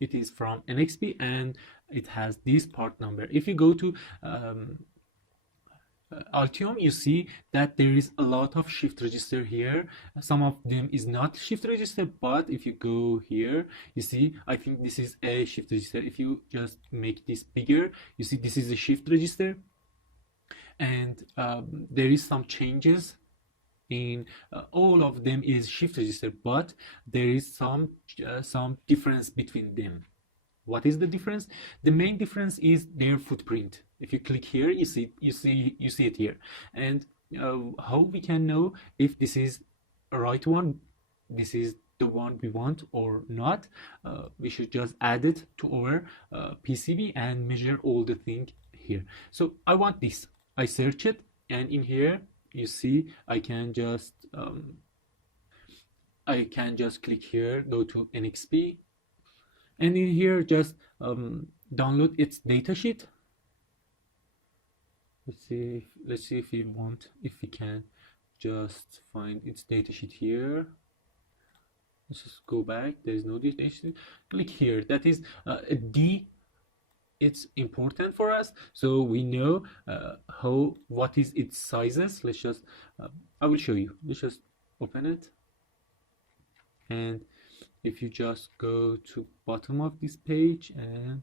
it is from NXP, and it has this part number. If you go to Altium, you see that there is a lot of shift register here. Some of them is not shift register, but if you go here, you see, I think this is a shift register. If you just make this bigger, you see this is a shift register, and there is some changes in all of them is shift register, but there is some difference between them. What is the difference? The main difference is their footprint. If you click here, you see it here. And how we can know if this is a right one, this is the one we want or not? We should just add it to our PCB and measure all the thing here. So I want this. I search it, and in here you see I can just click here, go to NXP, and in here just download its datasheet. Let's see if we can just find its datasheet here. Let's just go back. There is no datasheet. Click here. That is a D. It's important for us, so we know what is its sizes. Let's just I will show you. Let's just open it, and if you just go to bottom of this page and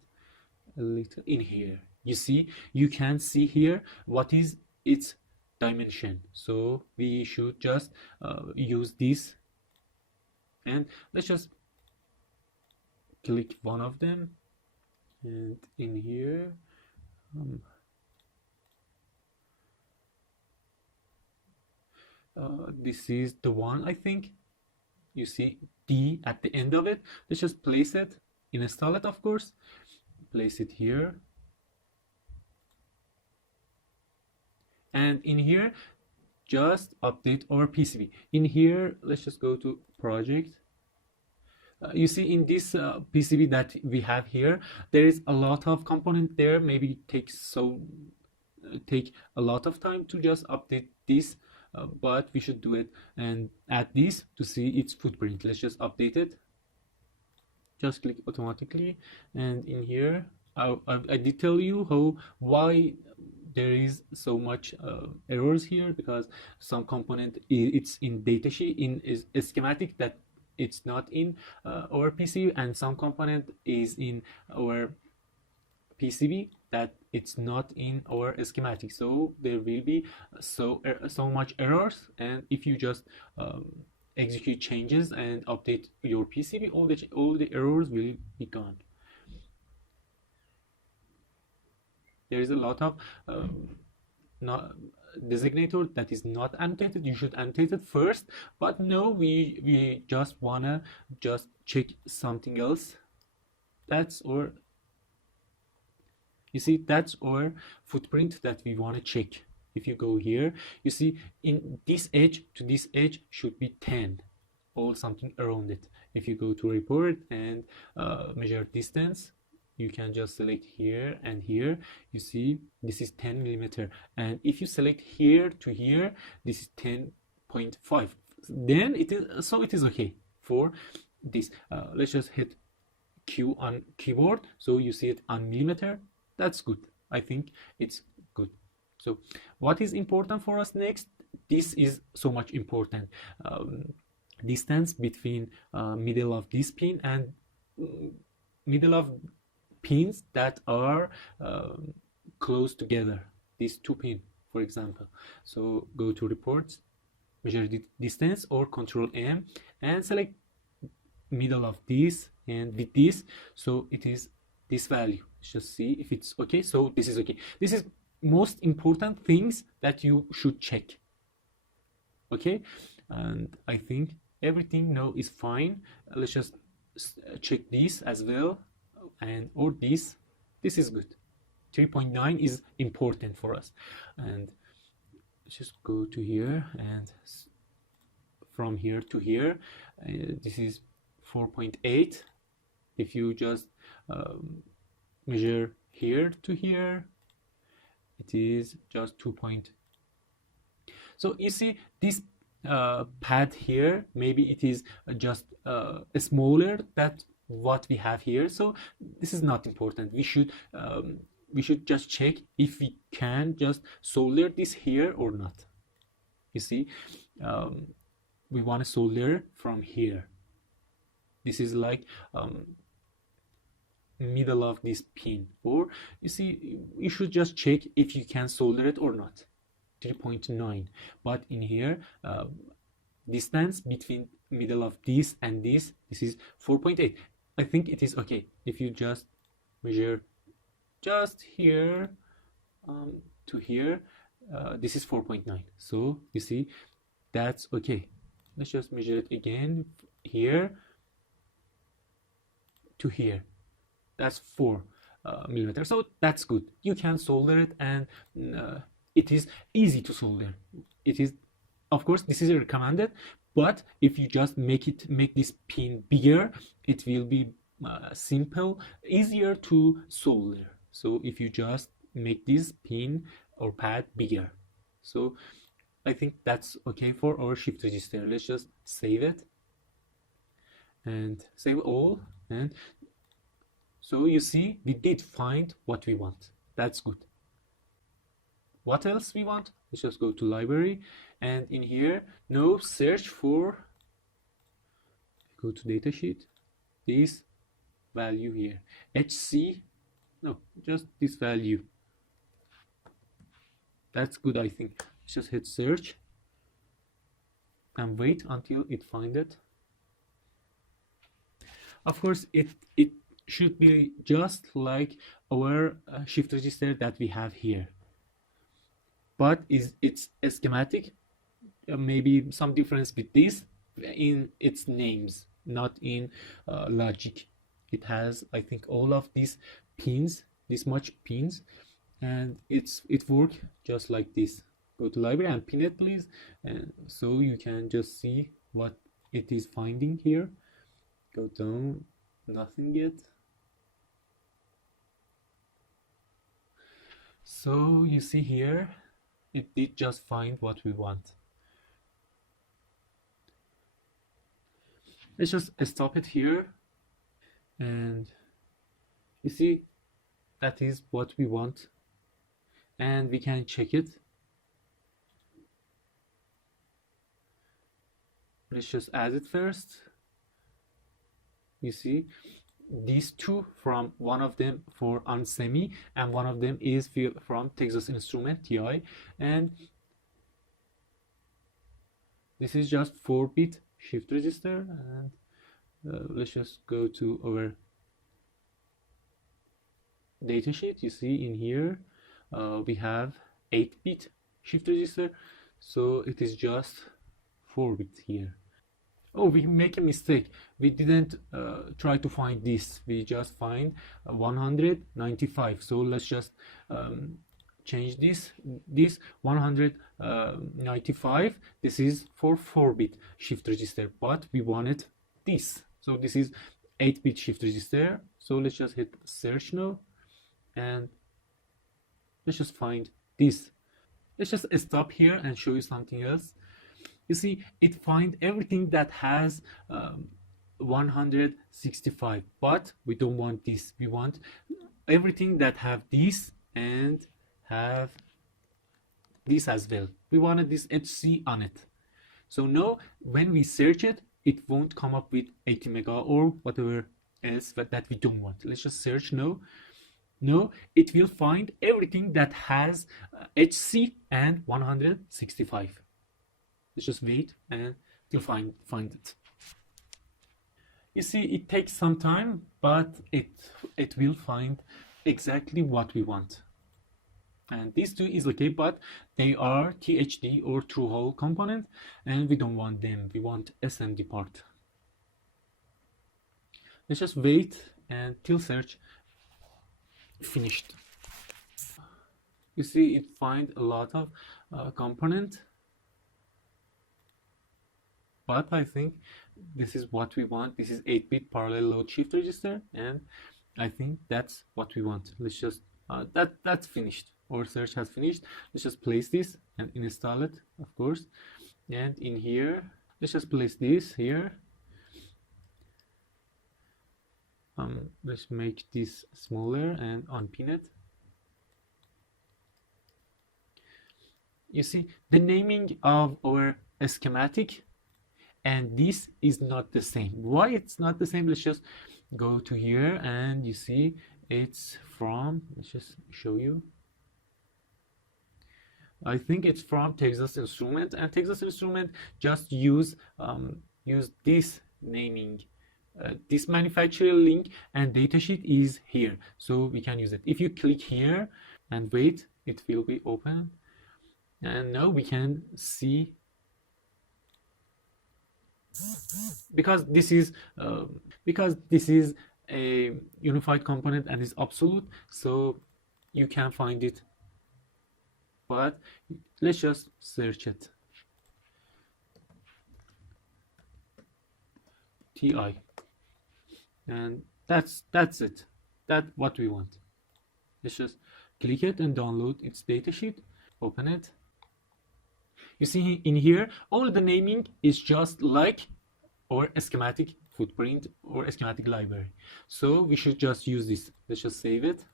a little in here, you can see here what is its dimension. So we should just use this, and let's just click one of them, and in here this is the one. I think you see D at the end of it. Let's just place it, install it, of course, place it here, and in here just update our PCB. In here, let's just go to project. You see in this PCB that we have here, there is a lot of component there. Maybe it takes take a lot of time to just update this, but we should do it and add this to see its footprint. Let's just update it. Just click automatically, and in here I did tell you why there is so much errors here, because some component it's in datasheet is a schematic that it's not in our PCB, and some component is in our PCB that it's not in our schematic. So there will be so much errors, and if you just execute changes and update your PCB, all the errors will be gone. There is a lot of designator that is not annotated. You should annotate it first, but no, we just wanna just check something else. That's our, you see, that's our footprint that we want to check. If you go here, you see in this edge to this edge should be 10 or something around it. If you go to report and measure distance, you can just select here and here. You see this is 10 millimeter, and if you select here to here, this is 10.5. then it is okay for this. Let's just hit Q on keyboard, so you see it on millimeter. That's good. I think it's good. So what is important for us next? This is so much important. Distance between middle of this pin and middle of pins that are close together, these two pins, for example. So go to reports, measure the distance, or Control M and select middle of this and with this, so it is this value. Just see if it's okay. So this is okay. This is most important things that you should check. Okay, and I think everything now is fine. Let's just check this as well, and or this is good. 3.9 is important for us, and let's just go to here, and from here to here, this is 4.8. if you just measure here to here, it is just 2 point. So you see this pad here, maybe it is just smaller that what we have here, so this is not important. We should just check if we can just solder this here or not. You see, we want to solder from here. This is like middle of this pin, or you see, you should just check if you can solder it or not. 3.9, but in here distance between middle of this and this is 4.8. I think it is okay if you just measure just here to here. This is 4.9, so you see that's okay. Let's just measure it again here to here. That's 4 millimeters, so that's good. You can solder it, and it is easy to solder. It is, of course, this is recommended, but if you just make this pin bigger, it will be simple, easier to solder. So if you just make this pin or pad bigger, so I think that's okay for our shift register. Let's just save it and save all. And so you see, we did find what we want. That's good. What else we want? Let's just go to library, and in here, now search for, go to datasheet, this value here, HC, no, just this value. That's good, I think. Let's just hit search and wait until it finds it. Of course, it should be just like our shift register that we have here, but it's a schematic. Maybe some difference with this in its names, not in logic. It has, I think, all of these pins, this much pins, and it works just like this. Go to library and pin it, please, and so you can just see what it is finding here. Go down, nothing yet. So you see here, it did just find what we want. Let's just stop it here, and you see that is what we want, and we can check it. Let's just add it first. You see these two, from one of them for unsemi and one of them is from Texas Instrument TI, and this is just 4-bit shift register. And let's just go to our datasheet. You see in here we have 8-bit shift register, so it is just 4-bit here. Oh, we make a mistake. We didn't try to find this. We just find 195. So let's just change this 195. This is for 4-bit shift register, but we wanted this. So this is 8-bit shift register. So let's just hit search now, and let's just find this. Let's just stop here and show you something else. You see, it finds everything that has 165, but we don't want this. We want everything that have this and have this as well. We wanted this HC on it. So now when we search it, it won't come up with 80 mega or whatever else that we don't want. Let's just search now. No, it will find everything that has HC and 165. Let's just wait and you'll find it. You see, it takes some time, but it will find exactly what we want. And these two is okay, but they are THD or through hole component, and we don't want them. We want SMD part. Let's just wait until search finished. You see, it find a lot of component, but I think this is what we want. This is 8-bit parallel load shift register, and I think that's what we want. Let's just that's finished. Our search has finished. Let's just place this and install it, of course. And in here, let's just place this here. Let's make this smaller and unpin it. You see the naming of our schematic and this is not the same. Why it's not the same? Let's just go to here and you see it's from, let's just show you. I think it's from Texas Instrument, and Texas Instrument just use this naming, this manufacturer link, and datasheet is here, so we can use it. If you click here and wait, it will be open, and now we can see, because this is a unified component and is absolute, so you can find it. But let's just search it. TI, and that's it. That's what we want. Let's just click it and download its datasheet. Open it. You see in here, all the naming is just like our schematic footprint or schematic library. So we should just use this. Let's just save it.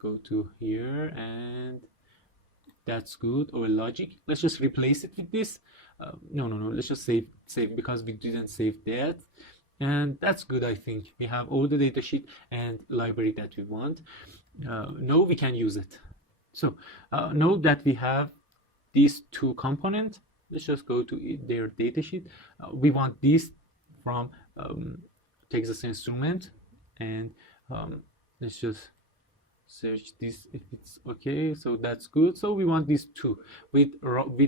Go to here and that's good. Or logic. Let's just replace it with this. No. Let's just save because we didn't save that. And that's good. I think we have all the datasheet and library that we want. Now we can use it. So now that we have these two components, let's just go to their datasheet. We want this from Texas Instrument, and let's just search this if it's okay. So that's good. So we want these two. With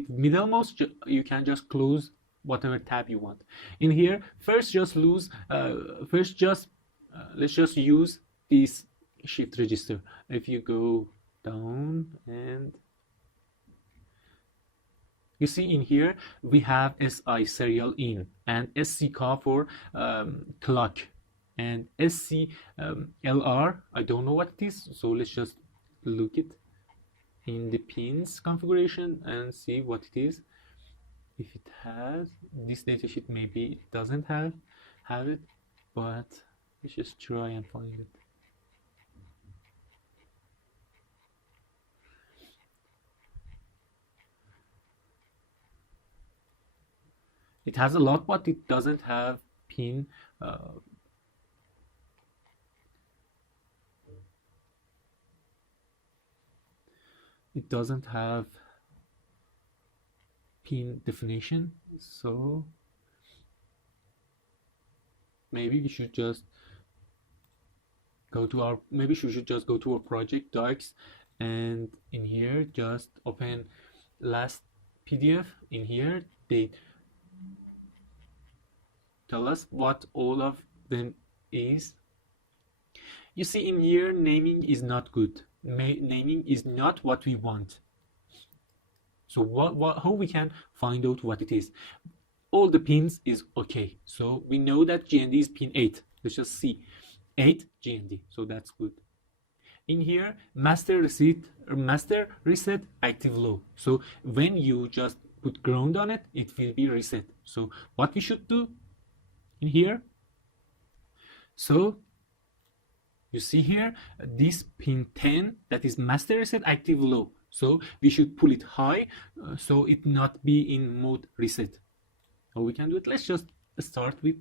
middle mouse, you can just close whatever tab you want. In here, let's just use this shift register. If you go down and you see in here we have SI serial in and SCK for clock and SCLR. I don't know what it is, so let's just look it in the pins configuration and see what it is. If it has this datasheet, maybe it doesn't have it, but let's just try and find it. It has a lot, but it doesn't have pin. It doesn't have pin definition, so maybe we should just go to our project docs, and in here just open last PDF. In here they tell us what all of them is. You see in here naming is not good. Naming is not what we want. So how we can find out what it is? All the pins is okay. So we know that GND is pin 8. Let's just see 8 GND. So that's good. In here, master reset active low. So when you just put ground on it, it will be reset. So what we should do in here, so you see here this pin 10, that is master reset active low, so we should pull it high so it not be in mode reset. How we can do it? Let's just start with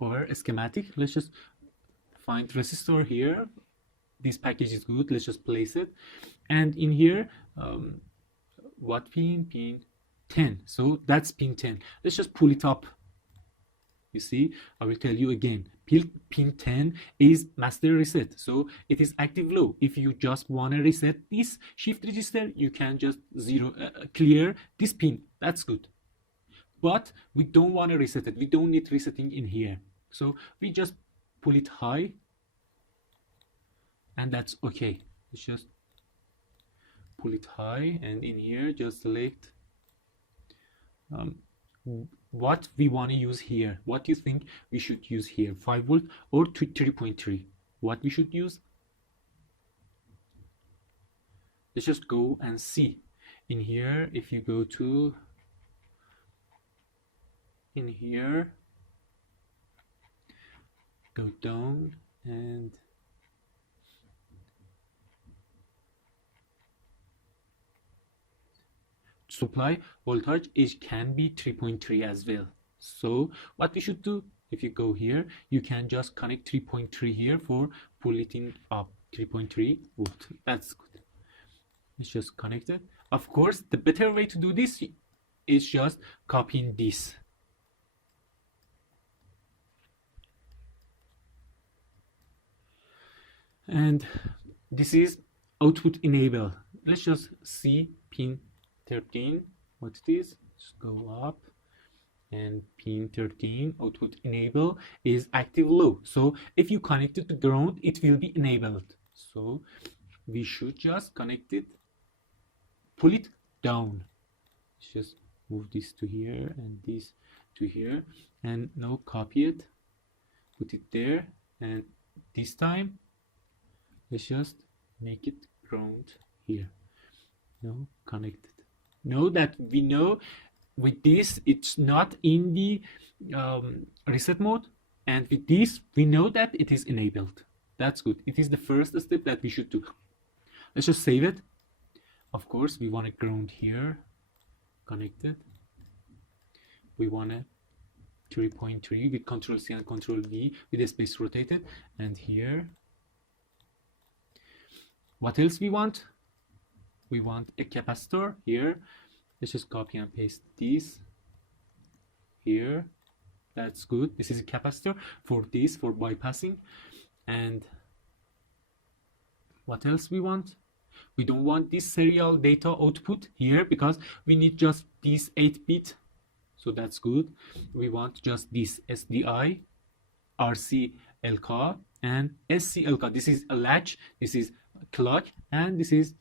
our schematic. Let's just find resistor here. This package is good. Let's just place it, and in here what pin 10, so that's pin 10. Let's just pull it up. You see, I will tell you again, pin 10 is master reset, so it is active low. If you just want to reset this shift register, you can just clear this pin. That's good, but we don't want to reset it. We don't need resetting in here, so we just pull it high, and that's okay. Let's just pull it high, and in here just select what we want to use here. What do you think we should use here, 5 volt or 3.3? What we should use? Let's just go and see in here. If you go to in here, go down, and supply voltage can be 3.3 as well. So what we should do, if you go here, you can just connect 3.3 here for pull it in up 3.3 volt. That's good. It's just connected. Of course, the better way to do this is just copying this. And this is output enable. Let's just see pin 13 what it is. Just go up, and pin 13 output enable is active low. So if you connect it to ground, it will be enabled. So we should just connect it, pull it down. Let's just move this to here and this to here, and now copy it, put it there, and this time let's just make it ground here. Now connected. Know that we know with this it's not in the reset mode, and with this we know that it is enabled. That's good. It is the first step that we should do. Let's just save it. Of course, we want to ground here, connected. We want a 3.3 with Control C and Control V with the space rotated, and here. What else we want? We want a capacitor here. Let's just copy and paste this here. That's good. This is a capacitor for this, for bypassing. And what else we want? We don't want this serial data output here because we need just this 8-bit. So that's good. We want just this SDI, RC LK, and SC LK. This is a latch, this is clock, and this is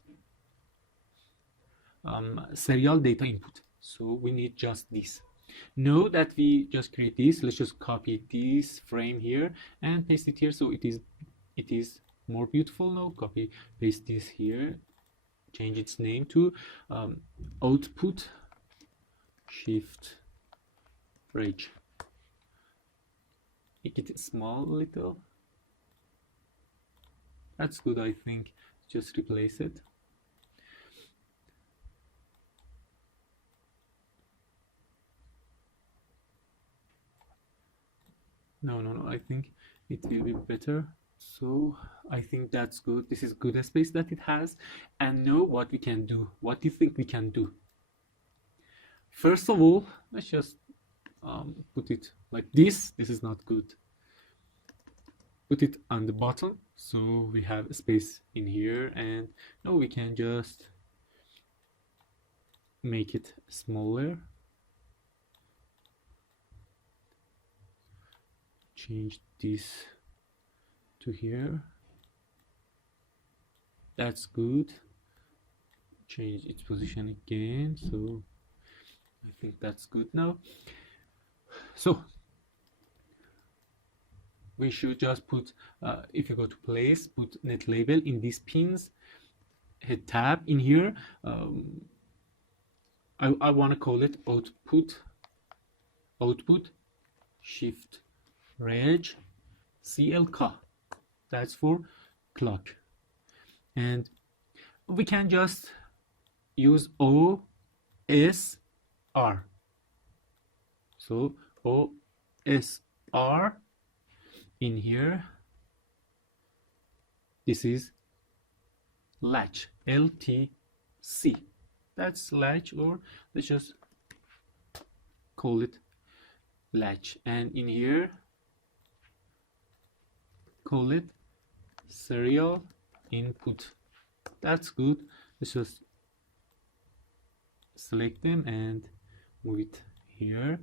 serial data input. So we need just this. Know that we just create this. Let's just copy this frame here and paste it here, so it is more beautiful. Now copy paste this here, change its name to output shift bridge. Make it small a little. That's good, I think. Just replace it. No, I think it will be better. So I think that's good. This is good space that it has. And know what we can do. What do you think we can do? First of all, let's just put it like this. This is not good. Put it on the bottom, so we have space in here, and now we can just make it smaller. Change this to here. That's good. Change its position again. So I think that's good now. So we should just put, if you go to place, put net label in these pins, hit tab in here. I want to call it output shift reg CLK. That's for clock. And we can just use OSR. So OSR in here. This is latch, LTC. That's latch, or let's just call it latch. And in here, call it serial input. That's good. Let's just select them and move it here.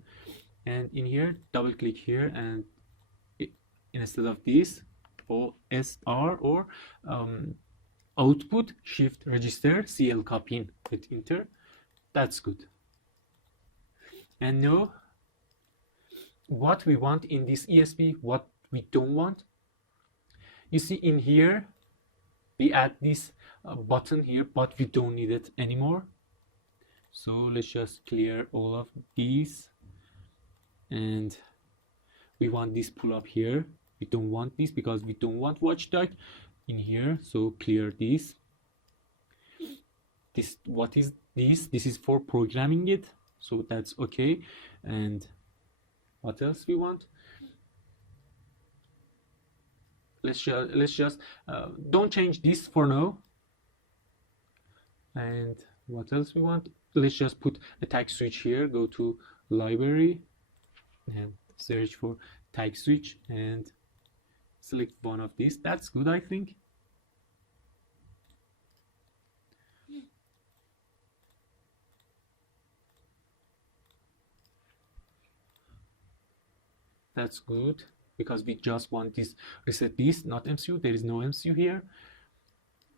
And in here, double click here, and instead of this, OSR or output shift register CLK pin, hit enter. That's good. And now what we want in this ESP, what we don't want. You see in here we add this button here, but we don't need it anymore. So let's just clear all of these and we want this pull up here. We don't want this because we don't want watchdog in here, so clear this. What is this? This is for programming it, so that's okay. And what else we want? Let's just don't change this for now. And what else we want? Let's just put a tag switch here. Go to library and search for tag switch and select one of these. That's good, I think. That's good because we just want this reset this, not MCU. There is no MCU here.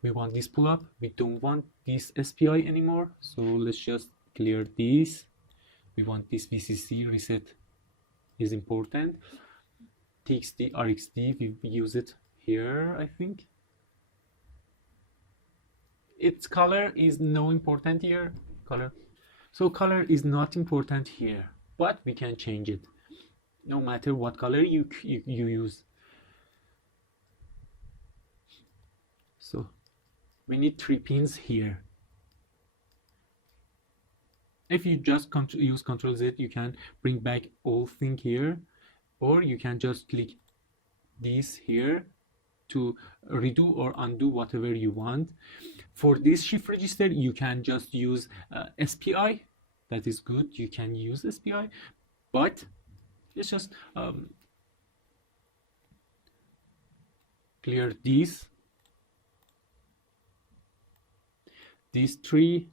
We want this pull up. We don't want this SPI anymore. So let's just clear this. We want this VCC reset is important. TXT, RXD, we use it here, I think. Its color is no important here. Color. So color is not important here, but we can change it. No matter what color you use. So we need 3 pins here. If you just use Ctrl Z, you can bring back all thing here, or you can just click this here to redo or undo whatever you want. For this shift register, you can just use SPI. That is good. You can use SPI, but let's just clear these 3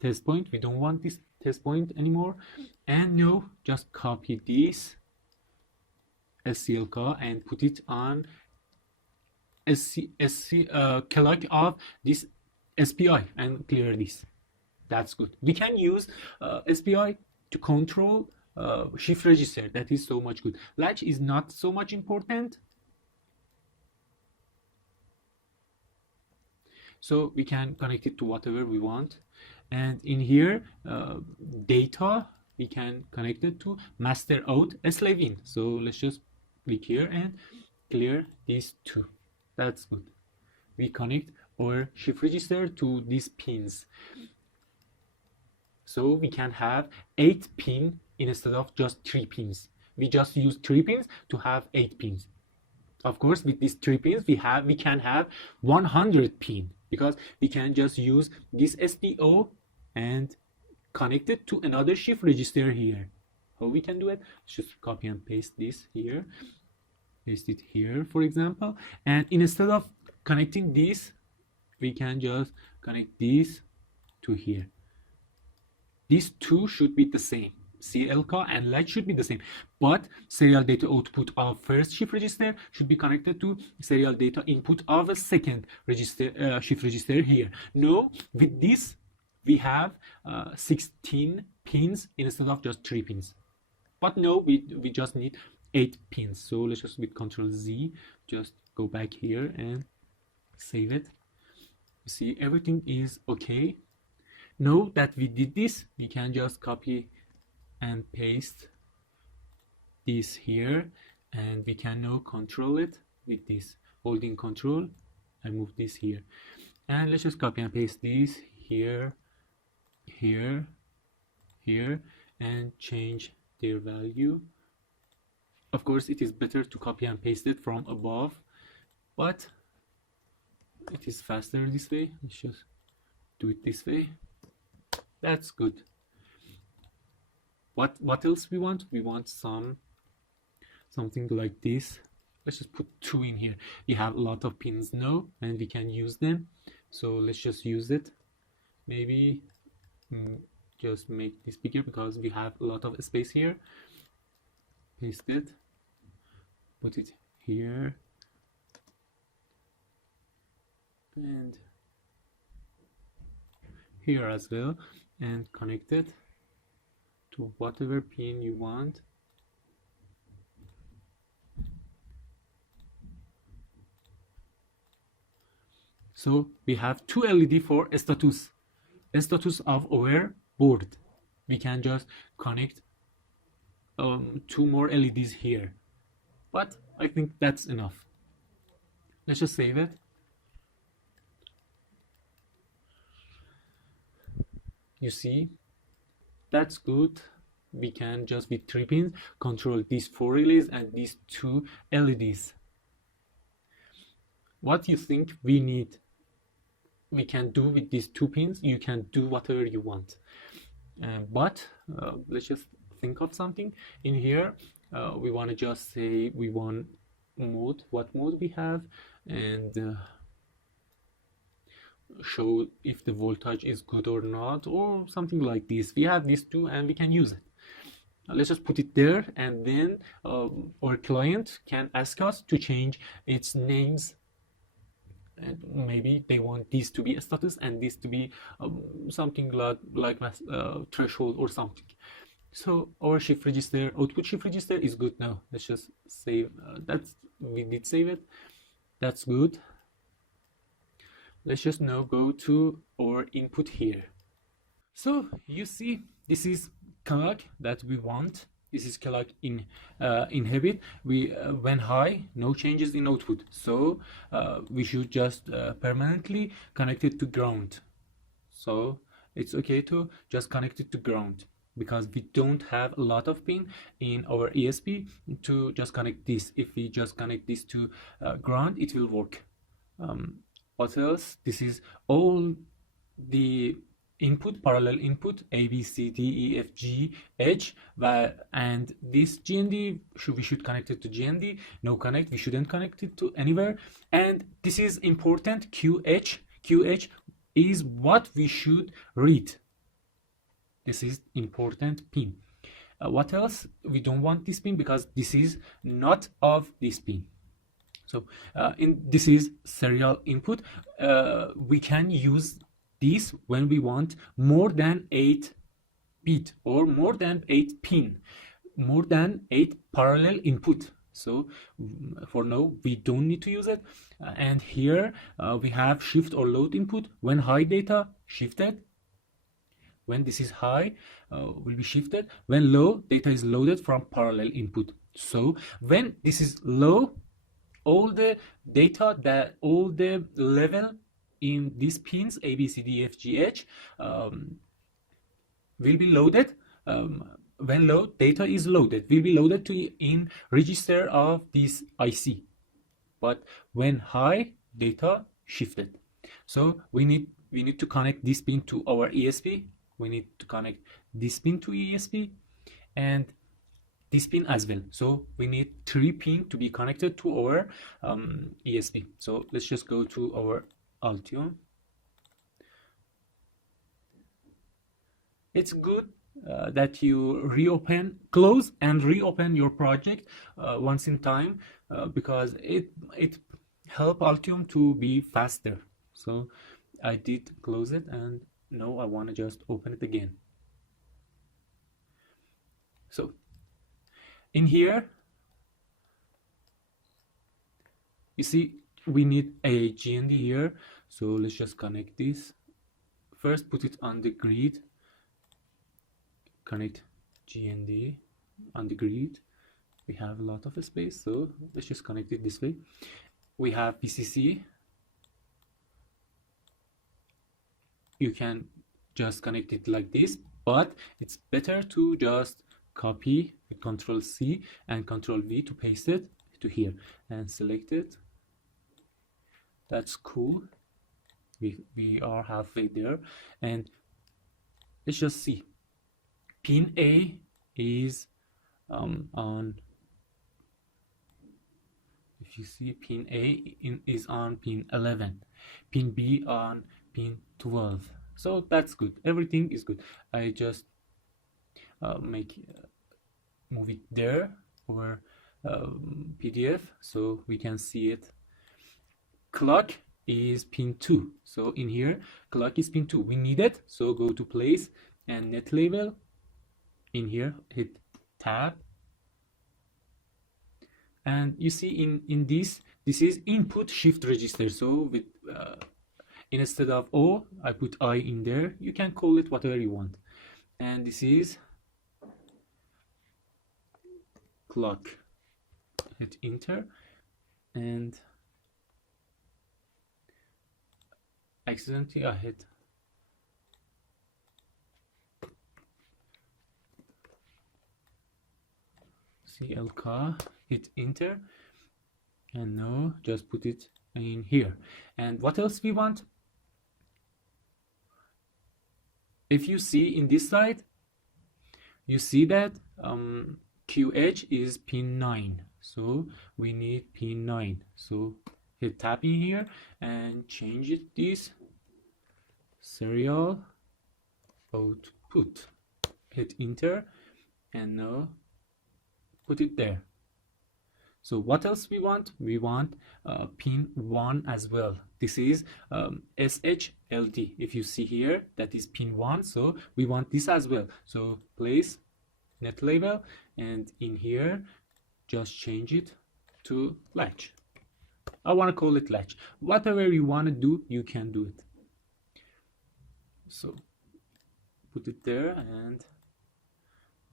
test point. We don't want this test point anymore. And no, just copy this SCLK and put it on clock of this SPI and clear this. That's good. We can use SPI to control shift register. That is so much good. Latch is not so much important, so we can connect it to whatever we want. And in here data, we can connect it to master out slave in. So let's just click here and clear these 2. That's good. We connect our shift register to these pins, so we can have 8 pin instead of just 3 pins. We just use 3 pins to have 8 pins. Of course, with these 3 pins we can have 100 pin, because we can just use this SDO and connect it to another shift register here. How we can do it? Just copy and paste this here, paste it here, for example. And instead of connecting this, we can just connect this to here. These 2 should be the same. CLK and latch should be the same, but serial data output of first shift register should be connected to serial data input of a second register, shift register here. No, with this we have 16 pins instead of just 3 pins. But no, we just need 8 pins. So let's just with Ctrl Z just go back here and save it. You see, everything is okay. Now that we did this, we can just copy and paste this here, and we can now control it with this, holding Control and move this here. And let's just copy and paste this here, here, here, and change their value. Of course, it is better to copy and paste it from above, but it is faster this way. Let's just do it this way. That's good. What else we want? We want something like this. Let's just put 2 in here. We have a lot of pins now and we can use them, so let's just use it. Maybe just make this bigger because we have a lot of space here. Paste it, put it here, and here as well, and connect it to whatever pin you want. So we have 2 LED for status of our board. We can just connect two more LEDs here, but I think that's enough. Let's just save it. You see, that's good. We can just with 3 pins control these 4 relays and these 2 LEDs. What you think we can do with these 2 pins? You can do whatever you want, but let's just think of something. In here we want to just say we want mode, what mode we have, and show if the voltage is good or not, or something like this. We have these 2 and we can use it. Let's just put it there, and then our client can ask us to change its names, and maybe they want this to be a status and this to be something like threshold or something. So our shift register, output shift register is good now. Let's just save. We did save it. That's good. Let's just now go to our input here. So you see, this is clock that we want. This is clock in inhibit. We when high, no changes in output. So we should just permanently connect it to ground. So it's okay to just connect it to ground, because we don't have a lot of pin in our ESP to just connect this. If we just connect this to ground, it will work. What else? This is all the input, parallel input, A, B, C, D, E, F, G, H, and this GND, we should connect it to GND. No connect, we shouldn't connect it to anywhere. And this is important, QH. QH is what we should read. This is important pin. What else? We don't want this pin because this is not of this pin. So this is serial input. We can use this when we want more than 8 bit or more than 8 pin, more than 8 parallel input. So for now we don't need to use it. And here we have shift or load input. When high data, shifted. When this is high, will be shifted. When low, data is loaded from parallel input. So when this is low, all the data, all the level in these pins A, B, C, D, F, G, H will be loaded. When low, data is loaded, will be loaded in register of this IC. But when high, data shifted. So we need to connect this pin to our ESP. We need to connect this pin to ESP and this pin as well. So we need 3 pin to be connected to our ESP. So let's just go to our Altium. It's good that you close and reopen your project once in time, because it help Altium to be faster. So I did close it, and now I want to just open it again. So in here, you see we need a GND here. So let's just connect this. First, put it on the grid. Connect GND on the grid. We have a lot of space, so let's just connect it this way. We have VCC. You can just connect it like this, but it's better to just copy with Control C and Control V to paste it to here and select it. That's cool. We are halfway there, and let's just see. Pin A is on. If you see, pin A is on pin 11, pin B on pin 12. So that's good. Everything is good. I just move it there over PDF so we can see it. Clock is pin 2. So in here, clock is pin 2. We need it. So go to place and net label. In here, hit tab. And you see in this is input shift register. So with instead of O, I put I in there. You can call it whatever you want. And this is clock, hit enter, and accidentally I hit CLK, hit enter, and now just put it in here. And what else we want? If you see in this side, you see that QH is pin 9, so we need pin 9. So hit tab in here and change it this serial output, hit enter, and now put it there. So what else we want? We want pin 1 as well. This is SHLD. If you see here, that is pin 1, so we want this as well. So place net label, and in here just change it to latch. I want to call it latch. Whatever you want to do, you can do it. So put it there, and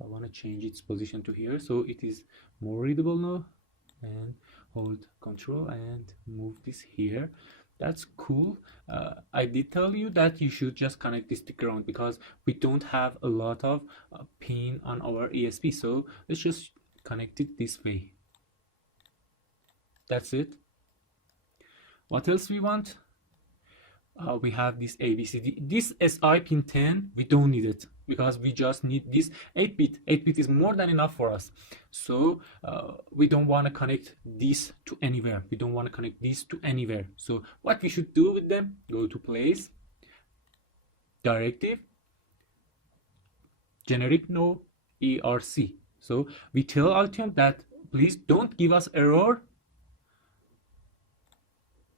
I want to change its position to here so it is more readable now, and hold control and move this here. That's cool. I did tell you that you should just connect this to ground because we don't have a lot of pin on our ESP, so let's just connect it this way. That's it. What else we want? We have this ABCD. This SI pin 10, we don't need it because we just need this 8-bit. 8-bit is more than enough for us. So we don't want to connect this to anywhere. We don't want to connect this to anywhere. So what we should do with them, go to place, directive, generic no ERC. So we tell Altium that please don't give us error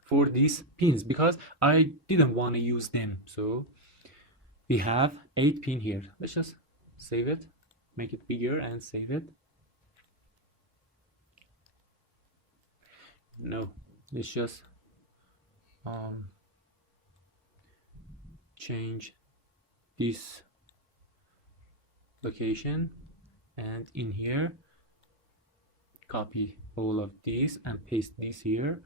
for these pins because I didn't want to use them. So we have 8 pin here. Let's just save it, make it bigger and save it. No, let's just change this location, and in here copy all of these and paste this here,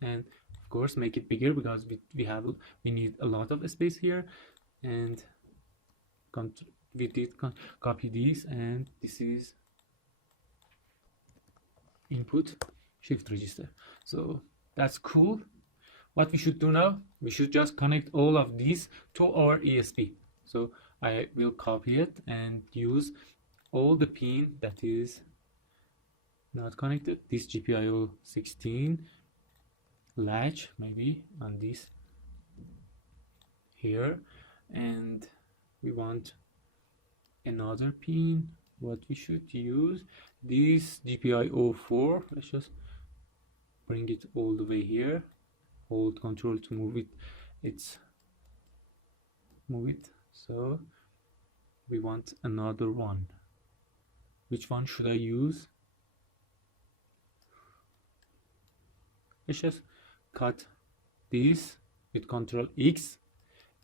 and of course make it bigger because we need a lot of space here, and we did copy these, and this is input shift register. So that's cool. What we should do now, we should just connect all of these to our ESP. So I will copy it and use all the pin that is not connected, this GPIO 16 latch maybe on this here, and we want another pin. What we should use, this GPIO 4, let's just bring it all the way here, hold control to move it, move it. So we want another one. Which one should I use? Let's just cut this with Control X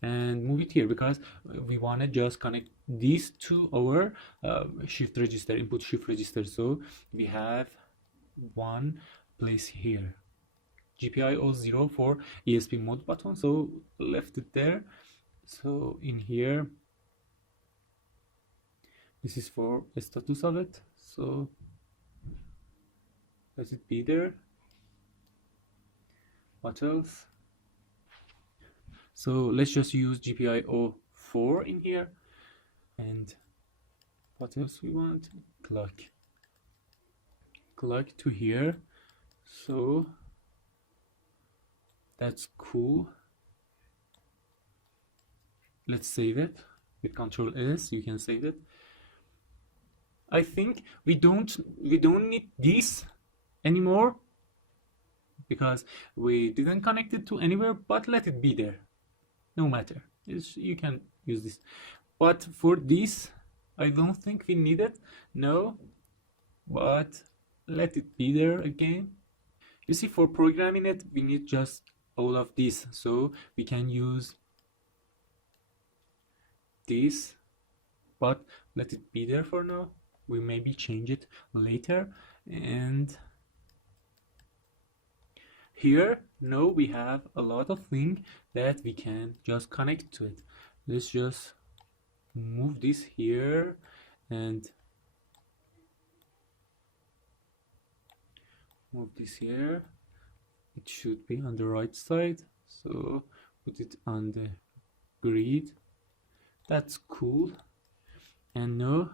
and move it here because we want to just connect these to our shift register, input shift register. So we have one place here, GPIO 0 for ESP mode button, so left it there. So in here, this is for the status of it, so let it be there. What else? So let's just use GPIO 4 in here. And what else we want? Clock to here. So that's cool. Let's save it with Control S. You can save it. I think we don't need this anymore because we didn't connect it to anywhere, but let it be there. No matter, you can use this. But for this, I don't think we need it. No, but let it be there again. You see, for programming it, we need just all of this. So we can use this, but let it be there for now. we maybe change it later. And here now we have a lot of things that we can just connect to it. Let's just move this here and move this here. It should be on the right side, so put it on the grid. That's cool. And now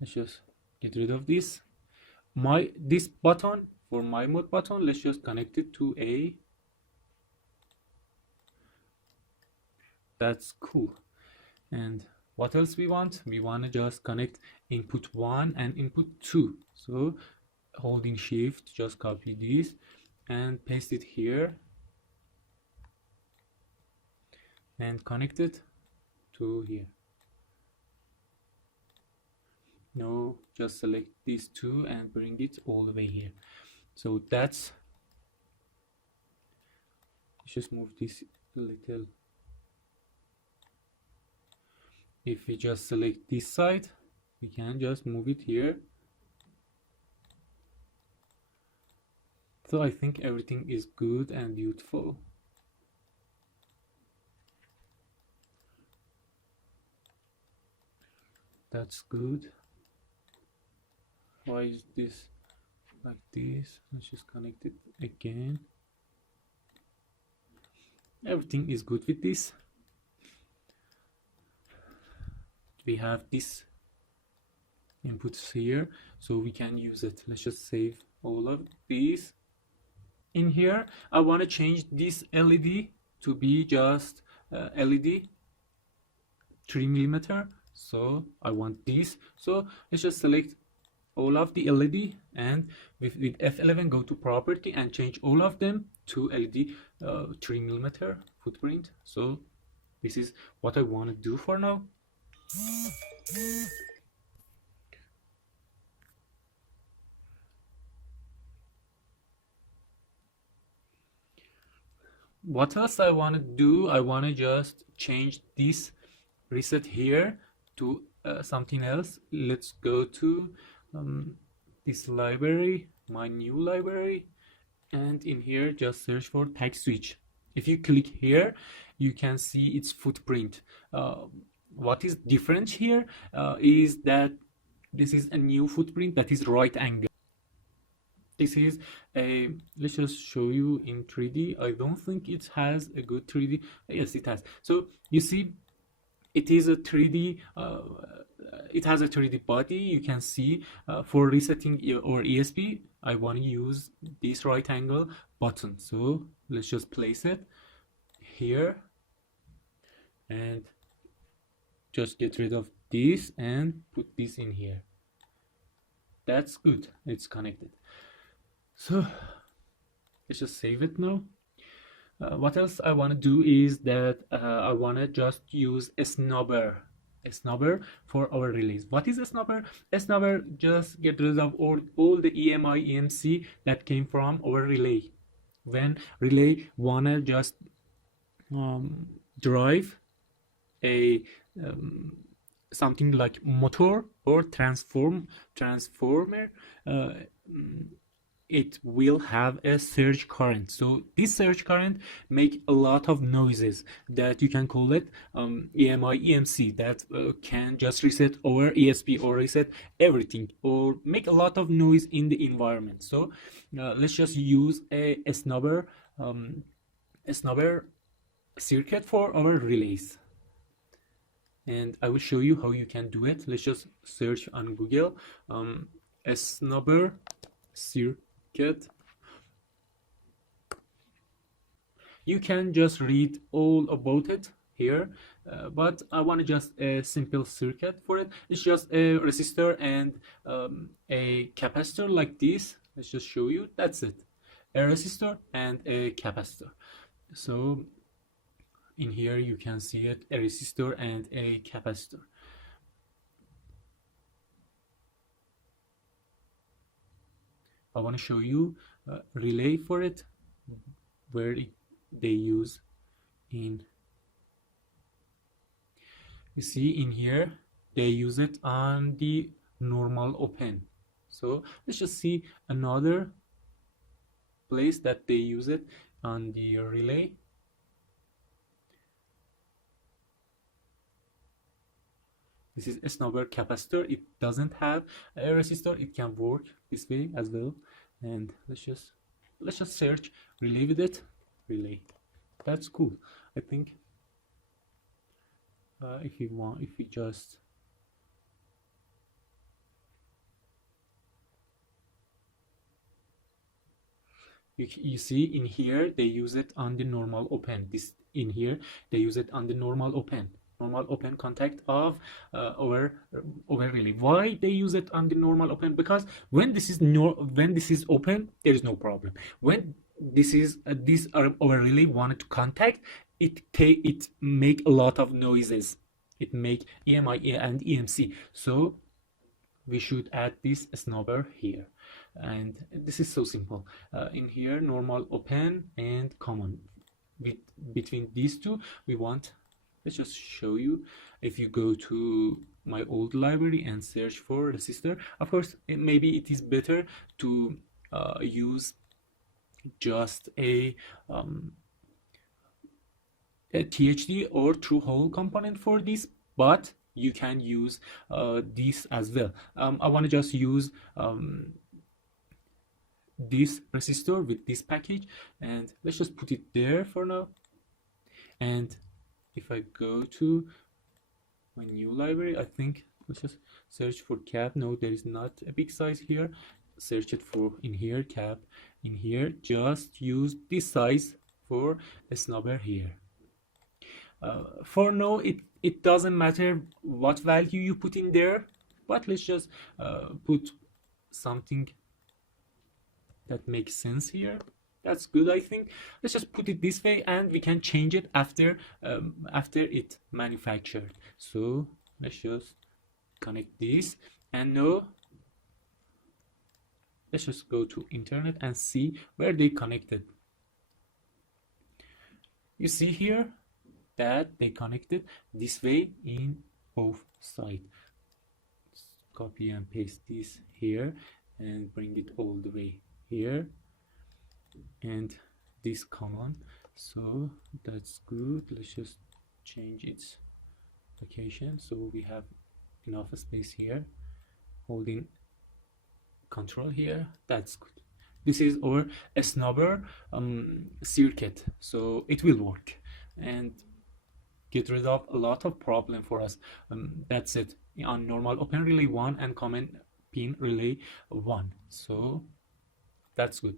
let's just get rid of this. This button for my mode button, let's just connect it to A. That's cool. And what else we want? We want to just connect input 1 and input 2. So holding shift, just copy this and paste it here and connect it to here. Now just select these two and bring it all the way here. So that's, let's just move this a little. If we just select this side, we can just move it here. So I think everything is good and beautiful. That's good. Why is this like this? Let's just connect it again. Everything is good with this. We have this inputs here, so we can use it. Let's just save all of these. In here, I want to change this LED to be just LED 3mm. So I want this. So let's just select all of the LED and with F11 go to property and change all of them to LED 3mm footprint. So this is what I want to do for now. What else I want to do? I want to just change this reset here to something else. Let's go to this library, my new library, and in here just search for tag switch. If you click here, you can see its footprint. What is different here is that this is a new footprint that is right angle. This is a, let's just show you in 3D. I don't think it has a good 3D. Yes, it has. So you see, it is a 3D, it has a 3D body. You can see for resetting our ESP, I want to use this right angle button. So let's just place it here and just get rid of this and put this in here. That's good, it's connected. So let's just save it now. What else I want to do is that I want to just use a snubber for our relays. What is a snubber? A snubber just get rid of all the EMI EMC that came from our relay. When relay wanna just drive a something like motor or transformer, it will have a surge current. So this surge current make a lot of noises that you can call it EMI EMC that can just reset our ESP or reset everything or make a lot of noise in the environment. So let's just use a snubber circuit for our relays, and I will show you how you can do it. Let's just search on Google a snubber circuit. You can just read all about it here, but I want just a simple circuit for it. It's just a resistor and a capacitor like this. Let's just show you. That's it, a resistor and a capacitor. So in here you can see it, a resistor and a capacitor. I want to show you a relay for it, where they use in, you see in here they use it on the normal open. So let's just see another place that they use it on the relay. This is a snubber capacitor. It doesn't have a resistor. It can work this way as well. And let's just search relay with it. Relay. That's cool. I think if we just you see in here they use it on the normal open. This in here they use it on the normal open contact of our relay. Why they use it on the normal open? Because when this is open, there is no problem. When this is our relay wanted to contact, it make a lot of noises. It make EMI and EMC. So we should add this snubber here, and this is so simple. In here, normal open and common. Between these two, we want. Let's just show you. If you go to my old library and search for resistor, of course, maybe it is better to use just a THD or through hole component for this, but you can use this as well. I want to just use this resistor with this package, and let's just put it there for now. And if I go to my new library, I think let's just search for cap. No, there is not a big size here. Search it for in here, cap in here. Just use this size for a snubber here. For now, it doesn't matter what value you put in there, but let's just put something that makes sense here. That's good, I think. Let's just put it this way, and we can change it after it manufactured. So let's just connect this, and now let's just go to internet and see where they connected. You see here that they connected this way in both sides. Copy and paste this here and bring it all the way here, and this common. So that's good. Let's just change its location so we have enough space here, holding control here. That's good. This is our snubber circuit, so it will work and get rid of a lot of problem for us. That's it on normal open relay 1 and common pin relay 1. So that's good.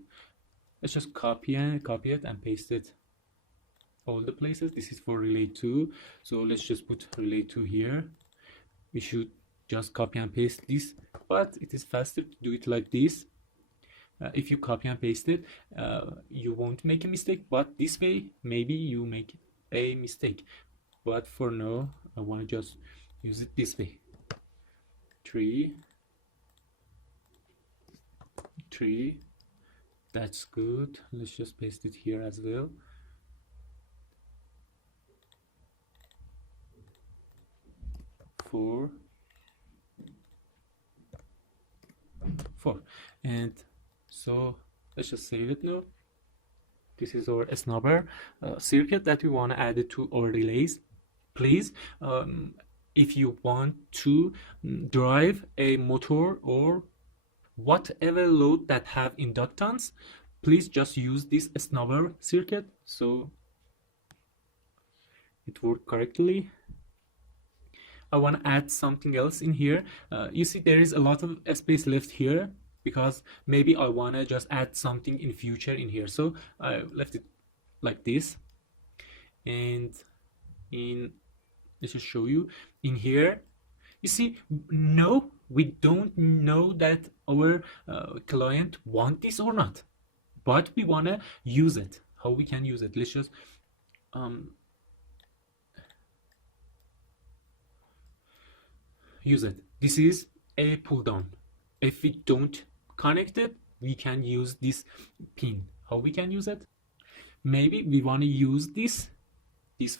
Let's just copy it and paste it all the places. This is for relay 2, so let's just put relay 2 here. We should just copy and paste this, but it is faster to do it like this. If you copy and paste it, you won't make a mistake, but this way maybe you make a mistake. But for now, I want to just use it this way. 3, that's good. Let's just paste it here as well. 4, and so let's just save it now. This is our snubber circuit that we want to add it to our relays. Please, if you want to drive a motor or whatever load that have inductance, please just use this snubber circuit so it works correctly. I want to add something else in here. You see there is a lot of space left here because maybe I want to just add something in future in here, so I left it like this. And let's just show you in here. You see, no, we don't know that our client want this or not, but we want to use it. How we can use it? Let's just use it. This is a pull down. If we don't connect it, we can use this pin. How we can use it? Maybe we want to use this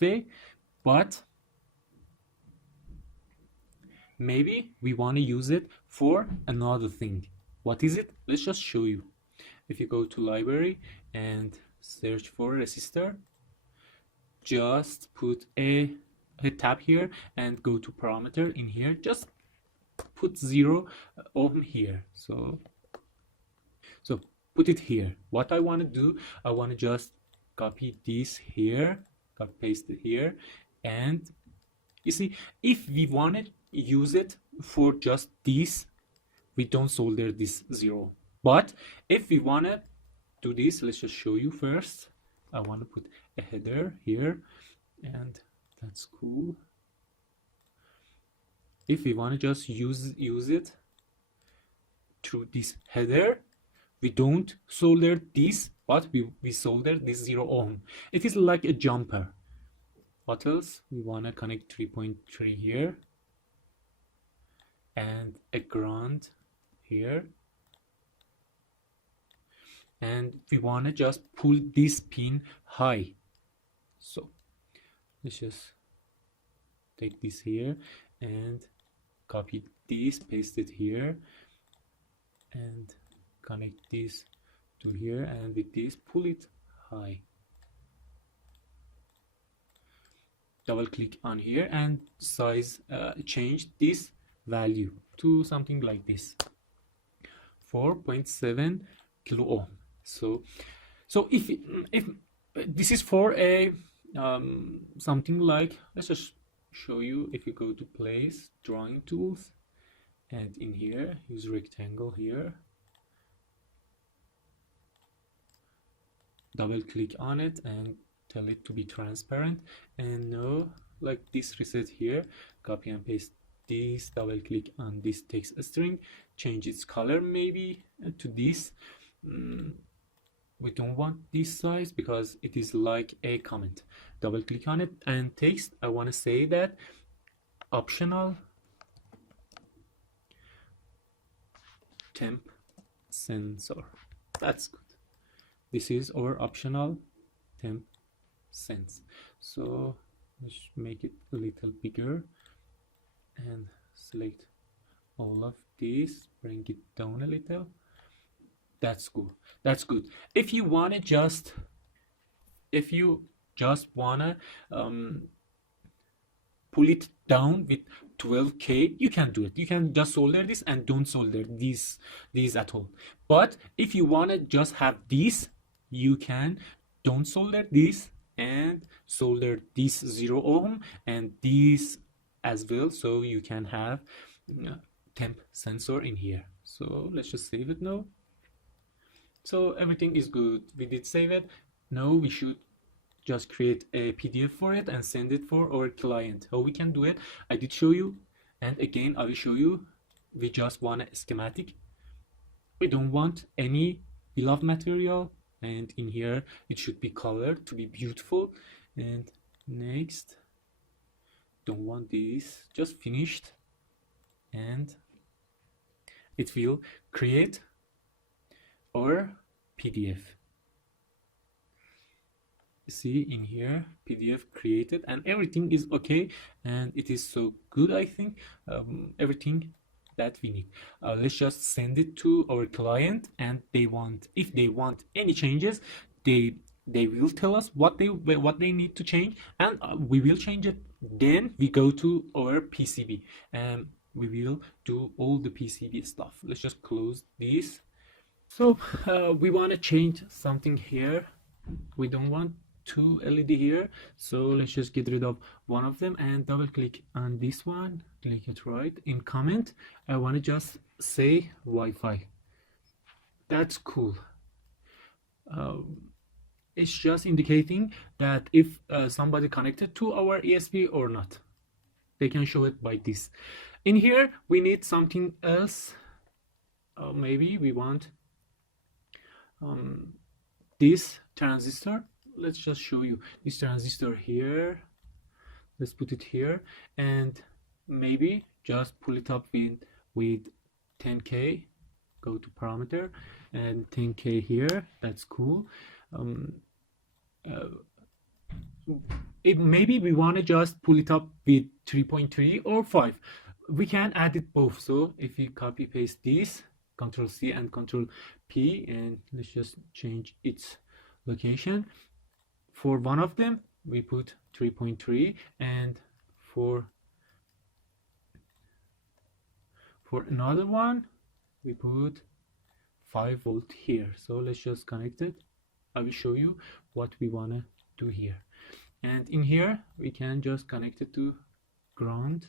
way, but maybe we want to use it for another thing. What is it? Let's just show you. If you go to library and search for resistor, just put a tab here and go to parameter in here, just put 0 ohm here. So put it here. What I want to do, I want to just copy this here, copy paste it here, and you see, if we want to use it for just this, we don't solder this 0. But if we want to do this, let's just show you first. I want to put a header here, and that's cool. If we want to just use it through this header, we don't solder this, but we solder this 0 ohm. It is like a jumper. What else? We want to connect 3.3 here and a ground here, and we want to just pull this pin high. So let's just take this here and copy this, paste it here, and connect this to here, and with this pull it high. Double click on here and size, change this value to something like this, 4.7 kilo ohm. So if this is for a something like, let's just show you. If you go to place, drawing tools, and in here use rectangle here, double click on it and tell it to be transparent, and no, like this reset here, copy and paste this, double click on this text string, change its color maybe to this. We don't want this size because it is like a comment. Double click on it, and text, I want to say that optional temp sensor. That's good. This is our optional temp sense. So let's make it a little bigger and select all of this, bring it down a little. That's good. That's good. If you want to just, if you just wanna pull it down with 12K, you can do it. You can just solder this and don't solder these at all. But if you wanna just have these, you can don't solder this and solder this 0 ohm and this as well, so you can have temp sensor in here. So let's just save it now. So everything is good. We did save it. Now we should just create a PDF for it and send it for our client. How we can do it, I did show you, and again I will show you. We just want a schematic. We don't want any bill of material, and in here it should be colored to be beautiful. And next, don't want this, just finished, and it will create our PDF. See in here, PDF created, and everything is okay, and it is so good. I think everything that we need. Let's just send it to our client, and if they want any changes, they will tell us what they need to change, and we will change it. Then we go to our PCB and we will do all the PCB stuff. Let's just close this. So we want to change something here. We don't want 2 LED here, so let's just get rid of one of them and double click on this one, click it right. In comment, I want to just say Wi-Fi. That's cool. It's just indicating that if somebody connected to our ESP or not. They can show it by this. In here we need something else. Maybe we want this transistor. Let's just show you this transistor here. Let's put it here, and maybe just pull it up with 10K. Go to parameter and 10K here. That's cool. Maybe we want to just pull it up with 3.3 or 5. we can add it both. So if you copy paste this, Control C and Control P, and let's just change its location. For one of them we put 3.3, and for another one we put 5 volt here. So let's just connect it. I will show you what we want to do here. And in here we can just connect it to ground,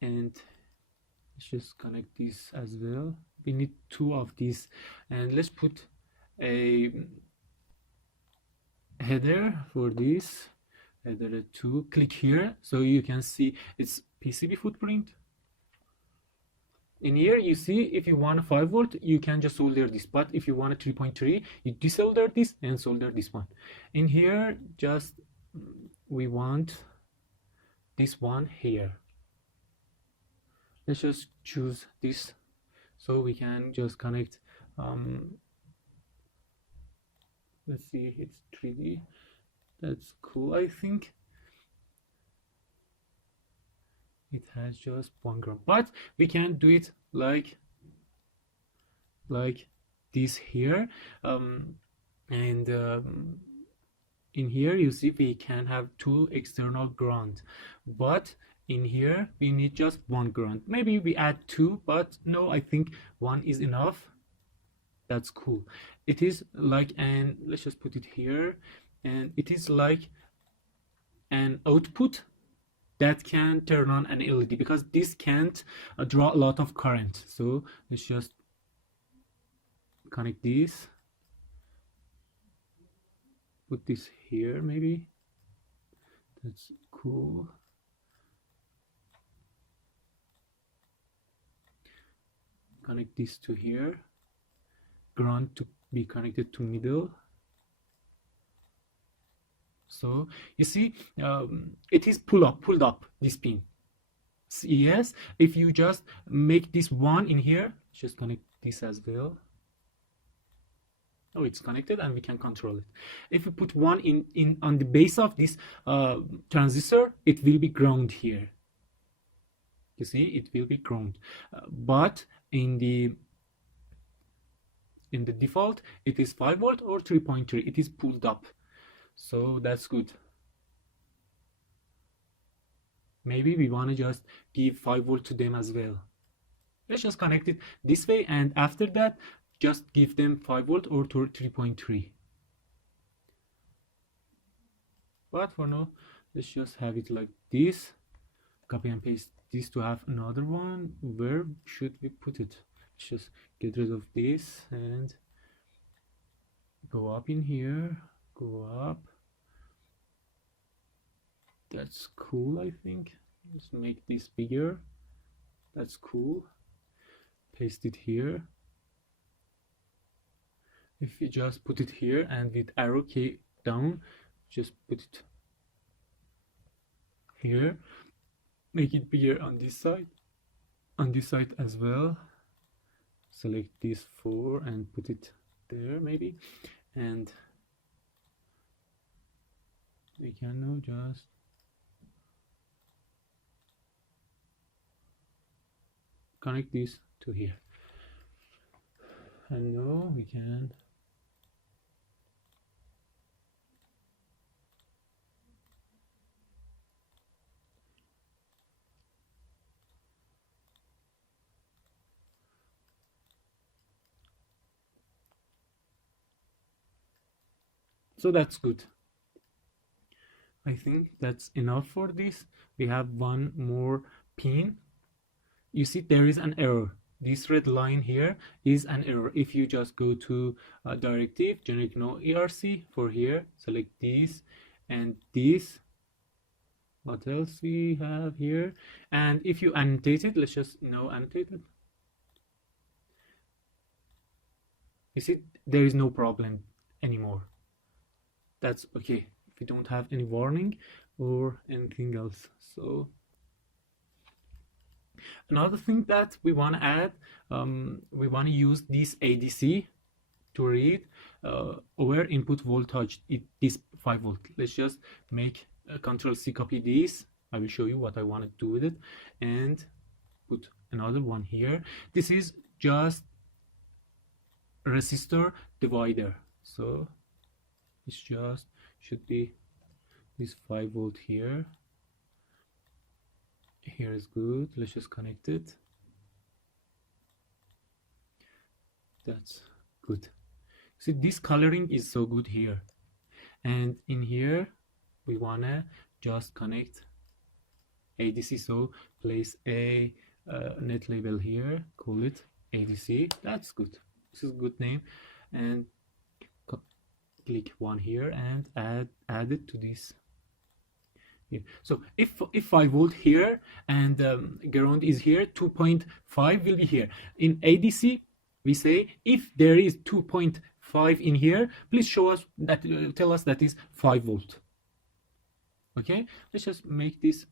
and let's just connect this as well. We need 2 of these, and let's put a header for this, header 2. Click here so you can see its PCB footprint. In here you see, if you want a 5 volt you can just solder this, but if you want a 3.3 you desolder this and solder this one. In here just we want this one here. Let's just choose this so we can just connect. Let's see, it's 3D. That's cool. I think it has just 1 gram, but we can do it like this here. In here you see we can have 2 external ground, but in here we need just 1 ground. Maybe we add 2, but no, I think 1 is enough. That's cool. It is like, and let's just put it here, and it is like an output that can turn on an LED, because this can't draw a lot of current. So let's just connect this, put this here, maybe. That's cool. Connect this to here, ground to be connected to middle. So you see, it is pulled up this pin. Yes, if you just make this one in here, just connect this as well. Oh, it's connected and we can control it. If we put one in on the base of this transistor, it will be ground here. You see, it will be ground, but in the default it is 5 volt or 3.3. It is pulled up, so that's good. Maybe we want to just give 5 volt to them as well. Let's just connect it this way, and after that just give them 5 volt or 3.3. But for now let's just have it like this. Copy and paste this to have another one. Where should we put it? Let's just get rid of this and go up in here, go up. That's cool. I think let's make this bigger. That's cool. Paste it here. If you just put it here and with arrow key down, just put it here. Make it bigger on this side as well. Select this 4 and put it there maybe, and we can now just connect this to here, and now we can so that's good. I think that's enough for this. We have one more pin. You see there is an error. This red line here is an error. If you just go to directive, generic no ERC for here, select this and this. What else we have here? And if you annotate it, let's just no annotate it. You see there is no problem anymore. That's okay. We don't have any warning or anything else. So another thing that we want to add, we want to use this ADC to read our input voltage. It is 5 volt. Let's just make Control C, copy this I will show you what I want to do with it, and put another one here. This is just resistor divider, so it's just should be this 5 volt here. Here is good. Let's just connect it. That's good. See, this coloring is so good here, and in here we wanna just connect ADC, so place a net label here, call it ADC. That's good. This is a good name, and click one here and add it to this here. So if 5 volt here and ground is here, 2.5 will be here. In ADC we say if there is 2.5 in here, please show us that, tell us that is 5 volt. Okay, let's just make this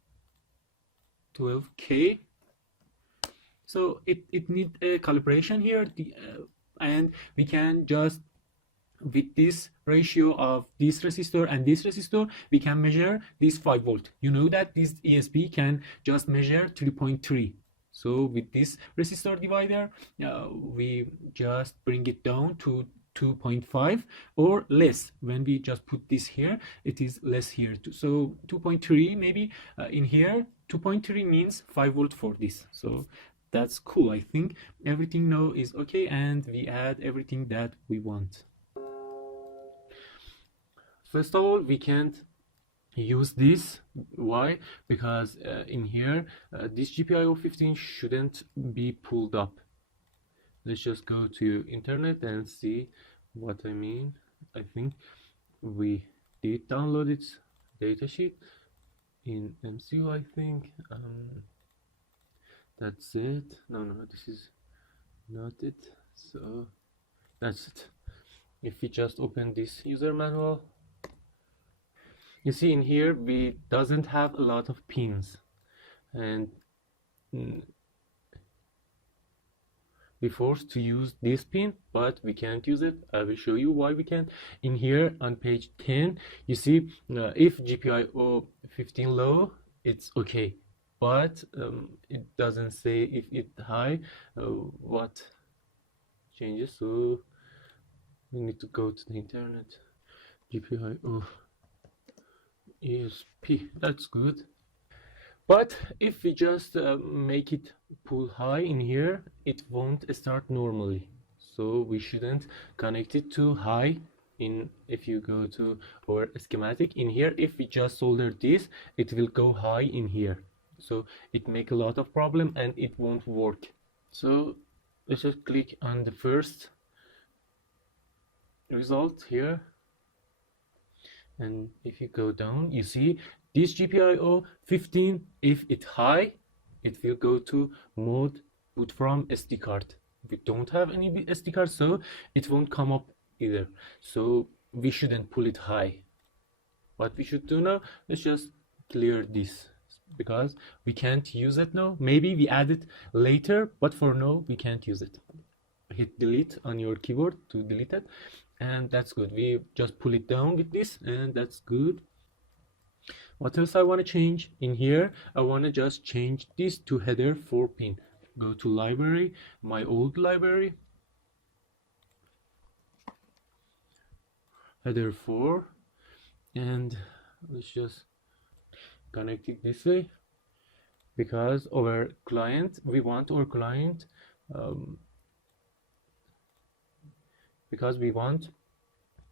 12K. So it needs a calibration here, and we can just, with this ratio of this resistor and this resistor, we can measure this 5 volt. You know that this ESP can just measure 3.3. So with this resistor divider, we just bring it down to 2.5 or less. When we just put this here, it is less here too. So 2.3 maybe in here. 2.3 means 5 volt for this. So that's cool. I think everything now is okay, and we add everything that we want. First of all, we can't use this. Why? Because in here this GPIO 15 shouldn't be pulled up. Let's just go to internet and see what I mean. I think we did download its datasheet in MCU, I think. That's it. No, this is not it. So that's it. If we just open this user manual, you see in here we doesn't have a lot of pins, and we're forced to use this pin, but we can't use it. I will show you why we can't. In here on page 10, you see if GPIO 15 low, it's okay, but it doesn't say if it's high what changes. So we need to go to the internet. GPIO ESP, that's good. But if we just make it pull high in here, it won't start normally. So we shouldn't connect it too high. If you go to our schematic in here, if we just solder this, it will go high in here. So it make a lot of problem and it won't work. So let's just click on the first result here. And if you go down, you see this GPIO 15, if it's high, it will go to mode boot from SD card. We don't have any SD card, so it won't come up either. So we shouldn't pull it high. What we should do now, let's just clear this, because we can't use it now. Maybe we add it later, but for now we can't use it. Hit delete on your keyboard to delete it, and that's good. We just pull it down with this, and that's good. What else I want to change in here? I want to just change this to header 4 pin. Go to library, my old library, header 4, and let's just connect it this way, because our client, we want our client because we want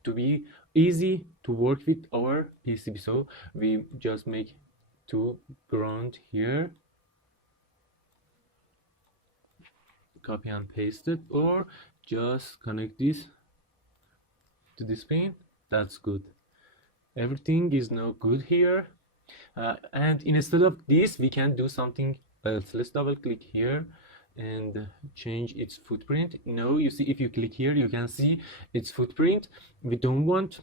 to be easy to work with our PCB. So we just make 2 ground here, copy and paste it, or just connect this to this pin. That's good. Everything is now good here, and instead of this we can do something else. Let's double click here and change its footprint. Now you see, if you click here, you can see its footprint. We don't want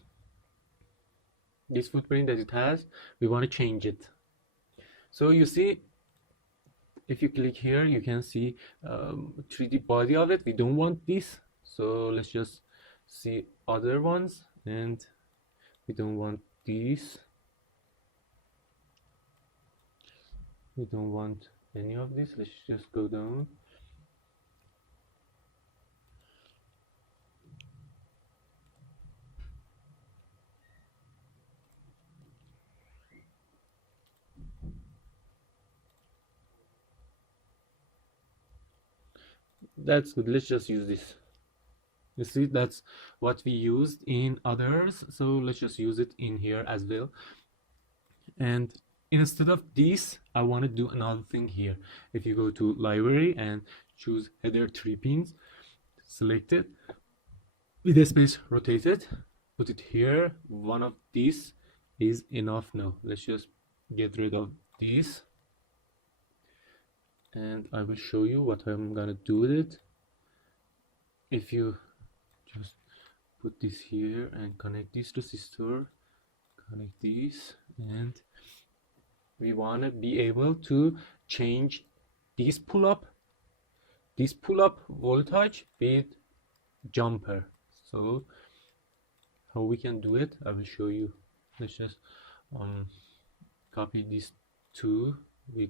this footprint that it has, we want to change it. So you see, if you click here, you can see 3D body of it. We don't want this, so let's just see other ones, and we don't want these. We don't want any of this. Let's just go down. That's good. Let's just use this. You see, that's what we used in others, so let's just use it in here as well. And instead of this, I want to do another thing here. If you go to library and choose header 3 pins, select it with a space, rotate it, put it here. One of these is enough now. Let's just get rid of this, and I will show you what I'm gonna do with it. If you just put this here and connect this resistor, connect this, and we want to be able to change this pull-up voltage with jumper. So how we can do it, I will show you. Let's just copy these two with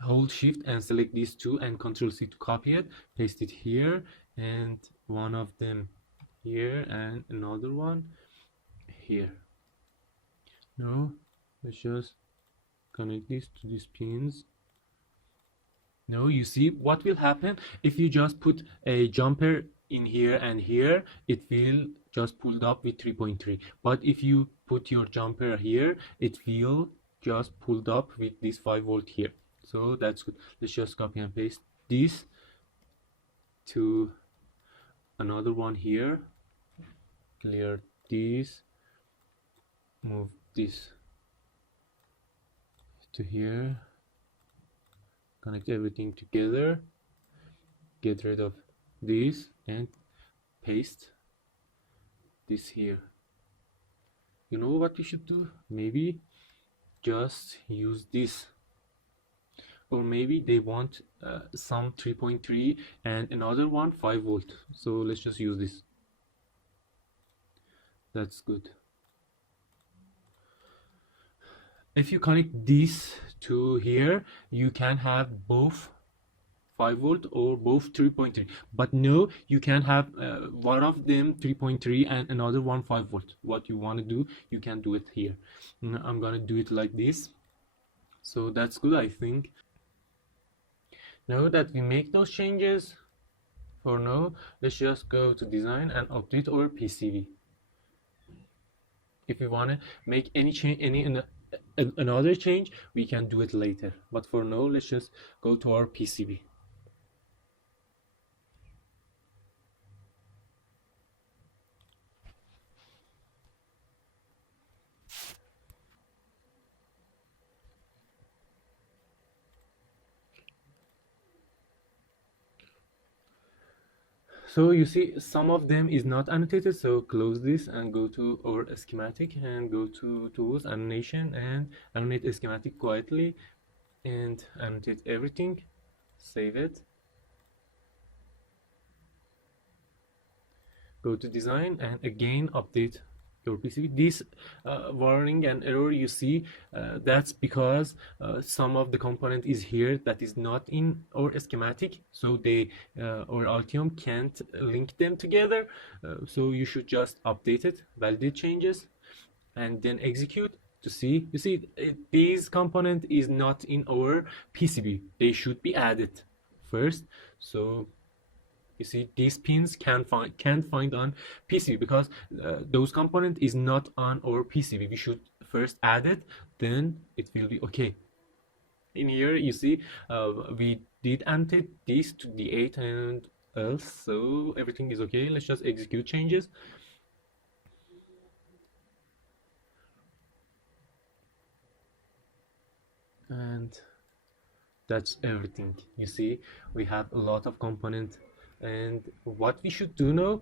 hold shift and select these two and Control C to copy it, paste it here, and one of them here and another one here. Now let's just connect this to these pins. Now you see what will happen if you just put a jumper in here and here, it will just pulled up with 3.3. But if you put your jumper here, it will just pulled up with this 5 volt here. So that's good. Let's just copy and paste this to another one here. Clear this, move this to here, connect everything together, get rid of this and paste this here. You know what we should do? Maybe just use this, or maybe they want some 3.3 and another one 5 volt, so let's just use this. That's good. If you connect this to here, you can have both 5 volt or both 3.3, but no, you can have one of them 3.3 and another one 5 volt. What you want to do, you can do it here. I'm gonna do it like this, so that's good. I think now that we make those changes, for now let's just go to design and update our PCB. If we want to make any change, another change, we can do it later, but for now let's just go to our PCB. So you see some of them is not annotated, so close this and go to our schematic and go to tools, animation, and animate a schematic quietly and annotate everything. Save it, go to design and again update your PCB. This warning and error you see, that's because some of the component is here that is not in our schematic, so they or Altium can't link them together. So you should just update it, validate changes, and then execute to see. You see, these component is not in our PCB, they should be added first. So you see, these pins can't find on PCB because those component is not on our PCB. We should first add it, then it will be okay. In here you see we did annotate this to the 8 and else, so everything is okay. Let's just execute changes. And that's everything. You see, we have a lot of component. And what we should do now,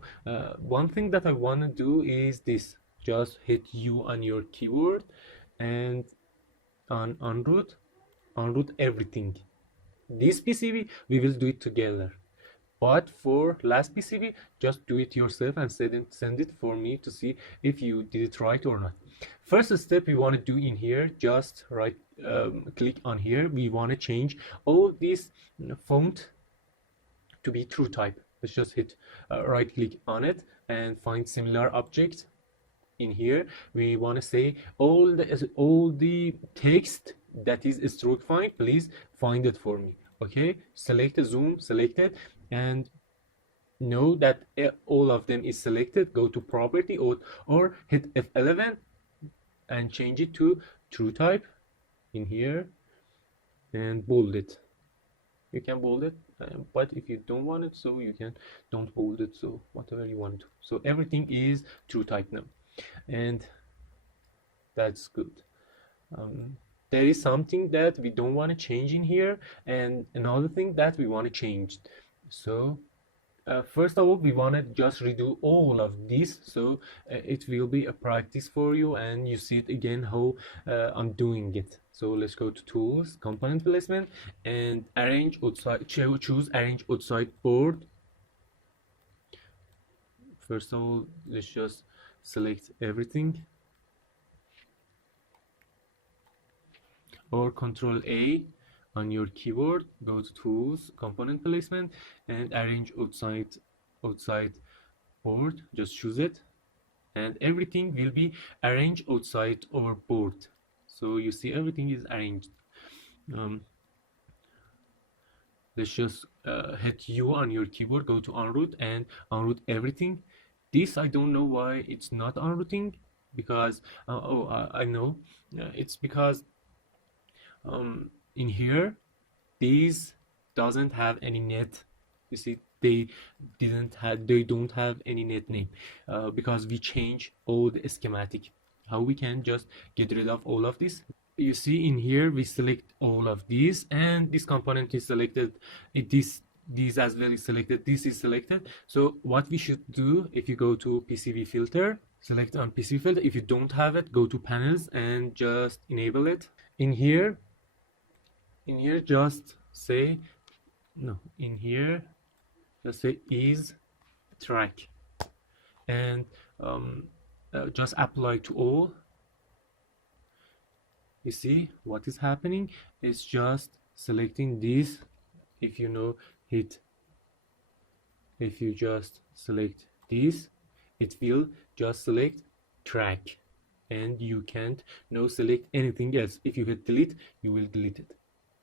one thing that I want to do is this: just hit U on your keyboard and unroot everything. This PCB we will do it together. But for last PCB, just do it yourself and send it for me to see if you did it right or not. First step we want to do in here, just right click on here. We want to change all this font to be true type. Let's just hit right click on it and find similar object. In here we want to say all the text that is stroke fine, please find it for me. Okay, select a zoom, select it, and know that all of them is selected. Go to property or hit F11 and change it to true type in here and bold it. You can bold it, but if you don't want it, so you can don't bold it, so whatever you want to. So everything is true type now, and that's good. There is something that we don't want to change in here, and another thing that we want to change. So first of all, we want to just redo all of this, so it will be a practice for you and you see it again how I'm doing it. So let's go to tools, component placement, and arrange outside. Choose arrange outside board. First of all, let's just select everything, or Control A on your keyboard, go to tools, component placement, and arrange outside board. Just choose it, and everything will be arranged outside our board. So you see everything is arranged. Let's just hit U on your keyboard, go to unroot and unroot everything. This I don't know why it's not unrooting, because I know it's because in here these doesn't have any net. You see, they don't have any net name because we change all the schematic. How we can just get rid of all of this? You see in here we select all of these, and this component is selected, these as well is selected, this is selected. So what we should do, if you go to Pcb filter, select on Pcb filter. If you don't have it, go to panels and just enable it. In here just say no, in here just say is track, and just apply to all. You see what is happening? It's just selecting this. If you know hit, if you just select this, it will just select track, and you can't now select anything else. If you hit delete, you will delete it.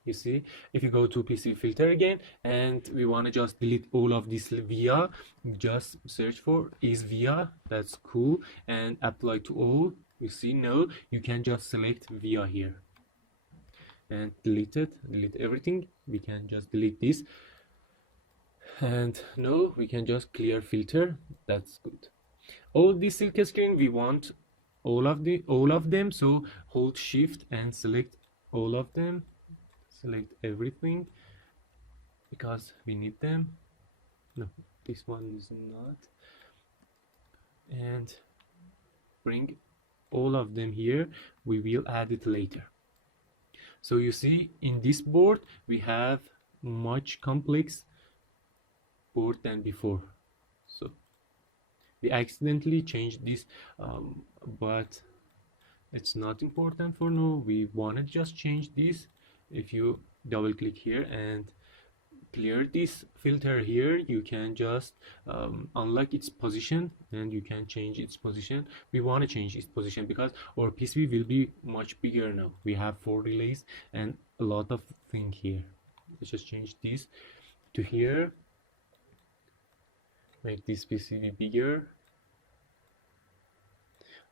You see, if you go to Pcb filter again and we want to just delete all of this via, just search for is via, that's cool, and apply to all. You see now you can just select via here and delete it, delete everything. We can just delete this, and now we can just clear filter. That's good. All this silk screen we want all of them, so hold shift and select all of them. Select everything because we need them. No, this one is not. And bring all of them here. We will add it later. So you see in this board we have much complex board than before. So we accidentally changed this, but it's not important for now. We want to just change this. If you double click here and clear this filter here, you can just unlock its position and you can change its position. We want to change its position because our PCB will be much bigger now. We have 4 relays and a lot of thing here. Let's just change this to here, make this PCB bigger.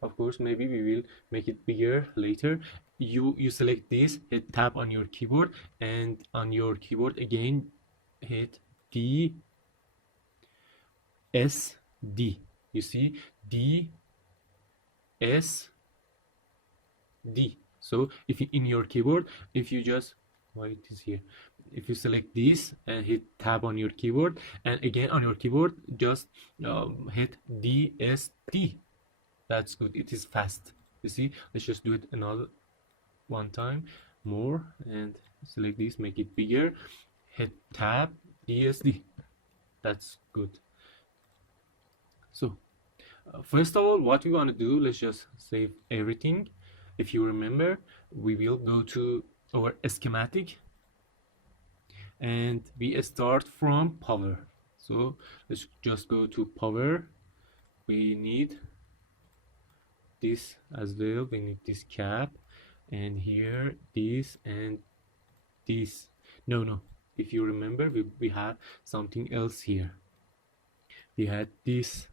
Of course, maybe we will make it bigger later. You select this, hit tab on your keyboard, and on your keyboard again hit D S D. You see D S D. So if you, in your keyboard, if you just, why it is here, if you select this and hit tab on your keyboard, and again on your keyboard just hit D S D. That's good, it is fast. You see, let's just do it another one time more and select this, make it bigger, hit tab DSD. That's good. So first of all, what we want to do, let's just save everything. If you remember, we will go to our schematic and we start from power. So let's just go to power. We need this as well. We need this cap, and here this and this. No, if you remember, we had something else here. We had this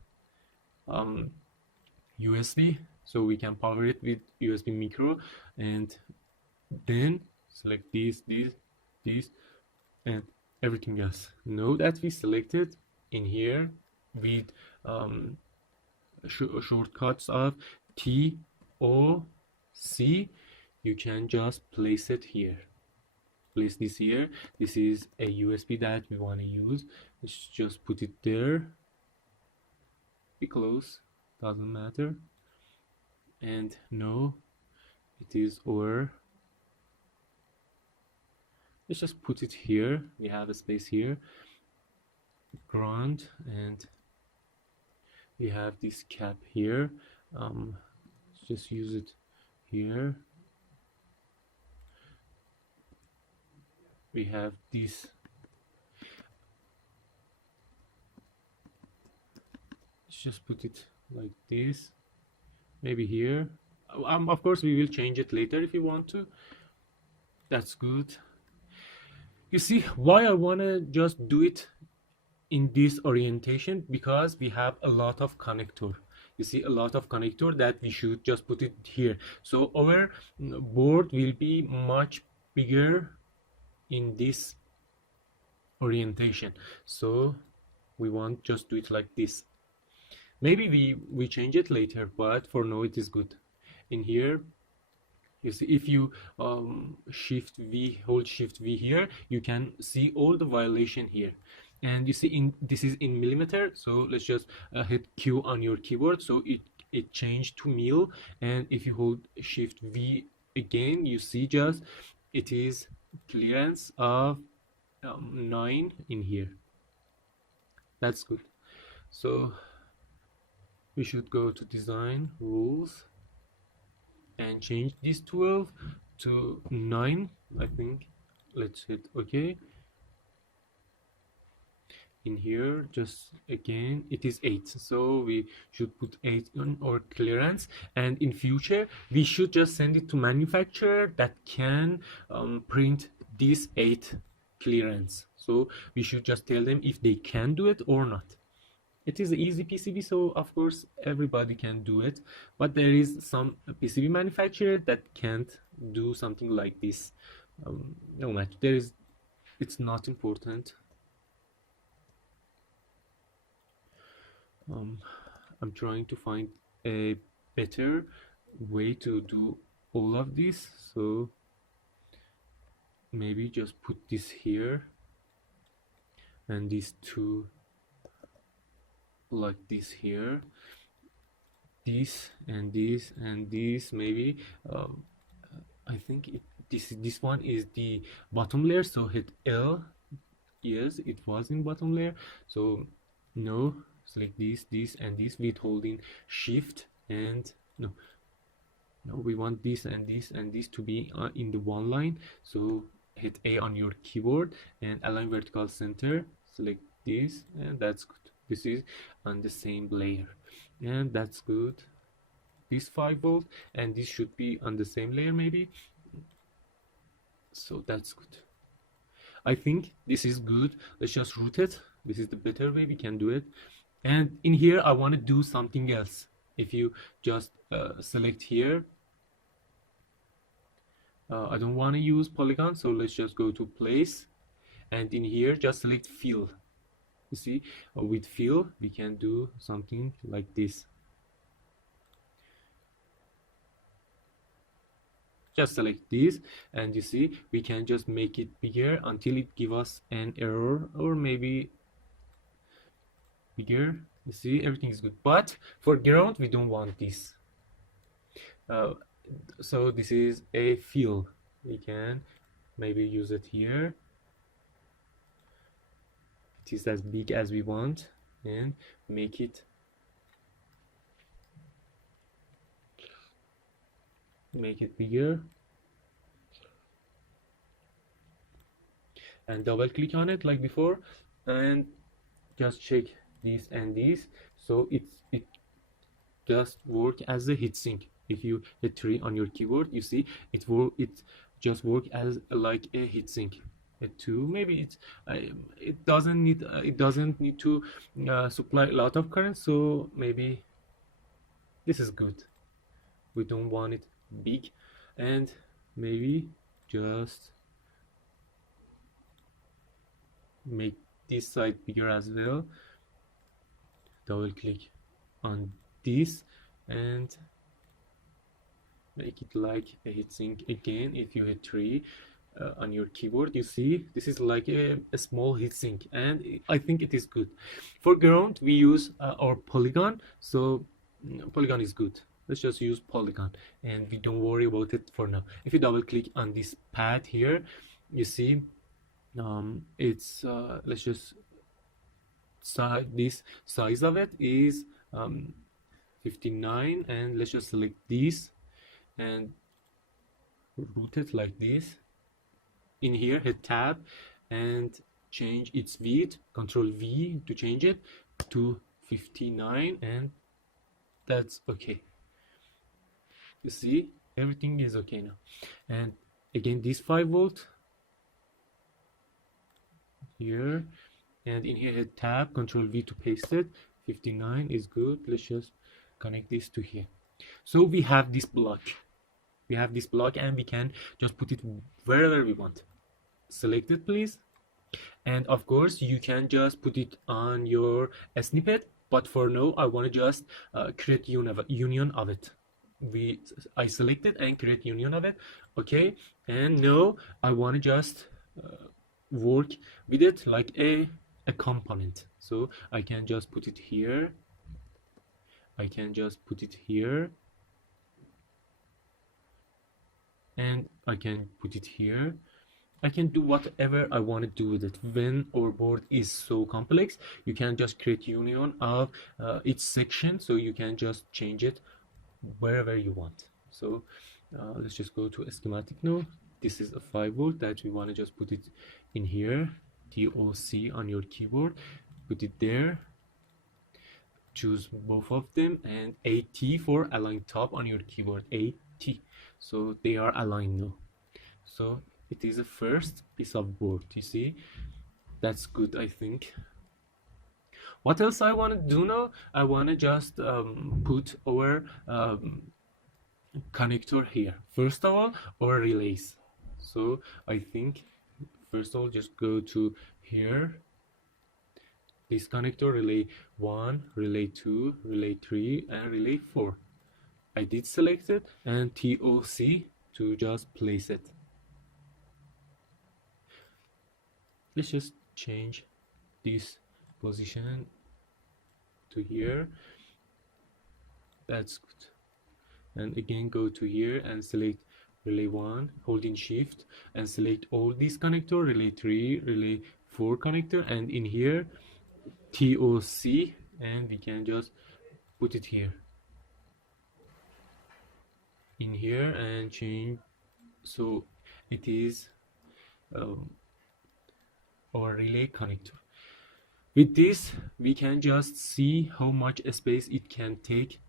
USB, so we can power it with USB micro, and then select this, and everything else. Know that we selected in here with shortcuts of T, O, C. You can just place it here. Place this here. This is a USB that we want to use. Let's just put it there. Be close, doesn't matter. And no, it is over. Let's just put it here. We have a space here. Ground, and we have this cap here. Let's just use it here. We have this. Let's just put it like this. Maybe here. Of course, we will change it later if you want to. That's good. You see why I want to just do it in this orientation? Because we have a lot of connector. You see a lot of connector that we should just put it here. So our board will be much bigger in this orientation. So we want just do it like this. Maybe we change it later, but for now it is good. In here, you see, if you shift V, hold shift V here, you can see all the violation here. And you see this is in millimeter, so let's just hit Q on your keyboard, so it changed to mil. And if you hold shift V again, you see just it is clearance of 9 in here. That's good. So we should go to design rules and change this 12 to 9, I think. Let's hit OK. In here, just again, it is 8, so we should put 8 on our clearance. And in future, we should just send it to manufacturer that can print this 8 clearance. So we should just tell them if they can do it or not. It is an easy PCB, so of course everybody can do it, but there is some PCB manufacturer that can't do something like this. No matter, it's not important. I'm trying to find a better way to do all of this, so maybe just put this here and these two like this here, this and this and this. Maybe I think this one is the bottom layer, so hit L. Yes, it was in bottom layer, so no, select this and this with holding shift, and no, we want this and this and this to be in the one line, so hit A on your keyboard and align vertical center, select this, and that's good. This is on the same layer, and that's good. This 5 volt and this should be on the same layer maybe, so that's good. I think this is good. Let's just route it. This is the better way we can do it. And in here I want to do something else. If you just select here, I don't want to use polygon, so let's just go to place, and in here just select fill. You see, with fill we can do something like this. Just select this, and you see we can just make it bigger until it give us an error, or maybe bigger. You see, everything is good, but for ground we don't want this. So this is a fill. We can maybe use it here. It it is as big as we want, and make it bigger, and double click on it like before, and just check this and this. So it just work as a heatsink. If you hit 3 on your keyboard, you see it just work as like a heatsink. Hit 2, maybe it doesn't need to supply a lot of current, so maybe this is good. We don't want it big, and maybe just make this side bigger as well. Double click on this and make it like a heatsink again. If you hit 3 on your keyboard, you see this is like a small heatsink, and I think it is good. For ground we use our polygon, so polygon is good. Let's just use polygon and we don't worry about it for now. If you double click on this pad here, you see it's let's just this size of it is 59, and let's just select this and route it like this. In here, hit tab and change its width, Control V to change it to 59, and that's okay. You see, everything is okay now. And again, this 5 volt here, and in here hit tab, Control V to paste it. 59 is good. Let's just connect this to here. So we have this block. And we can just put it wherever we want. Select it, please. And of course, you can just put it on your snippet, but for now, I want to just create union of it. I select it and create union of it. Okay, and now I want to just work with it like a component. So I can just put it here. And I can put it here. I can do whatever I want to do with it. When our board is so complex, you can just create union of each section, so you can just change it wherever you want. So let's just go to a schematic node. This is a 5 volt that we want to just put it in here. TOC on your keyboard, put it there. Choose both of them, and AT for align top on your keyboard. AT, so they are aligned now. So it is the first piece of board. You see, that's good. I think. What else I want to do now? I want to just put our connector here. First of all, our relays. So I think first of all, just go to here. This connector, relay 1, relay 2, relay 3, and relay 4. I did select it, and TOC to just place it. Let's just change this position to here. That's good. And again, go to here and select relay 1, holding shift, and select all these connector, relay 3, relay 4 connector, and in here TOC, and we can just put it here in here and change, so it is our relay connector. With this, we can just see how much space it can take.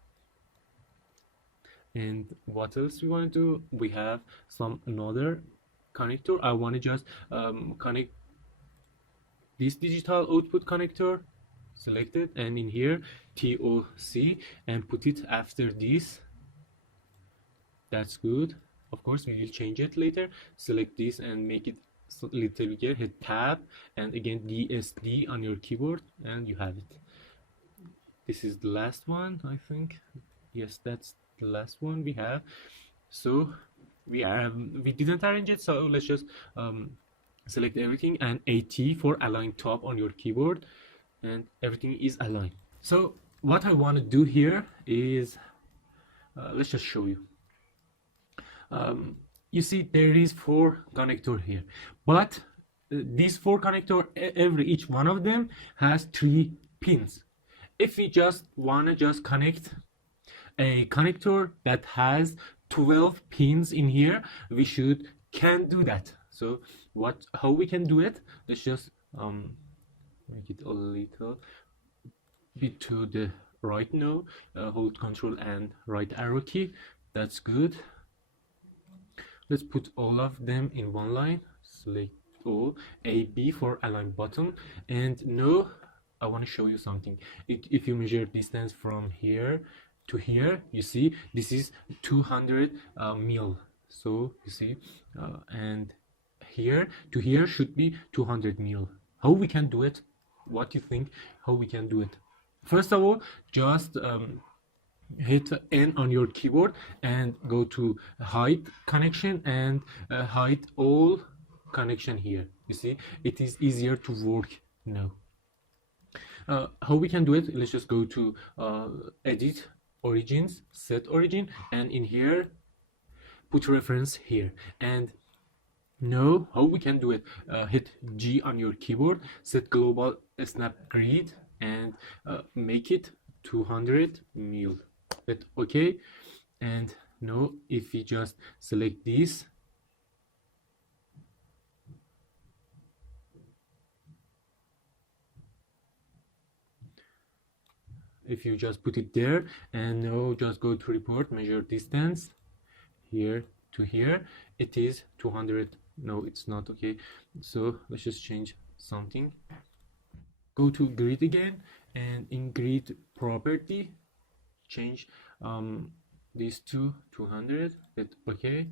And what else we want to do? We have another connector. I want to just connect this digital output connector. Select it, and in here TOC, and put it after this. That's good. Of course, we will change it later. Select this and make it a little bigger. Hit tab and again DSD on your keyboard, and you have it. This is the last one, I think. Yes, that's the last one we have. So we didn't arrange it, so let's just select everything, and AT for align top on your keyboard, and everything is aligned. So what I want to do here is let's just show you. You see there is 4 connector here, but these four connector, each one of them has 3 pins. If we just wanna just connect a connector that has 12 pins in here, we can do that. So how we can do it? Let's just make it a little bit to the right now. Hold Control and right arrow key. That's good. Let's put all of them in one line. Select all. A, B for align bottom. And now I want to show you something. If you measure distance from here to here, you see this is 200 mil. So you see, and here to here should be 200 mil. How we can do it? What do you think? How we can do it? First of all, just hit N on your keyboard and go to hide connection and hide all connection here. You see, it is easier to work now. How we can do it? Let's just go to edit origins, set origin, and in here put reference here. And now how we can do it? Hit G on your keyboard, set global snap grid, and make it 200 mil. Hit OK. And now if we just select this, if you just put it there, and now just go to report, measure distance here to here, it is 200. No, it's not. Okay, so let's just change something. Go to grid again, and in grid property change these to 200. Hit OK.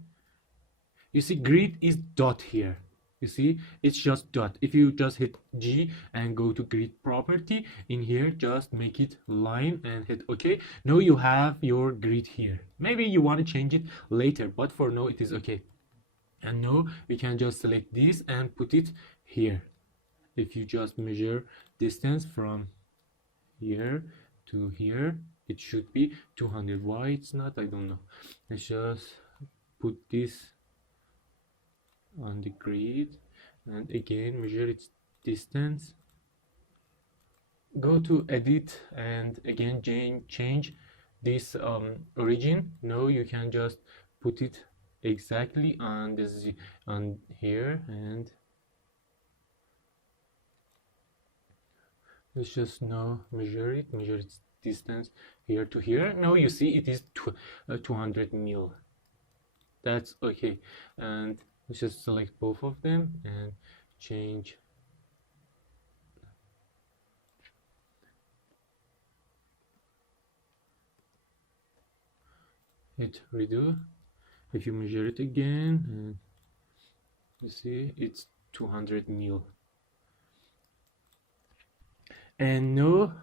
You see grid is dot here. You see, it's just dot. If you just hit G and go to grid property, in here just make it line and hit OK. Now you have your grid here. Maybe you want to change it later, but for now it is OK. And now we can just select this and put it here. If you just measure distance from here to here, it should be 200. Why it's not, I don't know. Let's just put this on the grid and again measure its distance. Go to edit and again change this origin. Now you can just put it exactly on on here, and let's just now measure its distance here to here. Now you see it is 200 mil. That's okay. And let's just select both of them and change hit redo. If you measure it again, and you see it's 200 mil. And now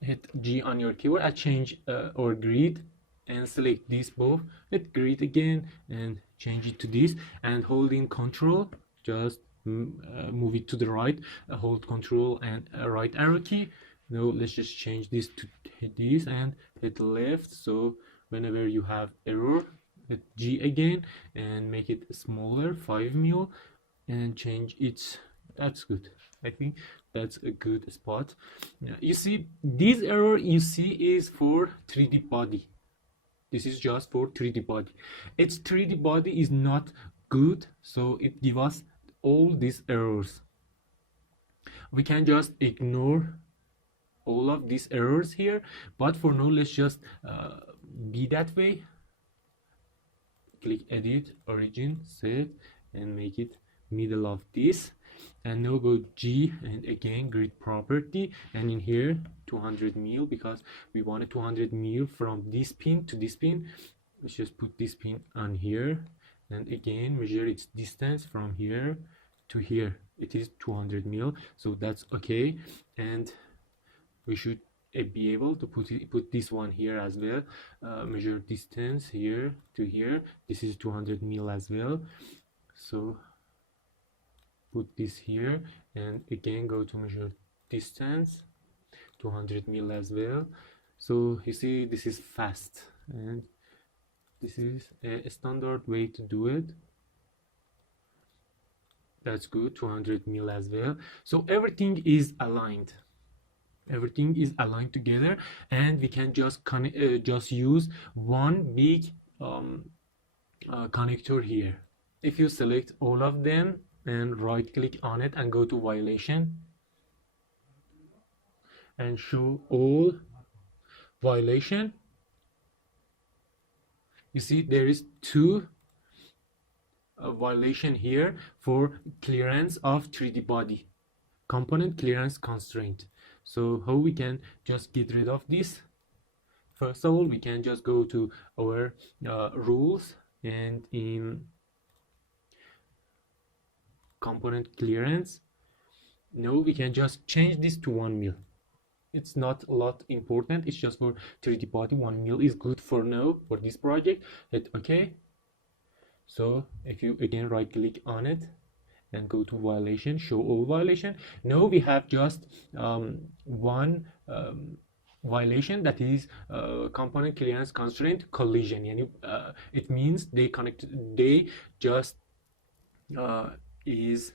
hit G on your keyboard. I change our grid and select these both. Hit grid again and change it to this, and holding Control just move it to the right. Hold Control and right arrow key. Now let's just change this to this and hit left. So whenever you have error, hit G again and make it smaller, 5 mil, and change it. That's good. I think that's a good spot. You see, this error you see is for 3D body. This is just for 3D body. Its 3D body is not good, so it gives us all these errors. We can just ignore all of these errors here, but for now let's just be that way. Click edit origin, set, and make it middle of this. And now go G and again grid property, and in here 200 mil, because we wanted 200 mil from this pin to this pin. Let's just put this pin on here, and again measure its distance from here to here. It is 200 mil, so that's okay. And we should be able to put this one here as well. Measure distance here to here. This is 200 mil as well, so put this here, and again go to measure distance, 200 mil as well. So you see, this is fast, and this is a standard way to do it. That's good. 200 mil as well. So everything is aligned. Everything is aligned together, and we can just use one big connector here. If you select all of them and right click on it and go to violation and show all violation, you see there is two violation here for clearance of 3D body, component clearance constraint. So how we can just get rid of this? First of all, we can just go to our rules, and in component clearance, now we can just change this to 1 mil. It's not a lot important, it's just for 3D body. 1 mil is good for now for this project. Hit OK. So if you again right click on it and go to violation, show all violation, now we have just one violation, that is component clearance constraint collision. It means they just is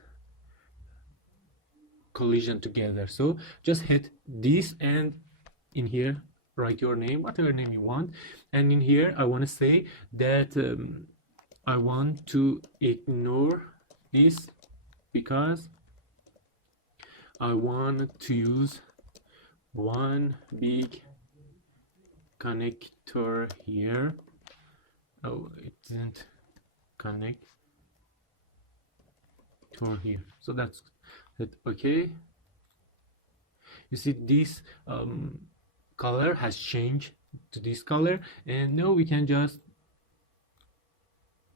collision together. So just hit this, and in here write your name, whatever name you want, and in here I want to say that I want to ignore this because I want to use one big connector here. Oh, it didn't connect to here. So that's it. Okay. You see this color has changed to this color, and now we can just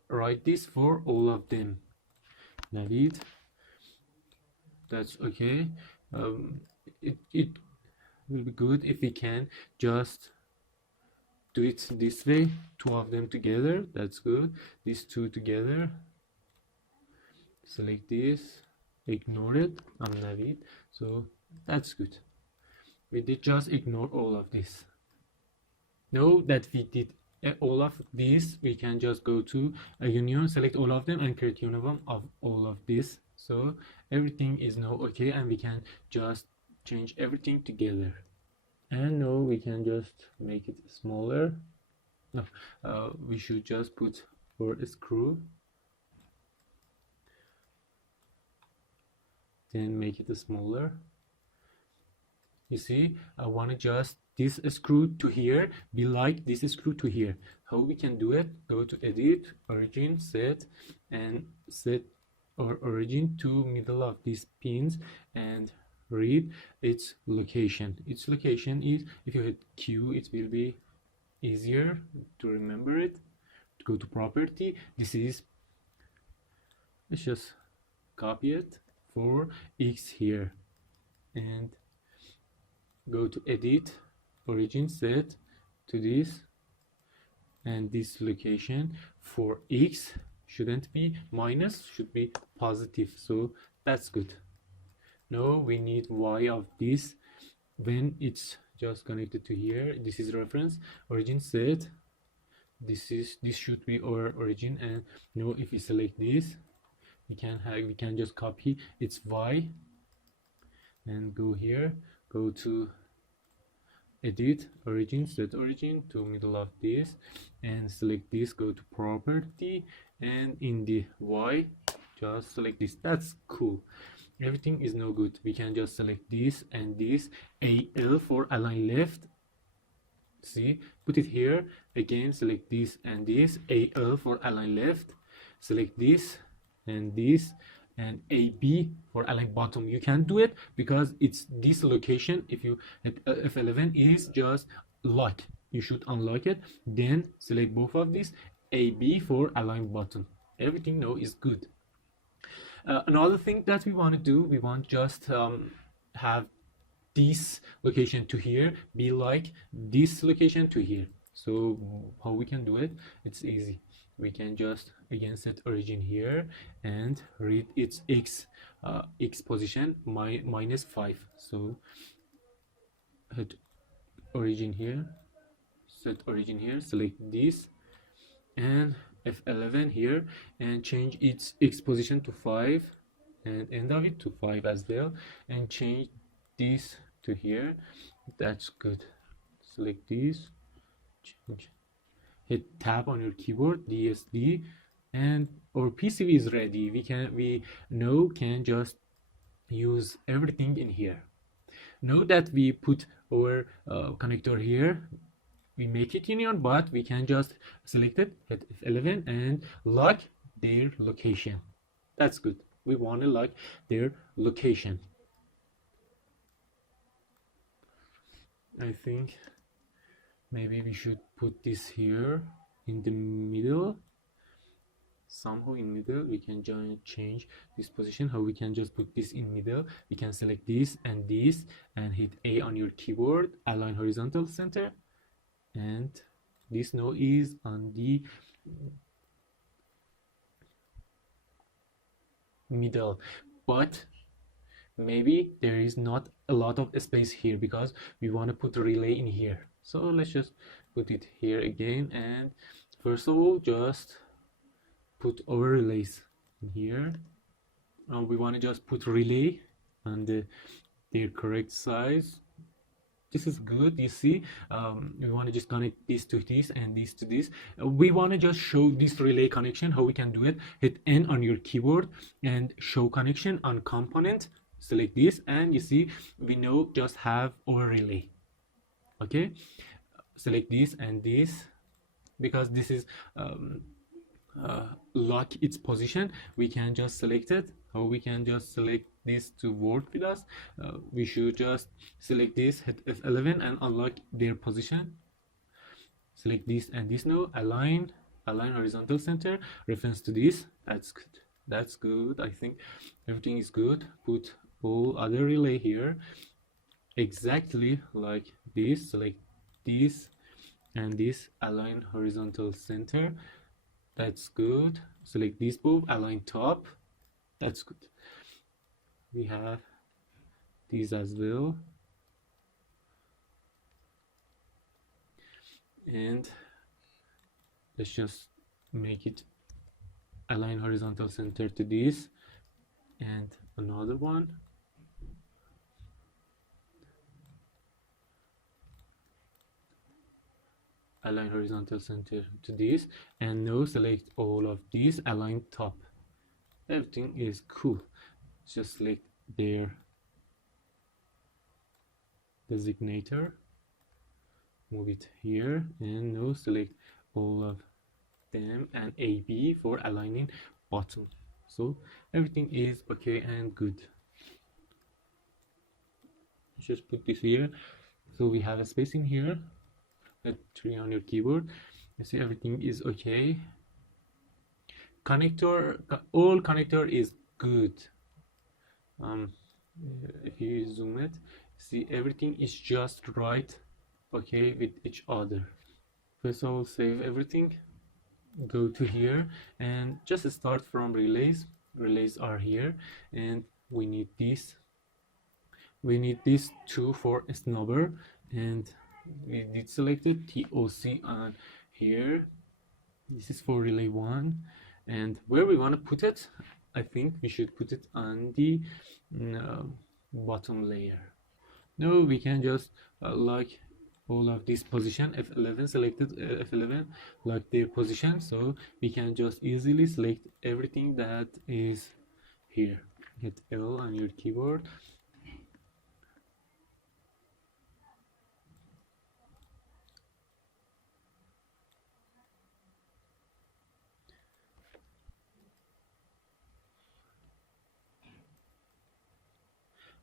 write this for all of them. Navid. That's okay. It will be good if we can just do it this way, two of them together. That's good. These two together. Select this, ignore it. I'm Navid. So that's good. We did just ignore all of this. Now that we did all of this, we can just go to a union, select all of them, and create uniform of all of this. So everything is now okay, and we can just change everything together. And now we can just make it smaller. No, we should just put for a screw, then make it smaller. You see, I want to just this screw to here be like this screw to here. How we can do it? Go to edit, origin, set, and set our origin to middle of these pins and read its location. Its location is, if you hit Q, it will be easier to remember it. Go to property. This is, let's just copy it for X here, and go to edit, origin, set to this, and this location for X shouldn't be minus, should be positive. So that's good. Now we need Y of this when it's just connected to here. This is reference, origin, set. This should be our origin, and now if we select this, we can just copy its Y and go here, go to edit, origin, set origin to middle of this, and select this, go to property, and in the Y just select this. That's cool. Everything is now good. We can just select this and this, AL for align left. See, put it here again, select this and this, AL for align left, select this and this, and AB for align bottom. You can do it because it's this location. If you hit F11 is just lock, you should unlock it, then select both of these, AB for align bottom. Everything now is good. Another thing that we want to do, we want just have this location to here be like this location to here. So how we can do it? It's easy. We can just again set origin here and read its x position -5. So hit origin here, set origin here, select this and F11 here, and change its x position to 5 and end of it to 5 as well, and change this to here. That's good. Select this, change, hit tab on your keyboard, DSD, and our PCB is ready. We now can just use everything in here. Note that we put our connector here, we make it union, but we can just select it, hit F11 and lock their location. That's good. We want to lock their location. I think maybe we should put this here in the middle. Somehow in middle we can change this position. How we can just put this in middle? We can select this and hit A on your keyboard, align horizontal center, and this now is on the middle, but maybe there is not a lot of space here because we want to put a relay in here. So let's just put it here again, and first of all just put our relays in here. We want to just put relay on their correct size. This is good. You see, we want to just connect this to this and this to this. We want to just show this relay connection. How we can do it? Hit N on your keyboard and show connection on component. Select this, and you see we now just have our relay. Okay, select this and this, because this is lock its position. We can just select it. How we can just select this to work with us? We should just select this, hit F11 and unlock their position. Select this and this now, align horizontal center, reference to this. That's good. That's good. I think everything is good. Put all other relay here exactly like this. Select this and this, align horizontal center. That's good. Select this both, align top. That's good. We have these as well, and let's just make it align horizontal center to this, and another one. Align horizontal center to this, and now select all of these, align top. Everything is cool. Just select their designator, move it here, and now select all of them and AB for aligning bottom. So everything is okay and good. Just put this here, so we have a space in here. Hit 3 on your keyboard. You see everything is okay. Connector, all connector is good. If you zoom it, see everything is just right, okay, with each other. First of all, save everything, go to here and just start from relays. Relays are here, and we need this two for snubber, and we did selected TOC on here. This is for relay 1, and where we want to put it, I think we should put it on the bottom layer. No, we can just like all of this position, F11 selected, F11 like their position, so we can just easily select everything that is here. Hit L on your keyboard.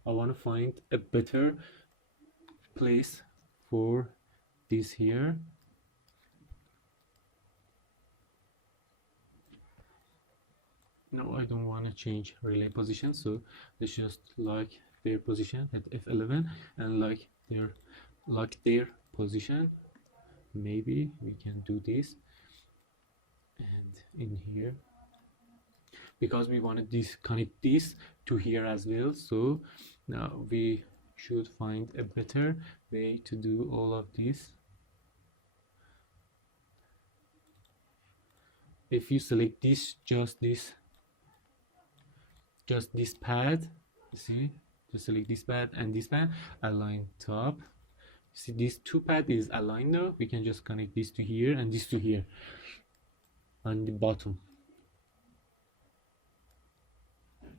I want to find a better place for this here. No, I don't want to change relay position, so let's just like their position at F11 and like their position. Maybe we can do this, and in here, because we want to disconnect this to here as well, so now we should find a better way to do all of this. If you select this, just this just this pad, you see, just select this pad and this pad, align top. See, these two pad is aligned now. We can just connect this to here and this to here on the bottom.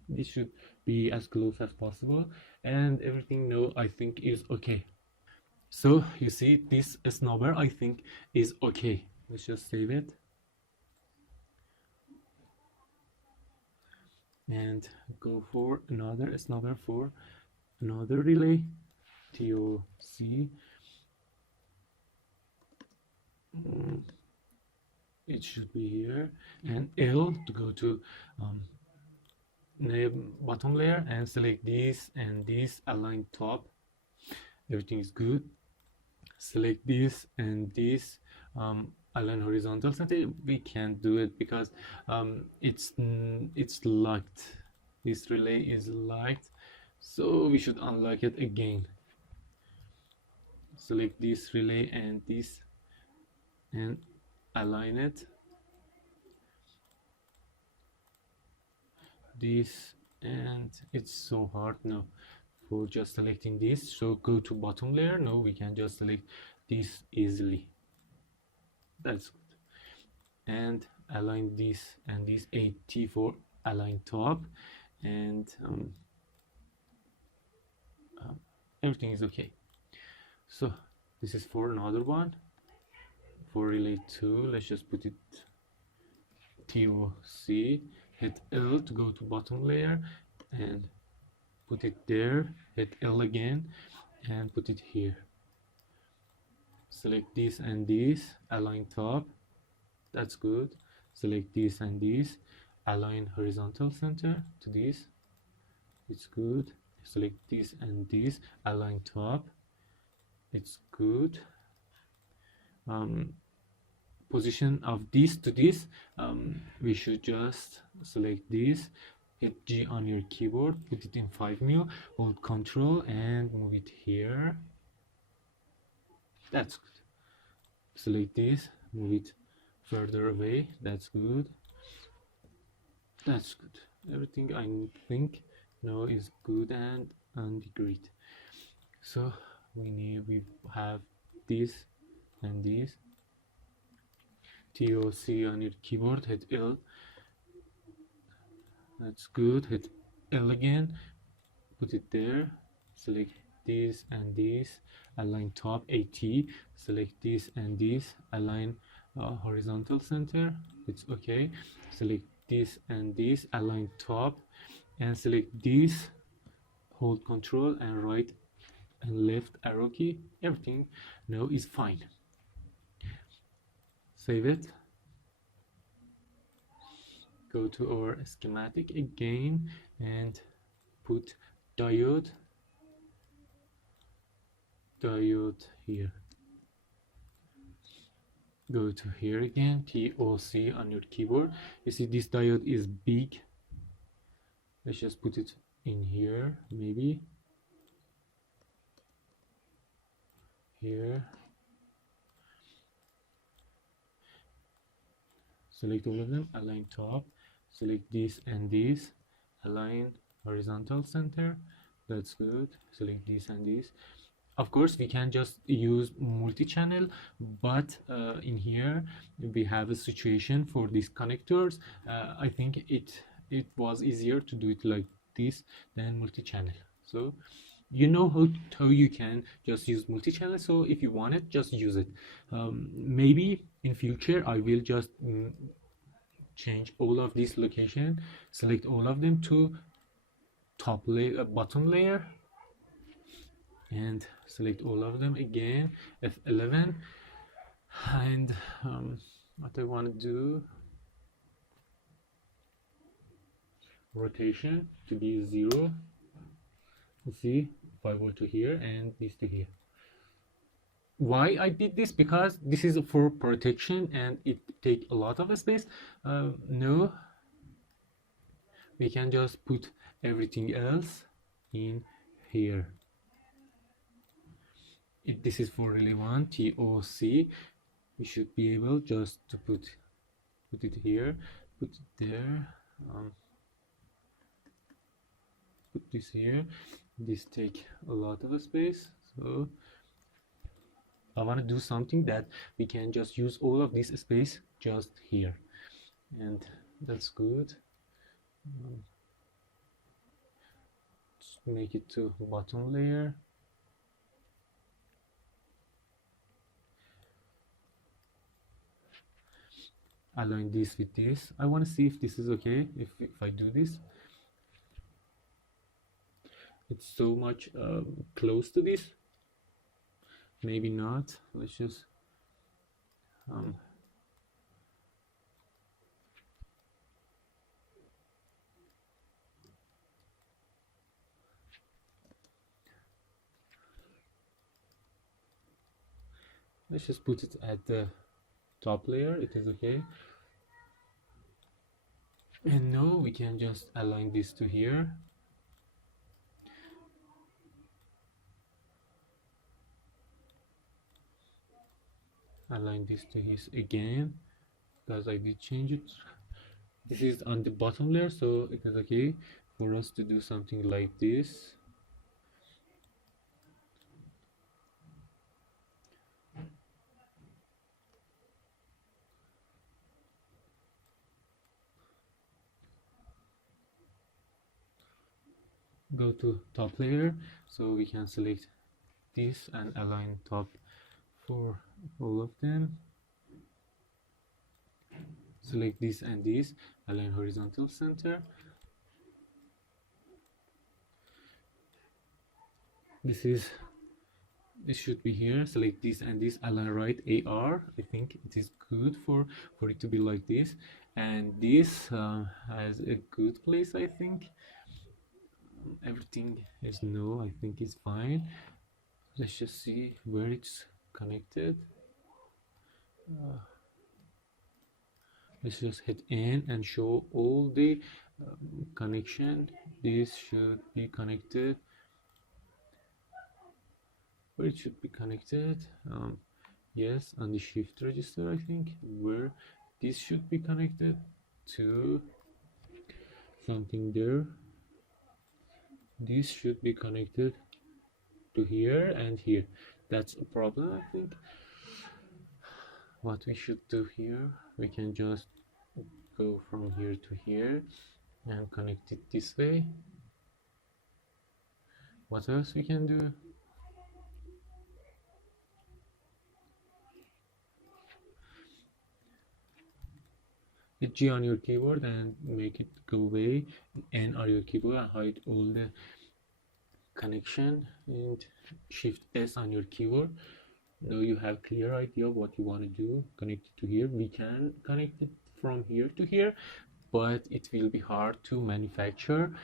This should be as close as possible, and everything now I think is okay. So you see, this snubber I think is okay. Let's just save it and go for another snubber for another relay. TOC. It should be here, and L to go to the bottom layer and select this and this, align top. Everything is good. Select this and this, align horizontal center. We can't do it because it's locked. This relay is locked, so we should unlock it again. Select this relay and this and align it. This, and it's so hard now for just selecting this. So go to bottom layer. No, we can just select this easily. That's good. And align this and this 8T for align top, and everything is okay. So this is for another one. For relay 2, let's just put it TOC, hit L to go to bottom layer and put it there, hit L again and put it here. Select this and this, align top. That's good. Select this and this, align horizontal center to this. It's good. Select this and this, align top. It's good. Position of this to this, we should just select this, hit G on your keyboard, put it in 5 mil, hold Control and move it here. That's good. Select this, move it further away. That's good. That's good. Everything I think now is good and great. So we have this and this. TOC on your keyboard, hit L. That's good. Hit L again, put it there. Select this and this, align top. AT. Select this and this, align horizontal center. It's okay. Select this and this, align top, and select this. Hold Control and right and left arrow key. Everything now is fine. Save it. Go to our schematic again and put diode here. Go to here again, TOC on your keyboard. You see this diode is big. Let's just put it in here, maybe here. Select all of them, align top, select this and this, align horizontal center. That's good. Select this and this. Of course we can just use multi-channel, but in here we have a situation for these connectors. I think it was easier to do it like this than multi-channel. So you know how you can just use multi-channel, so if you want it, just use it. Maybe in future I will just change all of this location, select all of them to top layer, bottom layer, and select all of them again, F11, and what I want to do, rotation to be 0. You see, if I go to here and this to here. Why I did this? Because this is for protection and it take a lot of space. No, we can just put everything else in here. If this is for relay 1, TOC, we should be able just to put it here, put it there. put this here. This take a lot of space, so I want to do something that we can just use all of this space just here, and that's good. Just make it to bottom layer. Align this with this. I want to see if this is okay. If I do this, it's so much close to this. Maybe not. Let's just let's just put it at the top layer. It is okay. And now we can just align this to here. Align this to his again, because I did change it. This is on the bottom layer, so it is okay for us to do something like this. Go to top layer, so we can select this and align top for all of them. Select this and this, align horizontal center. This should be here. Select this and this, align right AR. I think it is good for it to be like this, and this has a good place. I think everything is no, I think it's fine. Let's just see where it's connected. Let's just hit in and show all the connection. This should be connected where it should be connected. Yes, on the shift register, I think, where this should be connected to something there. This should be connected to here and here. That's a problem, I think. What we should do here, we can just go from here to here and connect it this way. What else we can do? Hit G on your keyboard and make it go away. N on your keyboard and hide all the connection, and Shift S on your keyboard. Now you have clear idea of what you want to do. Connect it to here. We can connect it from here to here, but it will be hard to manufacture.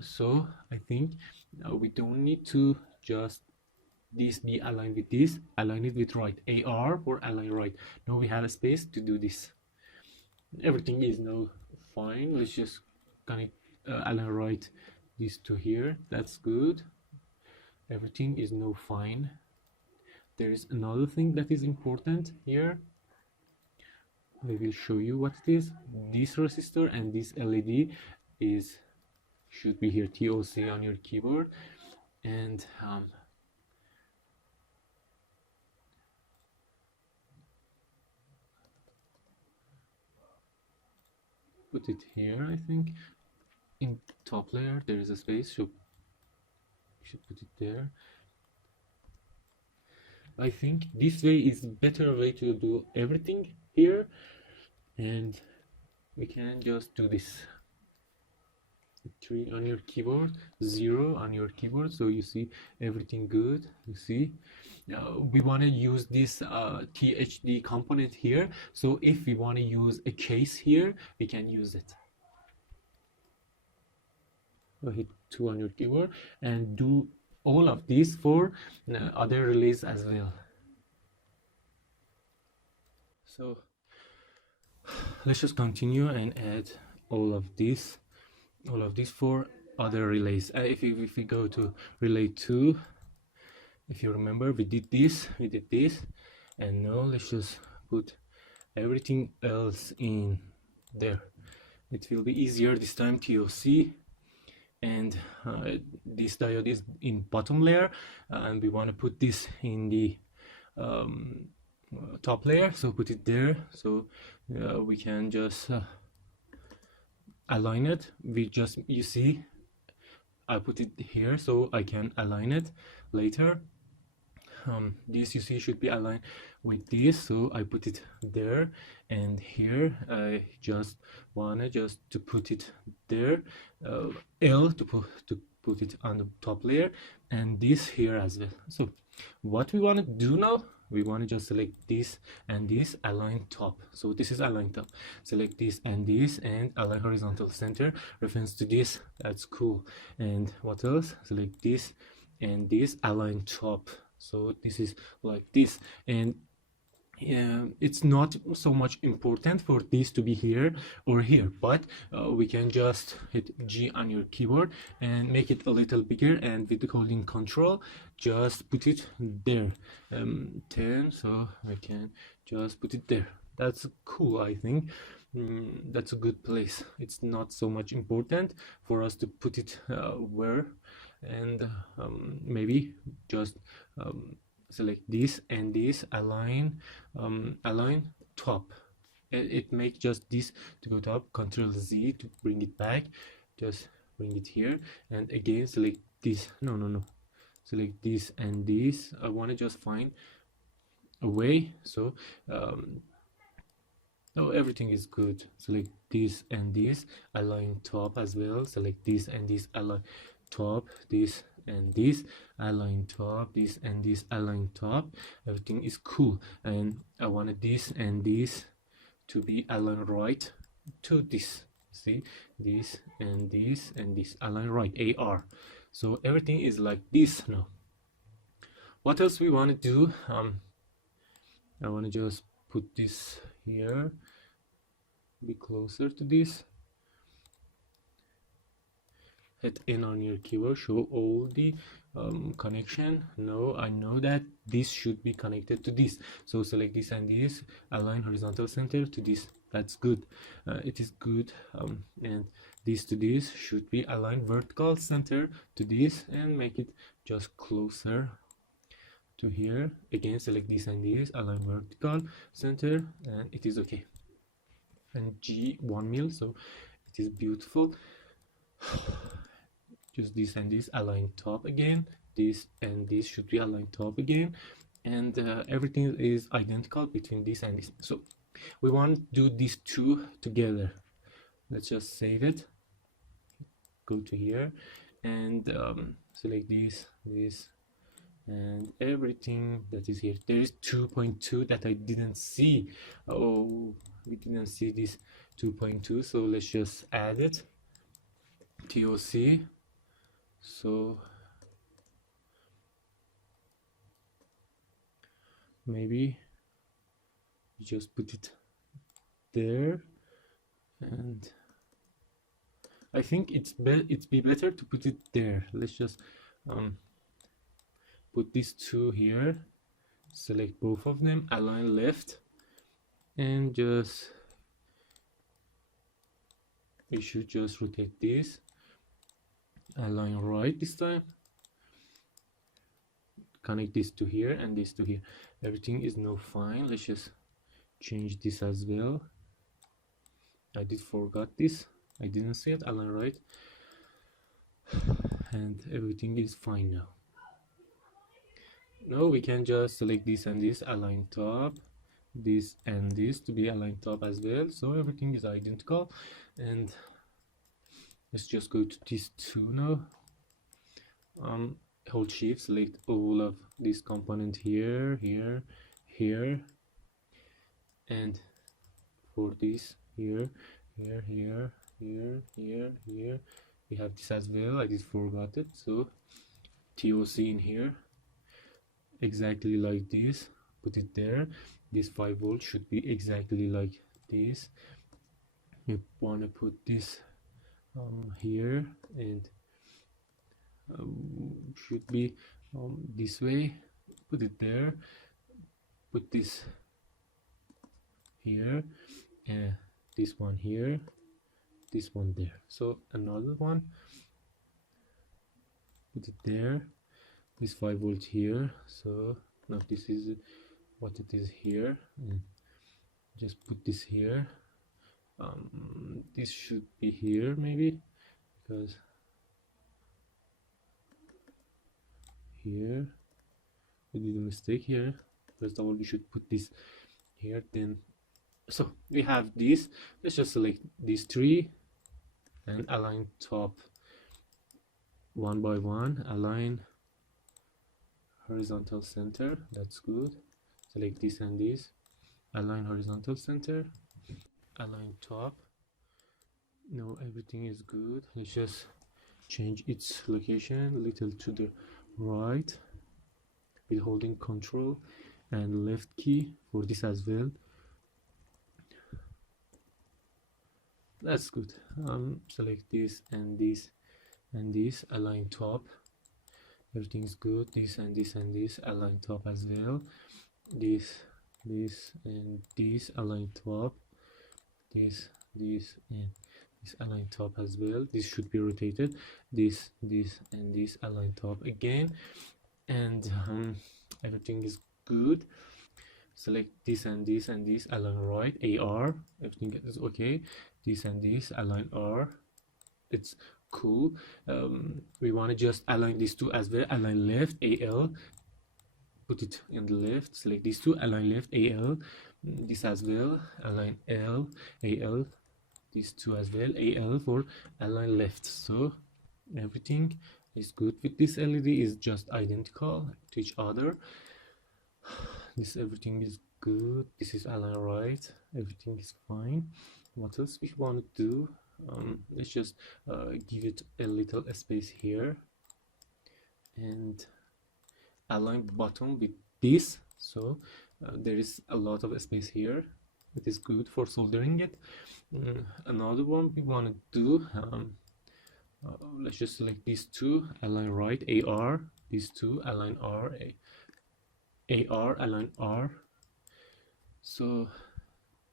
So I think we don't need to just this be aligned with this. Align it with right. AR or align right. Now we have a space to do this. Everything is now fine. Let's just connect align right this to here. That's good. Everything is now fine. There is another thing that is important here. I will show you what it is. This resistor and this LED should be here. TOC on your keyboard, and put it here. I think in top layer there is a space, so should put it there. I think this way is better way to do everything here, and we can just do this. 3 on your keyboard, 0 on your keyboard, so you see everything good. You see, we want to use this THD component here, so if we want to use a case here, we can use it. Hit 2 on your keyboard and do all of these for other relays as well. So let's just continue and add all of this for other relays. If we go to relay 2, if you remember, we did this, and now let's just put everything else in there. It will be easier this time. TOC and this diode is in bottom layer, and we want to put this in the top layer, so put it there. So we can just align it. You see, I put it here so I can align it later. This, you see, should be aligned with this, so I put it there, and here I just wanna to put it there, L to put it on the top layer, and this here as well. So what we want to do now, we want to just select this and this, align top. So this is align top. Select this and this, and align horizontal center reference to this. That's cool. And what else? Select this and this, align top. So this is like this, and it's not so much important for this to be here or here, but we can just hit G on your keyboard and make it a little bigger, and with the holding control just put it there, 10, so I can just put it there. That's cool. I think that's a good place. It's not so much important for us to put it where, and maybe just select this and this, align top. It makes just this to go top, Control Z to bring it back, just bring it here, and again select this, no, select this and this. I want to just find a way, so oh, everything is good. Select this and this, align top as well. Select this and this, align top, this and this, align top, this and this, align top. Everything is cool, and I wanted this and this to be aligned right to this. See, this and this and this, align right, AR. So everything is like this now. What else we want to do? I want to just put this here, be closer to this. Hit N on your keyboard, show all the connection. No, I know that this should be connected to this, so select this and this, align horizontal center to this. That's good. It is good. And this to this should be aligned vertical center to this, and make it just closer to here. Again, select this and this, align vertical center, and it is okay. And G 1 mil, so it is beautiful. Just this and this, align top again. This and this should be aligned top again, and everything is identical between this and this. So we want to do these two together. Let's just save it, go to here, and select this, and everything that is here. There is 2.2 that I didn't see. Oh, we didn't see this 2.2, so let's just add it. TOC. So maybe you just put it there, and I think it's be better to put it there. Let's just put these two here, select both of them, align left, and just we should just rotate this, align right this time, connect this to here and this to here. Everything is now fine. Let's just change this as well. I did forgot this, I didn't say it. Align right, and everything is fine now. Now we can just select this and this, align top, this and this to be aligned top as well, so everything is identical. And let's just go to these two now. Hold shift, select all of this component here, here, and for this here, here, we have this as well. I just forgot it, so TOC in here, exactly like this, put it there. This 5 volt should be exactly like this. You want to put this here, and should be this way. Put it there, put this here, this one here, this one there. So another one, put it there. This 5 volt here. So now this is what it is here. Just put this here. This should be here maybe, because here we did a mistake here. First of all, we should put this here. Then, so we have this. Let's just select these 3 and align top one by one. Align horizontal center. That's good. Select this and this. Align horizontal center. Align top. Now everything is good. Let's just change its location a little to the right with holding control and left key for this as well. That's good. Select this and this and this. Align top. Everything's good. This and this and this. Align top as well. This and this. Align top. This and this. Align top as well. This should be rotated. This and this. Align top again. And everything is good. Select this and this and this. Align right. AR. Everything is okay. This and this. Align R. It's cool. We want to just align these two as well. Align left. AL. Put it in the left. Select these two. Align left. AL. This as well. Align L. AL. These two as well. AL for align left. So everything is good with this LED. Is just identical to each other. This everything is good. This is align right. Everything is fine. What else we want to do? Let's just give it a little space here and align bottom with this. So there is a lot of space here. It is good for soldering it. Another one we want to do, let's just select these two, align right, AR, these two, align R, AR, align R. So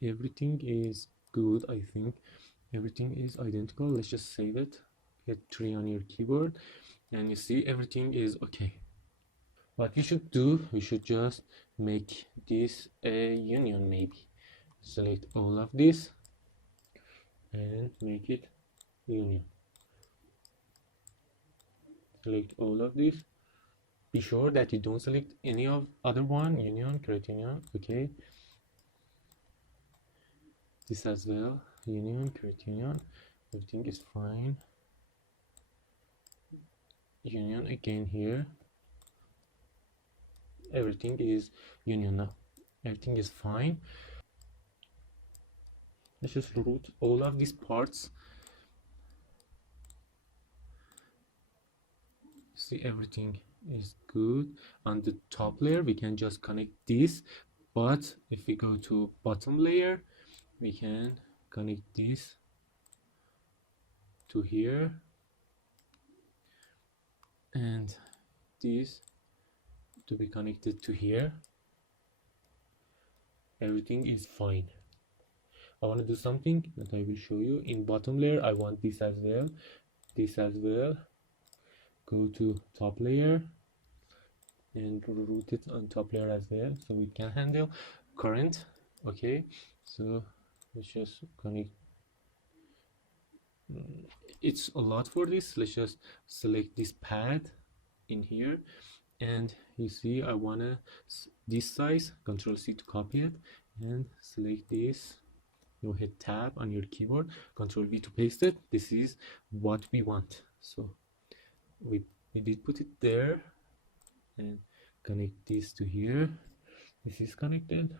everything is good. I think everything is identical. Let's just save it. Hit 3 on your keyboard and you see everything is okay. What we should do, we should just make this a union maybe. Select all of this and make it union. Select all of this. Be sure that you don't select any of other one. Union, create union. Okay. This as well. Union, create union. Everything is fine. Union again here. Everything is union now. Everything is fine. Let's just route all of these parts. See, everything is good. On the top layer we can just connect this, but if we go to bottom layer we can connect this to here and this to be connected to here. Everything is fine. I want to do something that I will show you. In bottom layer I want this as well, this as well. Go to top layer and route it on top layer as well, so we can handle current. Okay, so let's just connect. It's a lot for this. Let's just select this pad in here, and you see I wanna this size. Control C to copy it and select this. You hit tab on your keyboard, Control V to paste it. This is what we want. So we did put it there and connect this to here. This is connected.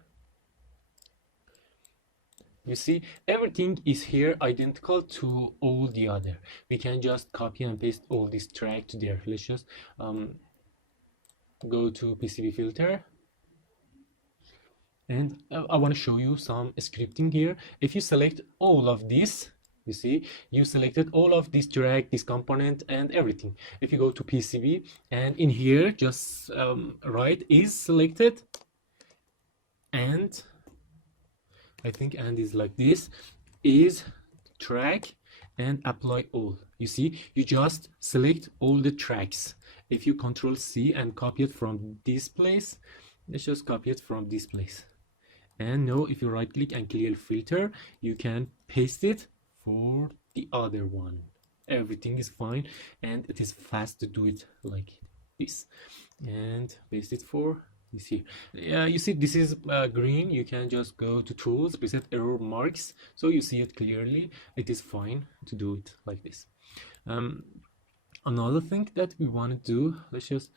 You see everything is here identical to all the other. We can just copy and paste all this track to there. Let's just go to Pcb Filter, and I want to show you some scripting here. If you select all of this, you see you selected all of this drag, this component and everything. If you go to PCB and in here just right is selected, and I think and is like this, is track, and apply all. You see, you just select all the tracks. If you Control C and copy it from this place, let's just copy it from this place. And now if you right click and clear filter, you can paste it for the other one. Everything is fine, and it is fast to do it like this. And paste it for this here. You see this is green. You can just go to tools, preset error marks, so you see it clearly. It is fine to do it like this. Another thing that we want to do, let's just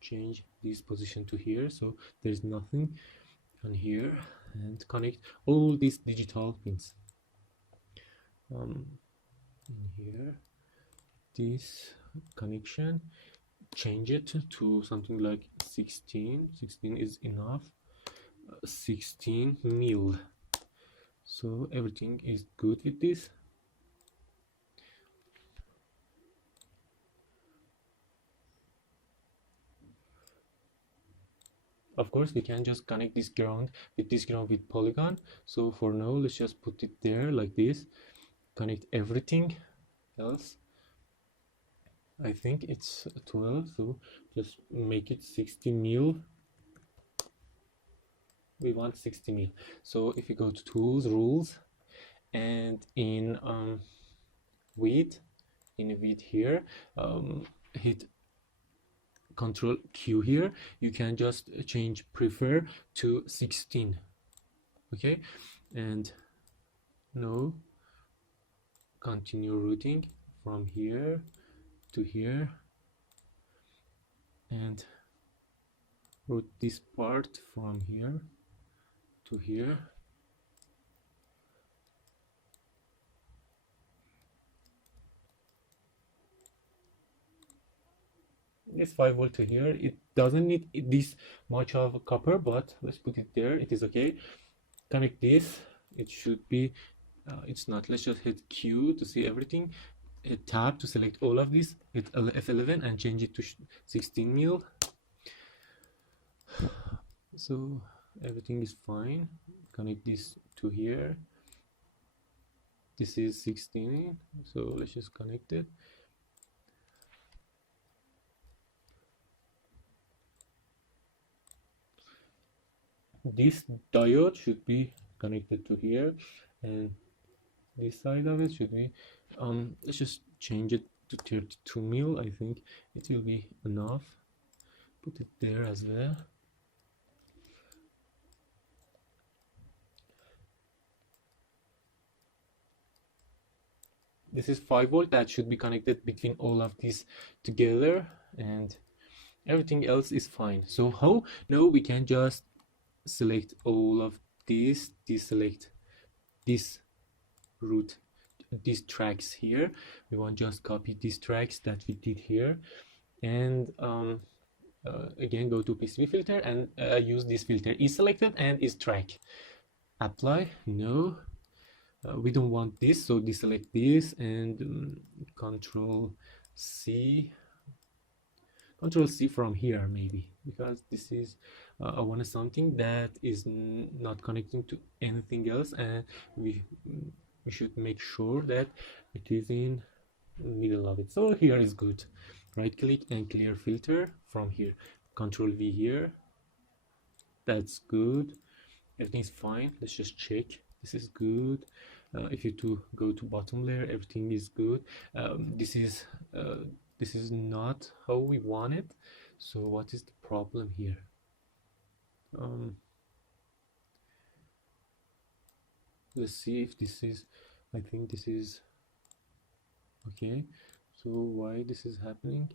change this position to here, so there's nothing on here, and connect all these digital pins in here. This connection, change it to something like 16 is enough. 16 mil, so everything is good with this. Of course, we can just connect this ground with polygon. So for now, let's just put it there like this. Connect everything else. I think it's 12, so just make it 60 mil. We want 60 mil. So if you go to tools, rules, and in width here, hit Control Q here, you can just change prefer to 16. Okay, and now continue routing from here to here, and route this part from here to here. This 5 volt to here. It doesn't need this much of copper, but let's put it there. It is okay. Connect this. It should be it's not. Let's just hit Q to see everything. Hit tab to select all of this. Hit F11 and change it to 16 mil. So everything is fine. Connect this to here. This is 16, so let's just connect it. This diode should be connected to here, and this side of it should be let's just change it to 32 mil. I think it will be enough. Put it there as well. This is 5 volt that should be connected between all of these together, and everything else is fine. So how now we can just select all of these, deselect this route, these tracks here. We want just copy these tracks that we did here, and again go to PCB filter and use this filter is selected and is track. Apply. No, we don't want this, so deselect this and Control C from here maybe, because this is I want something that is not connecting to anything else, and we should make sure that it is in the middle of it. So here is good. Right click and clear filter from here. Control V here. That's good. Everything is fine. Let's just check. This is good. If you go to bottom layer, everything is good. This is not how we want it. So what is the problem here? Let's see if this is, I think this is okay. So why this is happening?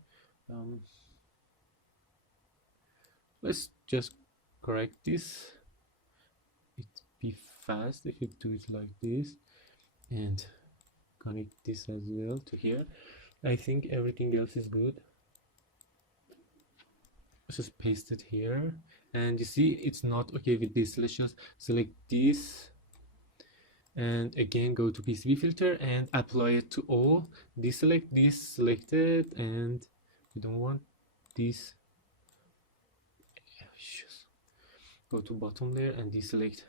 Let's just correct this. It be fast if you do it like this, and connect this as well to here. I think everything else is good. Let's just paste it here, and you see it's not okay with this. Let's just select this and again go to PCB filter and apply it to all. Deselect this selected, and we don't want this. Just go to bottom layer and deselect.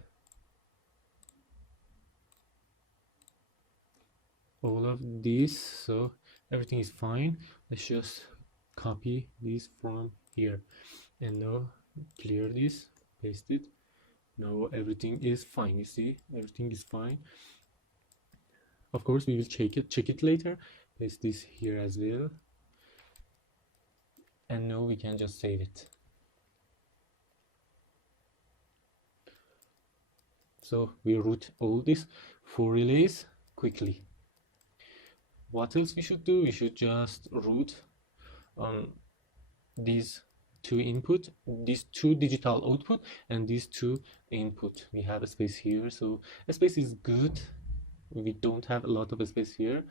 all of this, so everything is fine. Let's just copy this from here, and now clear this, paste it. Now everything is fine. You see, everything is fine. Of course, we will check it later. Paste this here as well, and now we can just save it. So we route all these 4 relays quickly. What else we should do? We should just route these 2 input, these 2 digital output, and these 2 input. We have a space here, so a space is good. We don't have a lot of space here.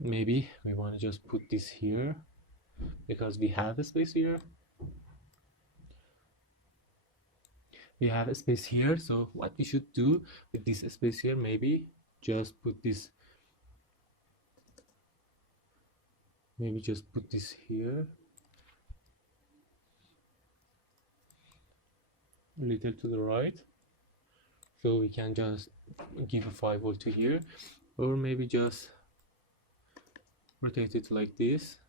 Maybe we want to just put this here because we have a space here. We have a space here, so what we should do with this space here, maybe just put this, here a little to the right, so we can just give a 5 volt to here, or maybe just rotate it like this.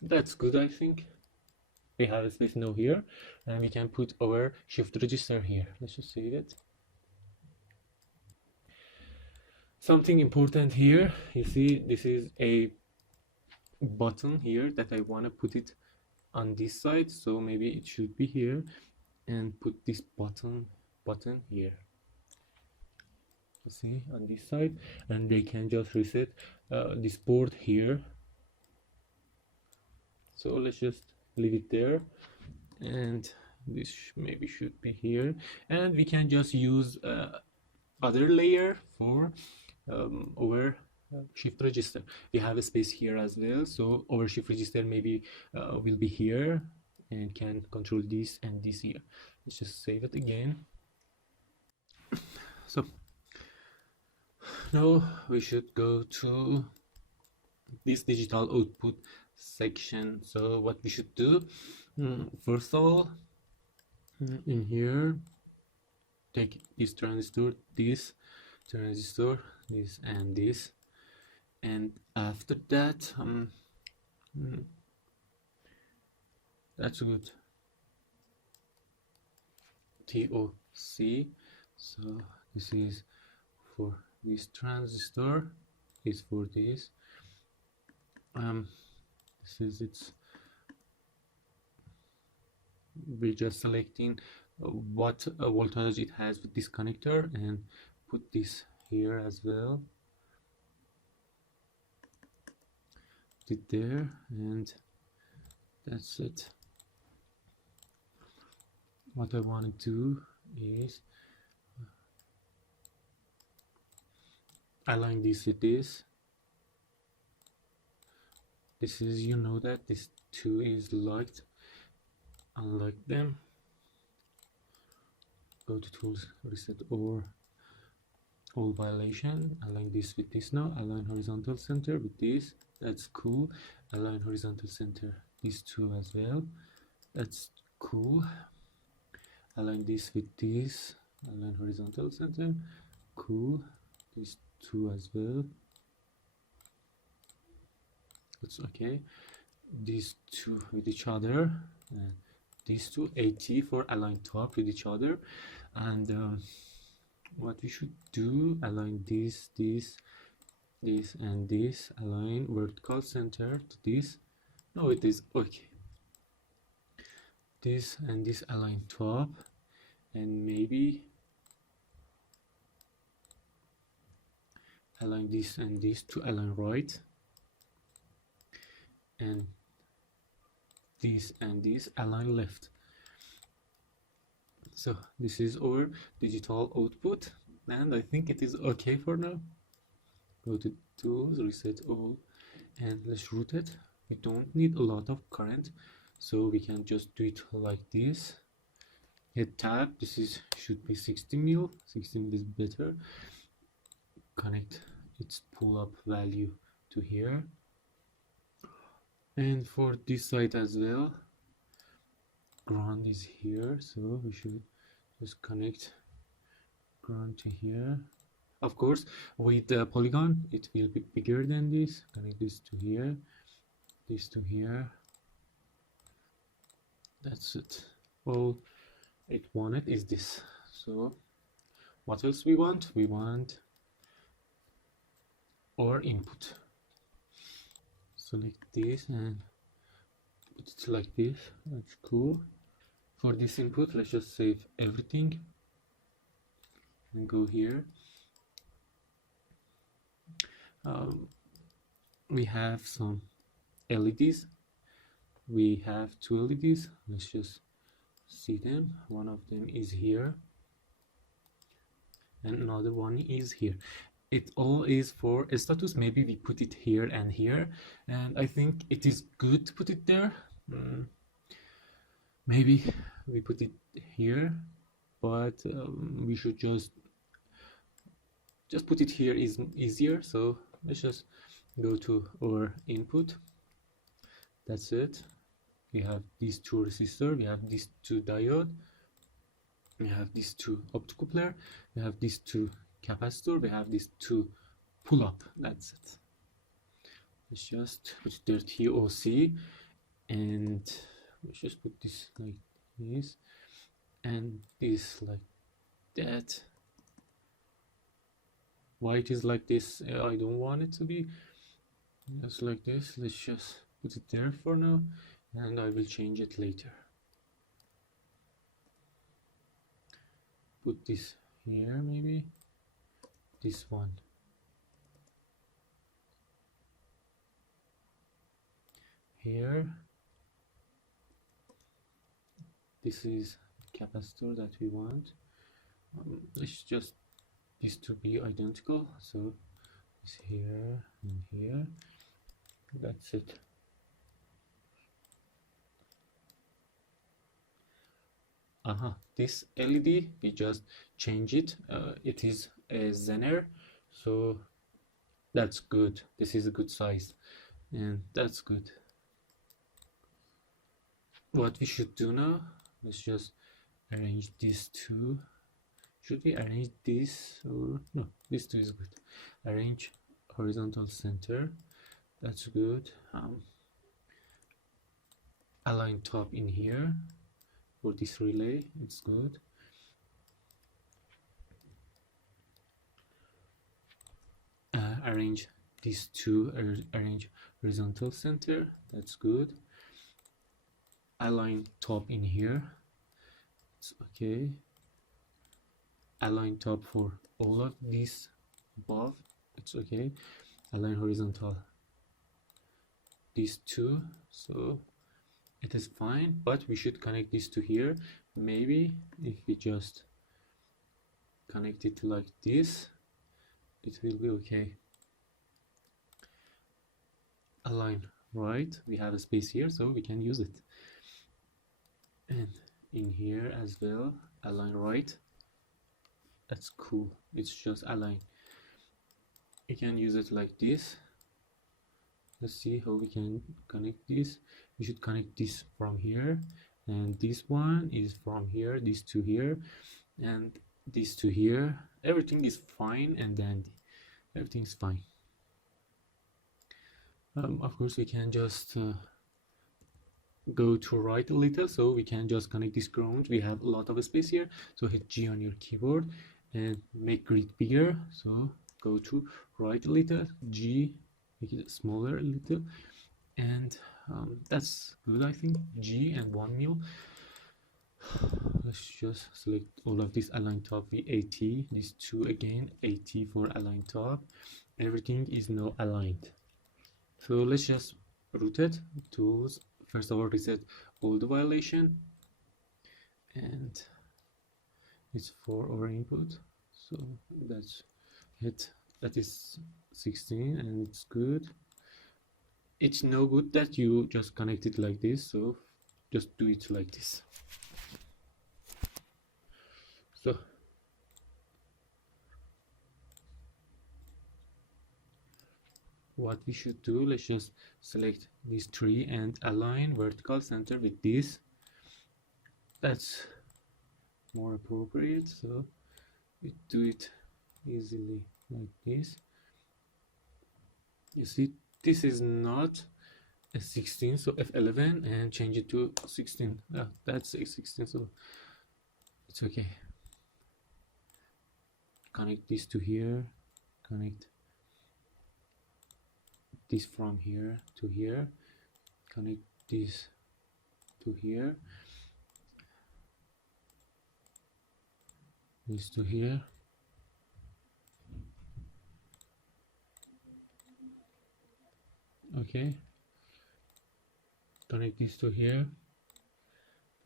That's good, I think. We have a space now here, and we can put our shift register here. Let's just save it. Something important here, you see, this is a button here that I want to put it on this side, so maybe it should be here, and put this button here. You see, on this side, and they can just reset this board here. So let's just leave it there, and this maybe should be here, and we can just use other layer for our shift register. We have a space here as well, so our shift register maybe will be here and can control this and this here. Let's just save it again. So now we should go to this digital output section. So what we should do, first of all, in here, take this transistor, this transistor, this and this, and after that, that's good, TOC. So this is for this transistor, is for this. This is its. We're just selecting what voltage it has with this connector, and put this here as well. Put it there, and that's it. What I want to do is align this with this. This is, you know, that this 2 is locked. Unlock them. Go to tools, reset all violation. Align this with this now. Align horizontal center with this. That's cool. Align horizontal center these 2 as well. That's cool. Align this with this. Align horizontal center. Cool. These 2 as well. That's okay. These 2 with each other, and these 2 AT for align top with each other. And what we should do, align this, and this. Align vertical center to this. No, it is okay. This and this align top, and maybe align this and this to align right, and this and this align left. So this is our digital output, and I think it is okay for now. Go to tools, reset all, and let's route it. We don't need a lot of current, so we can just do it like this. Hit tab. This is should be 60 mil. 60 mil is better. Connect its pull-up value to here, and for this side as well, ground is here, so we should just connect ground to here. Of course, with the polygon, it will be bigger than this. Connect this to here, this to here. That's it. All it wanted is this. So what else we want? We want our input. Select this and put it like this. That's cool. For this input, let's just save everything and go here. We have some LEDs. We have two LEDs. Let's just see them. One of them is here and another one is here. It all is for a status. Maybe we put it here and here, and I think it is good to put it there. Maybe we put it here, but we should just put it here is easier. So let's just go to our input. That's it. We have these two resistors, we have these two diodes, we have these two optocoupler, we have these two capacitor, we have these two pull-up. That's it. Let's just put their TOC, and let's just put this like this and this like that. Why it is like this, I don't want it to be just like this. Let's just put it there for now, and I will change it later. Put this here, maybe this one here. This is capacitor that we want. Let's just these to be identical, so it's here and here. That's it. This LED, we just change it. It is a Zener, so that's good. This is a good size, and that's good. What we should do now, let's just arrange these two. Should we arrange this, or no? This two is good. Arrange horizontal center. That's good. Align top in here for this relay. It's good. Arrange these two. Arrange horizontal center. That's good. Align top in here. It's okay. Align top for all of these above. It's okay. Align horizontal these two, so it is fine, but we should connect these to here. Maybe if we just connect it like this, it will be okay. Align right, we have a space here, so we can use it. And in here as well, align right. That's cool. It's just align. You can use it like this. Let's see how we can connect this. We should connect this from here, and this one is from here, these two here, and these two here. Everything is fine, and then everything's fine. Of course, we can just go to right a little, so we can just connect this ground. We have a lot of space here, so hit G on your keyboard and make grid bigger. So go to right a little, G, make it smaller a little, and that's good. I think G and 1 mil. Let's just select all of this. Align top V80, these two again, 80 for align top. Everything is now aligned. So let's just rotate tools. First of all, reset all the violation, and it's for our input. So that's it. That is 16, and it's good. It's no good that you just connect it like this, so just do it like this. So what we should do, let's just select these three and align vertical center with this. That's more appropriate, so we do it easily like this. You see, this is not a 16, so F11 and change it to 16. That's a 16, so it's okay. Connect this to here, connect this from here to here, connect this to here, this to here, okay, connect this to here.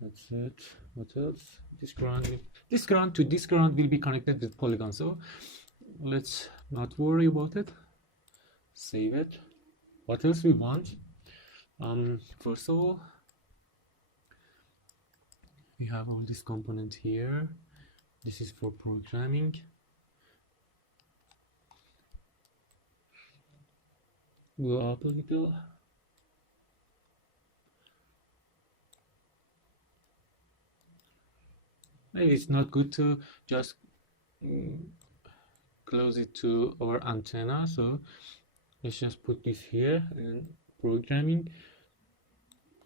That's it. What else? This ground to this ground will be connected with polygon, so let's not worry about it. Save it. What else we want? First of all, we have all this component here. This is for programming. Go up a little. Maybe it's not good to just close it to our antenna, so let's just put this here and programming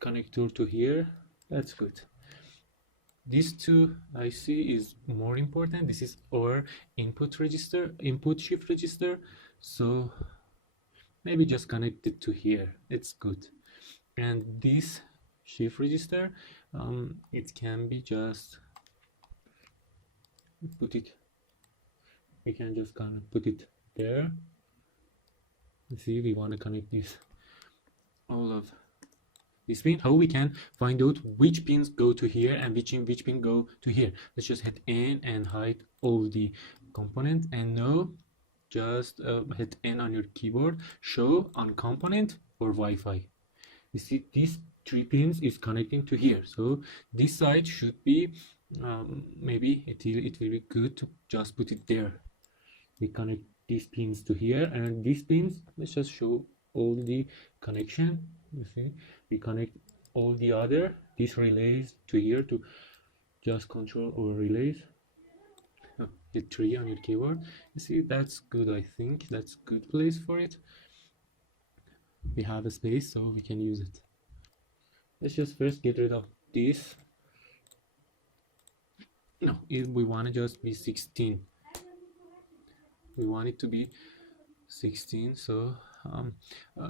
connector to here. That's good. These two IC is more important. This is our input register, input shift register, so maybe just connect it to here. It's good. And this shift register, it can be just put it, we can just kind of put it there. You see, we want to connect this, all of this pin. How we can find out which pins go to here and which pin go to here? Let's just hit N and hide all the component, and now just hit N on your keyboard, show on component or Wi-Fi. You see, these 3 pins is connecting to here, so this side should be maybe it will be good to just put it there. We connect these pins to here, and these pins, let's just show all the connection. You see, we connect all the other these relays to here to just control our relays. Hit 3 on your keyboard. You see, that's good. I think that's good place for it. We have a space, so we can use it. Let's just first get rid of this. No, if we want to just be 16, we want it to be 16. So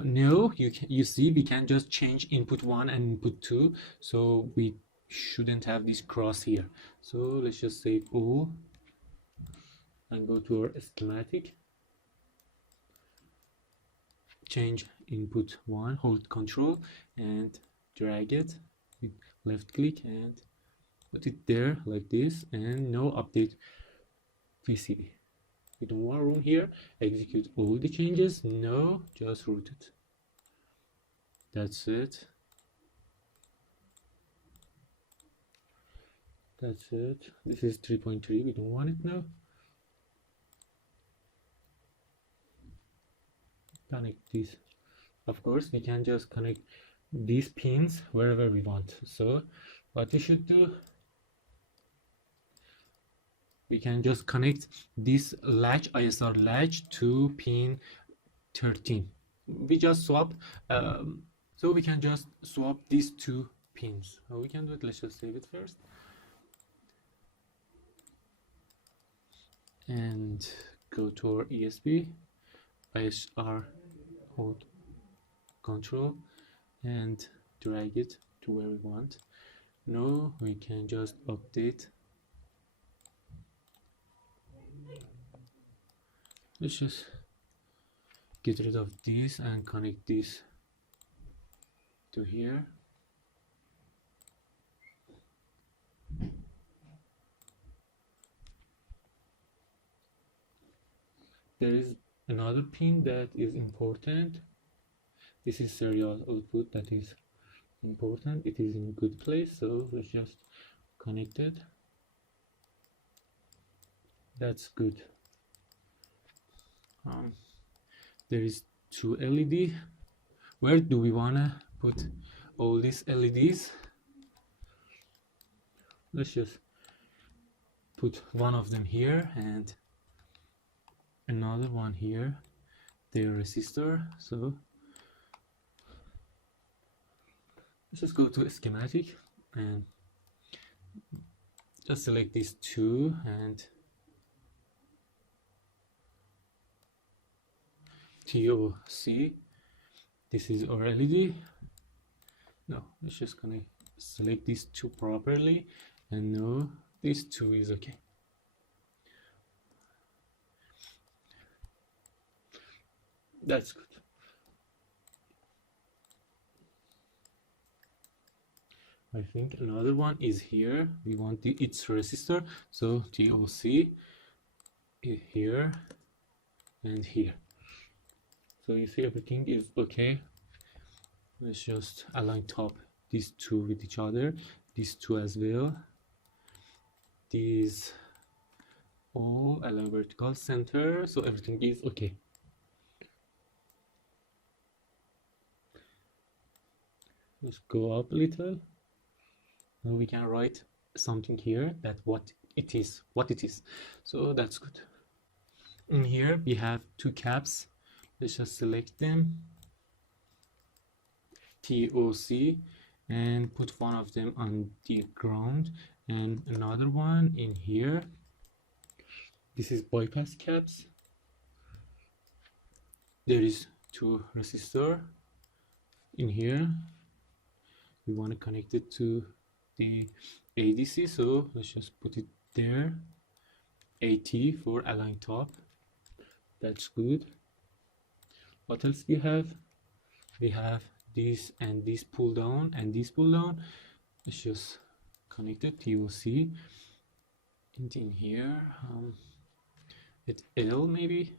no, you see, we can just change input 1 and input 2, so we shouldn't have this cross here. So let's just save all and go to our schematic, change input 1, hold control and drag it with left click and put it there like this, and now update PCB. We don't want room here. Execute all the changes. No, just root it. That's it. That's it. This is 3.3. We don't want it now. Connect this. Of course, we can just connect these pins wherever we want. So what we should do, we can just connect this latch, ISR latch, to pin 13. We just swap, so we can just swap these 2 pins. How we can do it? Let's just save it first. And go to our ESP, ISR, hold control and drag it to where we want. Now we can just update. Let's just get rid of this and connect this to here. There is another pin that is important. This is serial output that is important. It is in good place, so let's just connect it. That's good. There is 2 LED. Where do we wanna put all these LEDs? Let's just put one of them here and another one here, their resistor. So let's just go to schematic and just select these two and TOC. This is our LED. No, it's just gonna select these two properly, and no, this two is okay. That's good. I think another one is here. We want its resistor, so TOC here and here. So you see everything is okay. Let's just align top these two with each other, these two as well. These all align vertical center, so everything is okay. Let's go up a little. Now we can write something here that what it is. So that's good. In here we have two caps. Let's just select them, TOC, and put one of them on the ground and another one in here. This is bypass caps. There is two resistor in here. We want to connect it to the ADC, so let's just put it there. AT for align top. That's good. What else we have? We have this and this pull down and this pull down. Let's just connect it TOC. And in here, at L maybe.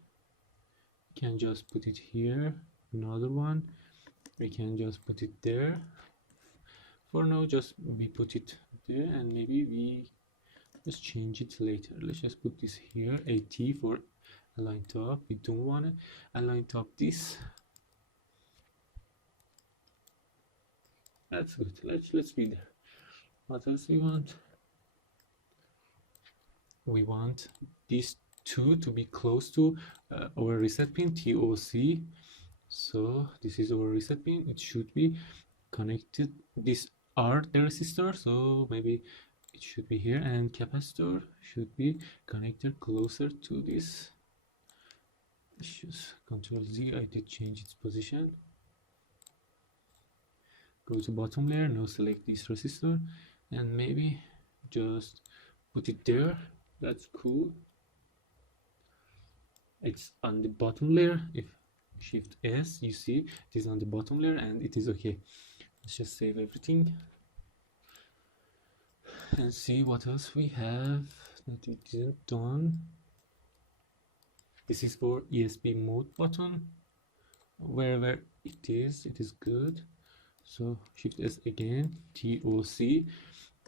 We can just put it here. Another one. We can just put it there. For now, just we put it there, and maybe we just change it later. Let's just put this here. AT for align top. We don't want to align top this. That's good. Let's be there. What else we want? We want these two to be close to our reset pin TOC. So this is our reset pin. It should be connected. These are the resistor, so maybe it should be here, and capacitor should be connected closer to this. Let's just Control Z. I did change its position. Go to bottom layer. Now select this resistor and maybe just put it there. That's cool. It's on the bottom layer. If Shift S, you see it is on the bottom layer and it is okay. Let's just save everything and see what else we have that it isn't done. This is for ESP mode button. Wherever it is good. So Shift S again, TOC,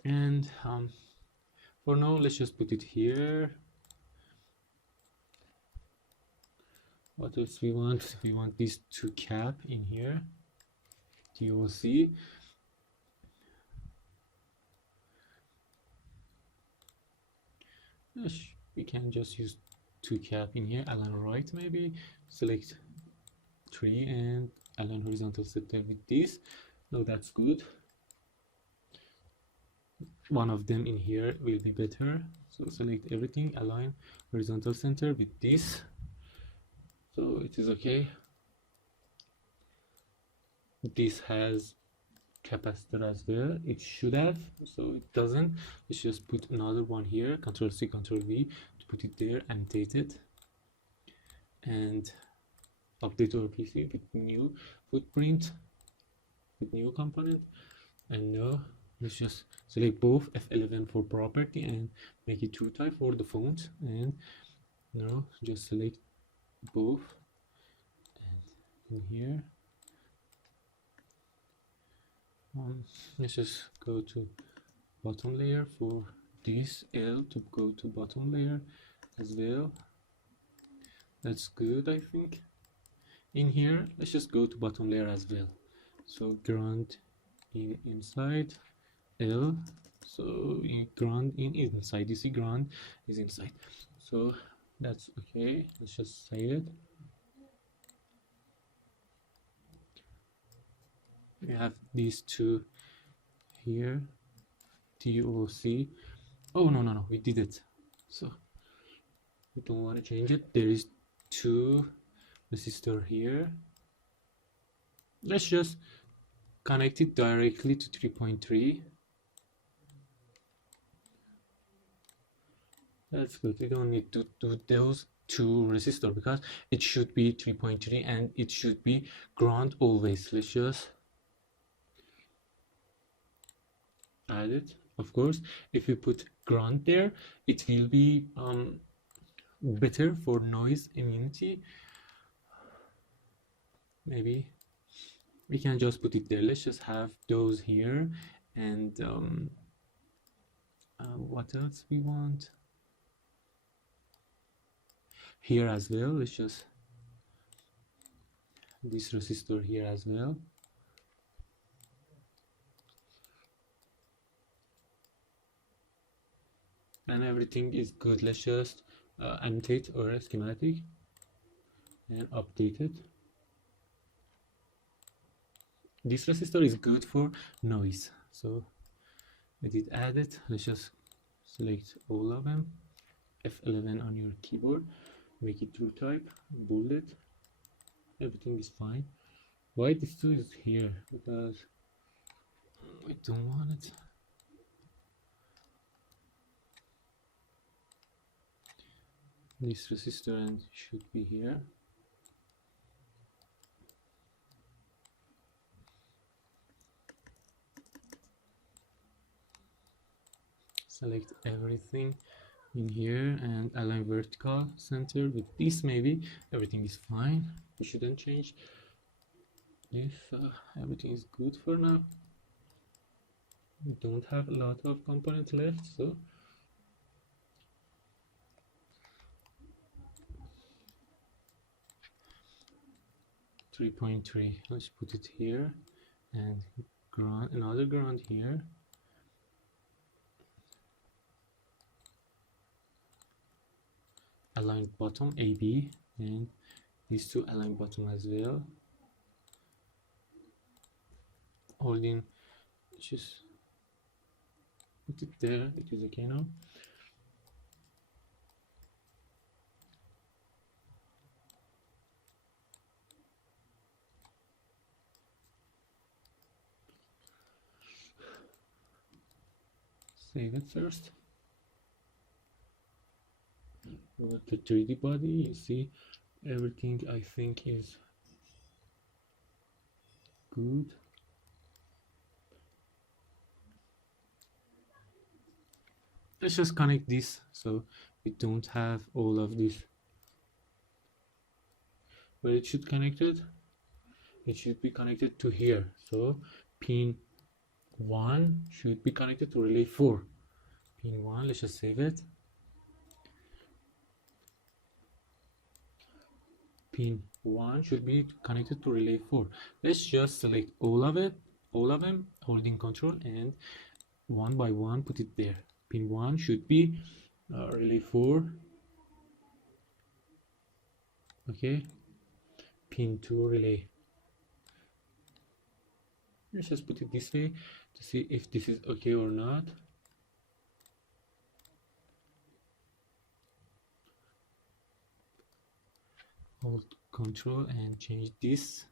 and for now let's just put it here. What else we want? We want these two cap in here, TOC. We can just use two cap in here, align right maybe, select 3 and align horizontal center with this. No, that's good. One of them in here will be better. So select everything, align horizontal center with this. So it is okay. This has capacitor as well. It should have, so it doesn't. Let's just put another one here. Control C, Control V to put it there, annotate it, and update our PC with new footprint, with new component. And now let's just select both F11 for property and make it true type for the font. And now just select both, and in here let's just go to bottom layer for this L to go to bottom layer as well. That's good, I think. In here let's just go to bottom layer as well. So ground in inside L, so ground in inside. You see ground is inside, so That's okay. Let's just save it. We have these two here, TOC. Oh, no, we did it. So we don't want to change it. There is two resistor here. Let's just connect it directly to 3.3. That's good. We don't need to do those two resistors because it should be 3.3 and it should be ground always. Let's just add it. Of course, if you put ground there, it will be better for noise immunity. Maybe we can just put it there. Let's just have those here, and what else we want here as well. Let's just this resistor here as well. And everything is good. Let's just annotate our schematic and update it. This resistor is good for noise, so I did add it. Let's just select all of them, F11 on your keyboard, make it true type, bold it, everything is fine. Why this 2 is here? Because I don't want it. This resistor should be here. Select everything in here and align vertical center with this. Maybe everything is fine. We shouldn't change this. Everything is good for now. We don't have a lot of components left, so .3. Let's put it here and ground, another ground here. Align bottom AB and these two align bottom as well. Holding, just put it there. It is okay now. Save it first. Go to 3D body. You see everything I think is good. Let's just connect this so we don't have all of this. Where it should connect it? It should be connected to here. So pin 1 should be connected to relay 4. Pin 1, let's just save it. Pin 1 should be connected to relay 4. Let's just select all of them, holding control, and one by one put it there. Pin 1 should be relay 4. Okay. Pin 2 relay. Let's just put it this way to see if this is okay or not. Hold control and change this.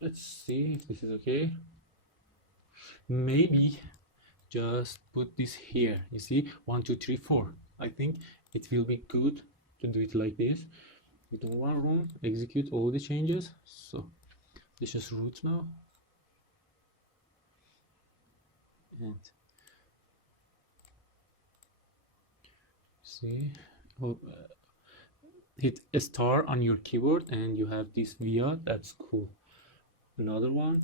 Let's see if this is okay. Maybe just put this here. You see, 1 2 3 4. I think it will be good to do it like this. We don't want room execute all the changes, so let's just root now and see. Hit a star on your keyboard and you have this via. That's cool. Another one.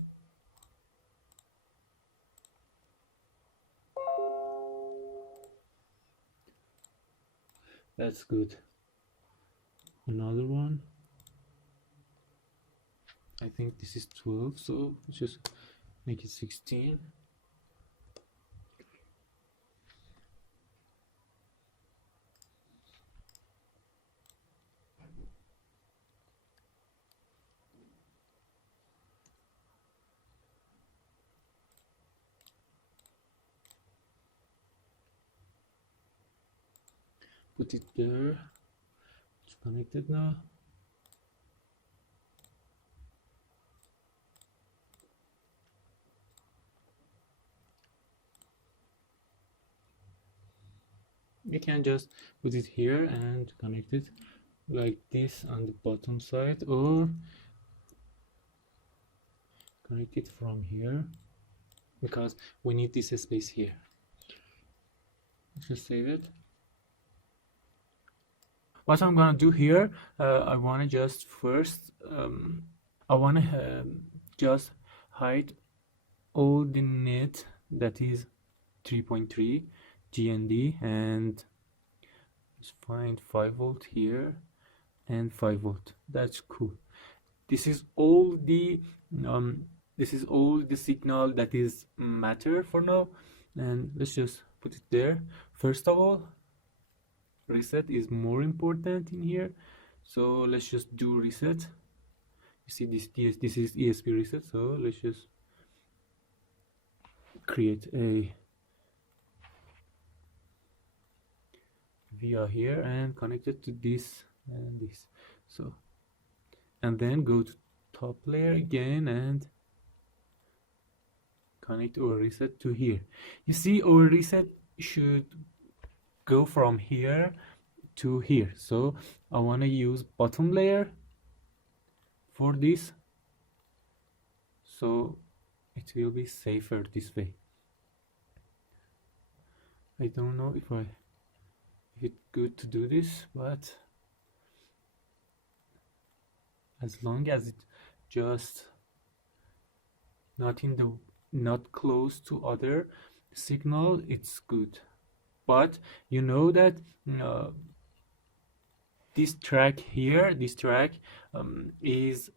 That's good. Another one. I think this is 12, so let's just make it 16. put it there. It's connected now. You can just put it here and connect it like this on the bottom side, or connect it from here, because we need this space here. Let's just save it. What I'm gonna do here, I wanna just first, I wanna just hide all the net that is 3.3 GND, and just find 5 volt here and 5 volt. That's cool. This is all the signal that is matter for now, and let's just put it there. First of all, reset is more important in here, so let's just do reset. You see this is ESP reset, so let's just create a via here and connect it to this and this. So, and then go to top layer again and connect our reset to here. You see, our reset should go from here to here, so I want to use bottom layer for this, so it will be safer this way. I don't know if it's good to do this, but as long as it just not close to other signal, it's good. But you know that this track here, is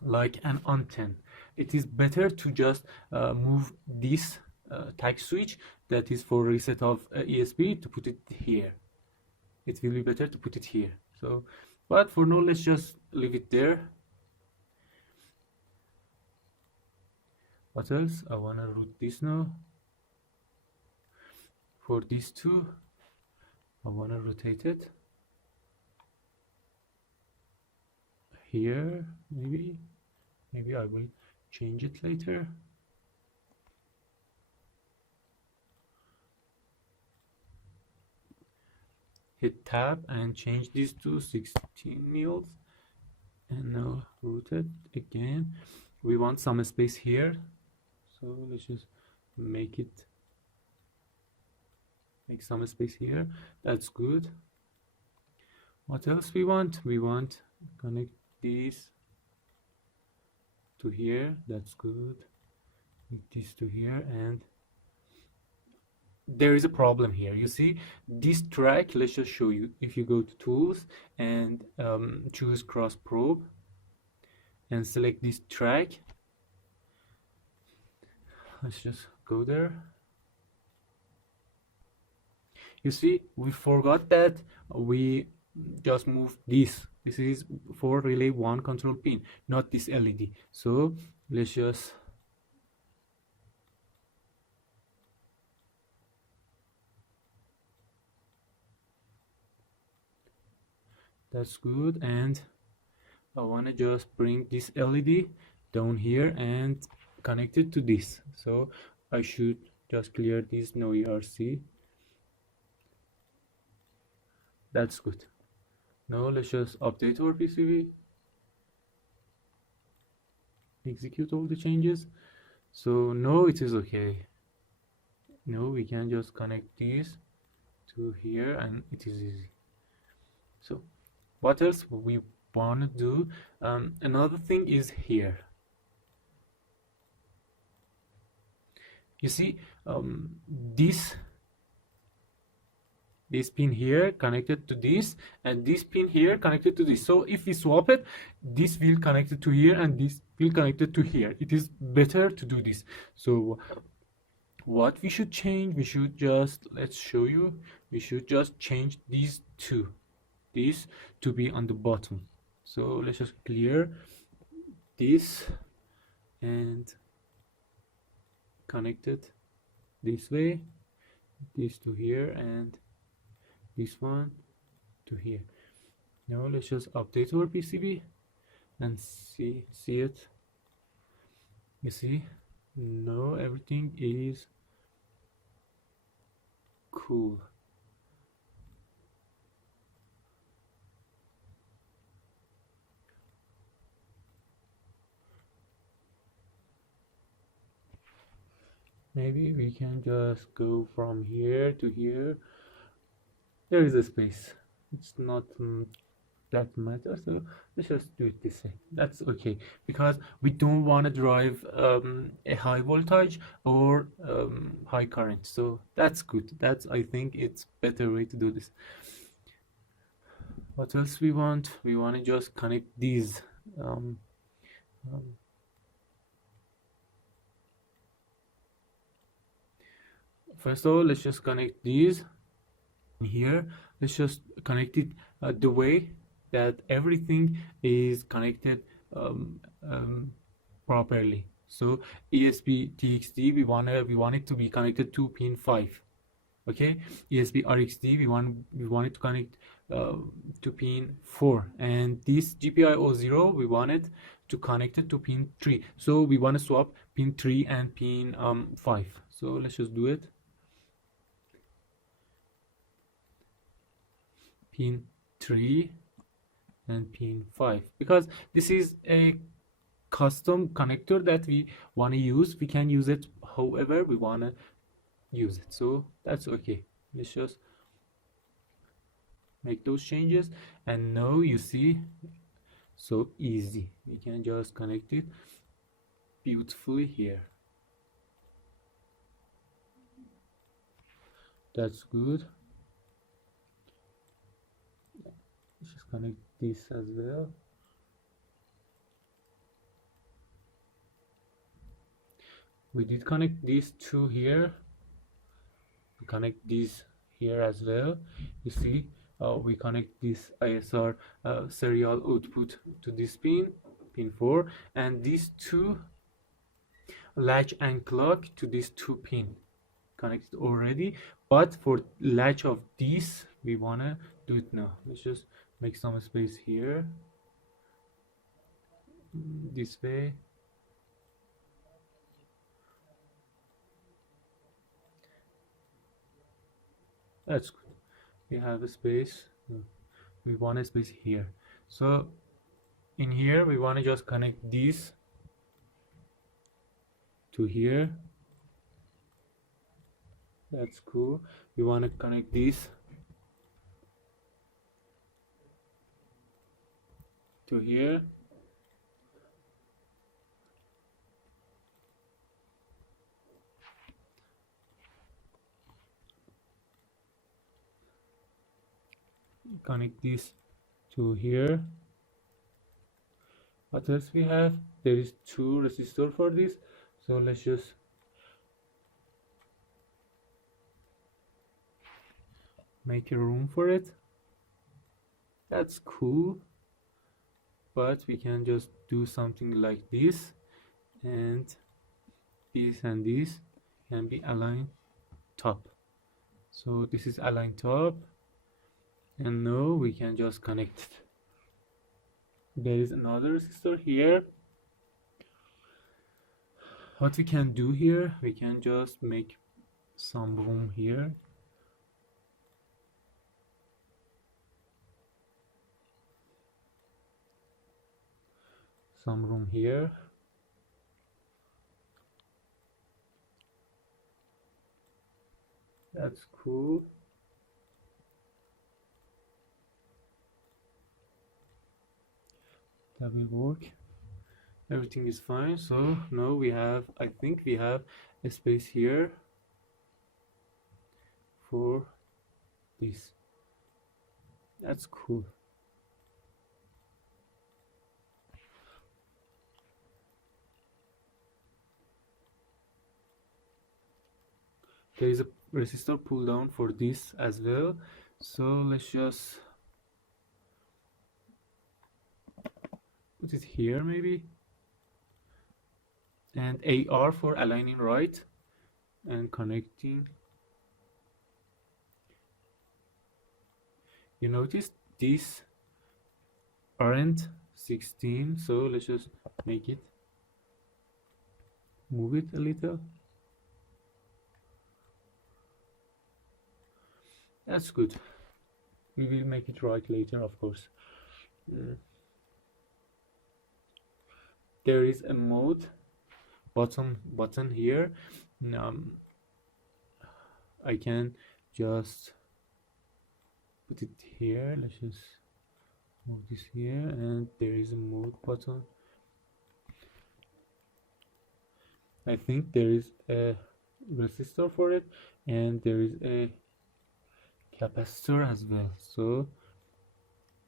like an antenna. It is better to just move this tag switch that is for reset of ESP to put it here. It will be better to put it here. So, but for now, let's just leave it there. What else? I want to route this now. For these two, I want to rotate it here. Maybe I will change it later. Hit tab and change this to 16 mils, and now rotate again. We want some space here, so let's just make some space here. That's good. What else we want? We want connect this to here. That's good. Connect this to here, and there is a problem here. You see this track, let's just show you. If you go to tools and choose cross probe and select this track, let's just go there. You see, we forgot that we just moved this. This is for relay 1 control pin, not this LED. So let's just that's good, and I want to just bring this LED down here and connect it to this. So I should just clear this no ERC. That's good. Now let's just update our PCB, execute all the changes. So now it is okay. Now we can just connect this to here and it is easy. So what else we want to do? Another thing is here. You see, this pin here connected to this, and this pin here connected to this. So if we swap it, this will connect it to here and this will connect it to here. It is better to do this. So what we should change, we should just, let's show you, we should just change these two, this to be on the bottom. So let's just clear this and connect it this way, this to here, and this one to here. Now let's just update our PCB and see it. You see, now everything is cool. Maybe we can just go from here to here. There is a space. It's not that matter, so let's just do it this way. That's okay, because we don't want to drive a high voltage or high current, so that's good. That's, I think it's better way to do this. What else we want? We want to just connect these first of all, let's just connect these here. Let's just connect it the way that everything is connected properly. So ESP TXD, we want it to be connected to pin 5. Okay, ESP RxD, we want it to connect to pin 4, and this GPIO0, we want it to connect it to pin 3. So we want to swap pin 3 and pin 5. So let's just do it. Pin 3 and pin 5, because this is a custom connector that we want to use. We can use it however we want to use it, so that's okay. Let's just make those changes, and now you see, so easy. We can just connect it beautifully here. That's good. Let's just connect this as well. We did connect these two here. We connect these here as well. You see, we connect this ISR serial output to this pin 4, and these two latch and clock to these two pin connected already. But for latch of these, we wanna do it now. Let's just make some space here, this way. That's good. We have a space. We want a space here. So in here, we want to just connect these to here. That's cool. We want to connect these to here. Connect this to here. What else we have? There is 2 resistors for this, so let's just make a room for it. That's cool, but we can just do something like this, and this can be aligned top. So this is aligned top, and now we can just connect it. There is another resistor here. What we can do here, we can just make some room here. Some room here. That's cool. That will work. Everything is fine. So now we have, I think we have a space here for this. That's cool. There is a resistor pull down for this as well. So let's just put it here maybe, and AR for aligning right and connecting you notice these aren't 16, so let's just make it, move it a little. That's good. We will make it right later, of course. There is a mode button here. I can just put it here. Let's just move this here, and there is a mode button. I think there is a resistor for it, and there is a capacitor as well, so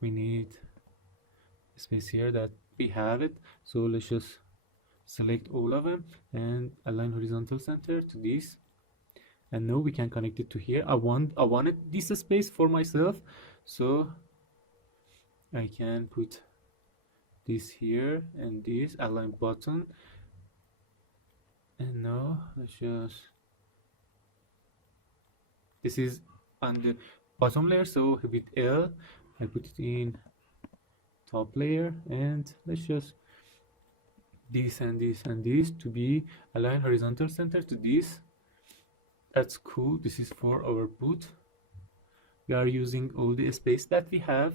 we need space here that we have it. So let's just select all of them and align horizontal center to this, and now we can connect it to here. I wanted this space for myself, so I can put this here and this align button, and now let's just, this is on the bottom layer, so with L I put it in top layer, and let's just this and this and this to be align horizontal center to this. That's cool. This is for our boot. We are using all the space that we have,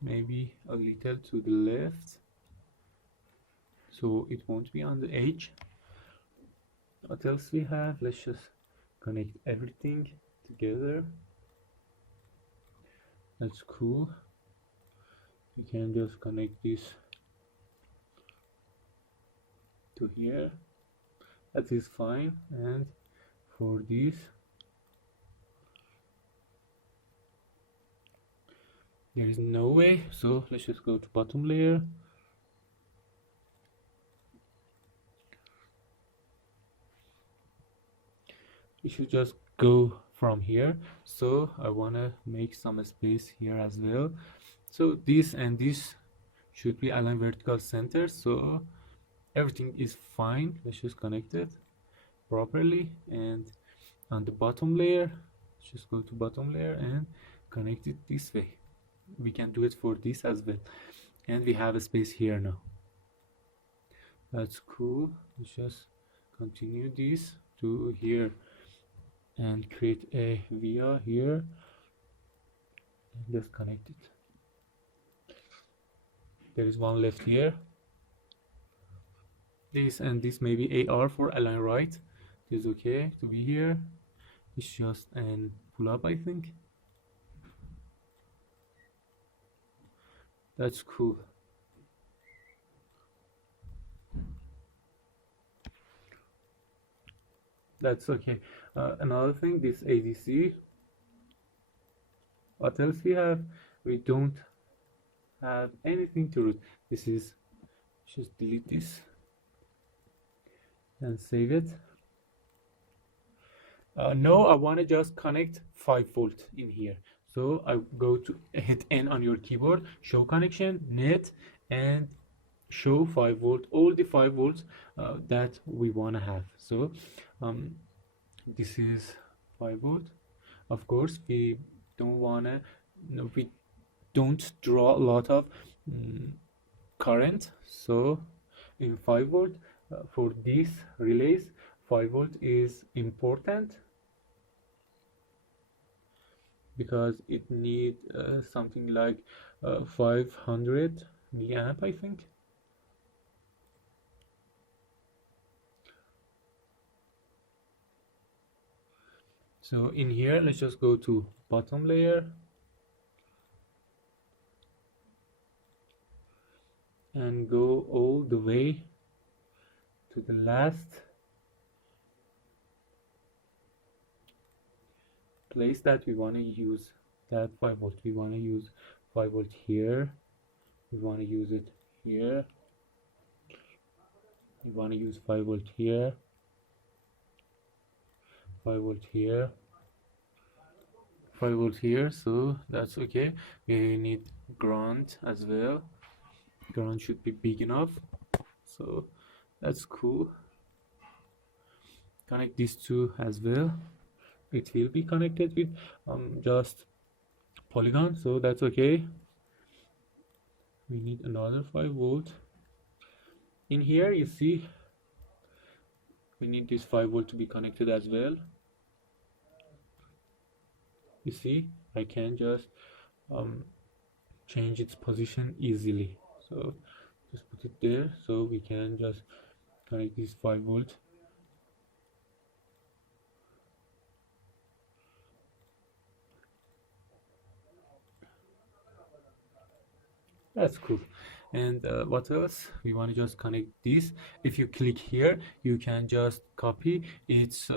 maybe a little to the left, so it won't be on the edge. What else we have? Let's just connect everything together. That's cool. You can just connect this to here. That is fine. And for this, there is no way, so let's just go to bottom layer. We should just go from here, so I want to make some space here as well. So this and this should be aligned vertical center, so everything is fine. Let's just connect it properly, and on the bottom layer, just go to bottom layer and connect it this way. We can do it for this as well, and we have a space here now. That's cool. Let's just continue this to here and create a via here and just connect it. There is one left here. This and this, maybe AR for align right. It is okay to be here. It's just an pull up, I think. That's cool. That's okay. Another thing, this ADC. What else we have? We don't have anything to root. This is, just delete this and save it. No, I want to just connect 5 volt in here. So I go to hit N on your keyboard, show connection, net, and show 5 volt, all the 5 volts that we want to have. So this is 5 volt. Of course, we don't want to, we don't draw a lot of current. So in 5 volt, for these relays, 5 volt is important because it needs something like 500 milliamp, I think. So in here, let's just go to bottom layer and go all the way to the last place that we want to use that 5 volt. We want to use 5 volt here. We want to use it here. We want to use 5 volt here. 5 volt here. 5 volt here. So that's okay. We need ground as well. Ground should be big enough. So that's cool. Connect these two as well. It will be connected with just polygon, so that's okay. We need another 5 volt. In here you see we need this 5 volt to be connected as well. You see I can just change its position easily, so just put it there, so we can just connect this 5 volt. That's cool. And what else? We want to just connect this. If you click here, you can just copy its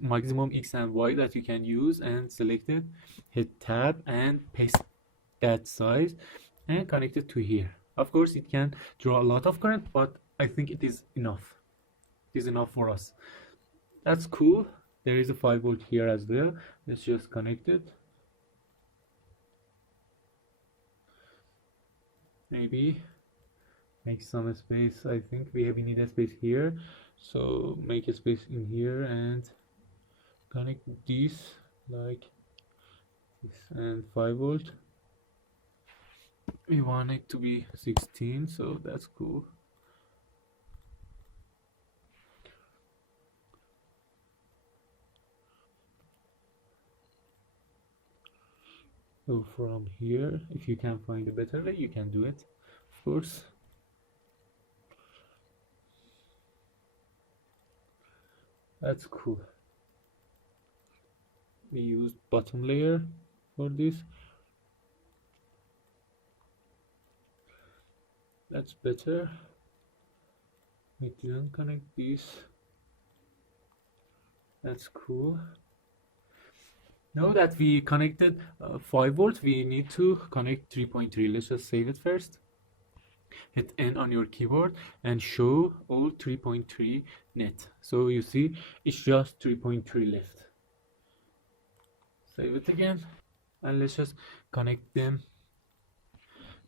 maximum X and Y that you can use and select it, hit tab and paste that size and connect it to here. Of course, it can draw a lot of current, but I think it is enough. It is enough for us. That's cool. There is a 5 volt here as well. Let's just connect it. Maybe make some space. I think we need a space here, so make a space in here and connect this like this, and 5 volt. We want it to be 16, so that's cool. So from here, if you can find a better way, you can do it, of course. That's cool. We used bottom layer for this. That's better. We didn't connect this. That's cool. Now that we connected 5 volts, we need to connect 3.3. Let's just save it first. Hit N on your keyboard and show all 3.3 net. So you see it's just 3.3 left. Save it again and let's just connect them.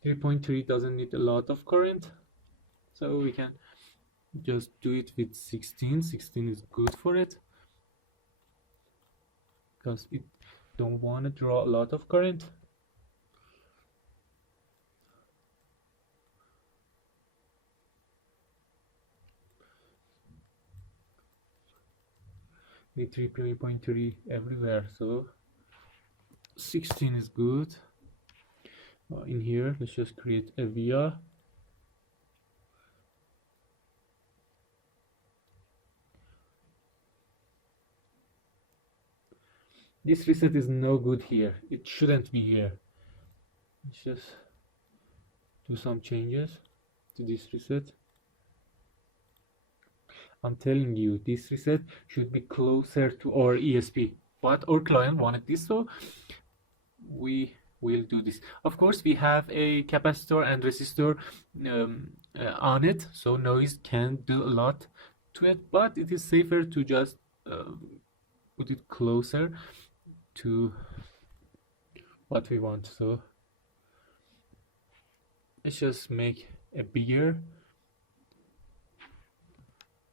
3.3 doesn't need a lot of current, so we can just do it with 16. 16 is good for it because it don't want to draw a lot of current. With 3.3 everywhere, so 16 is good. In here, let's just create a via. This reset is no good here. It shouldn't be here. Let's just do some changes to this reset. I'm telling you, this reset should be closer to our ESP, but our client wanted this, so we will do this. Of course, we have a capacitor and resistor on it, so noise can do a lot to it, but it is safer to just put it closer to what we want. So let's just make a bigger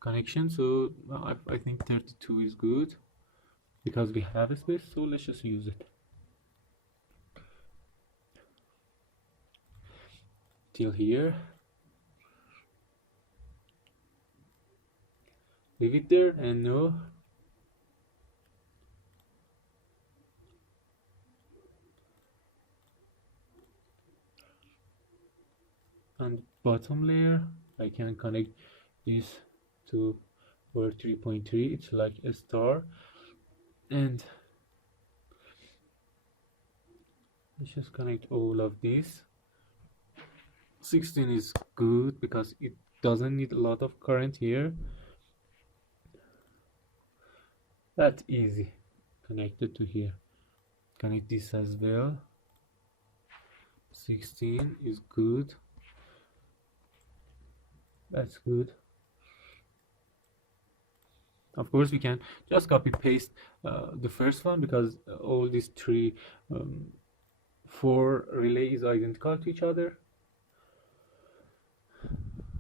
connection. So I think 32 is good because we have a space, so let's just use it till here. Leave it there and no. On bottom layer, I can connect this to our 3.3. It's like a star, and let's just connect all of these. 16 is good because it doesn't need a lot of current here. That's easy. Connected to here. Connect this as well. 16 is good. That's good. Of course, we can just copy paste the first one because all these three 4 relay is identical to each other.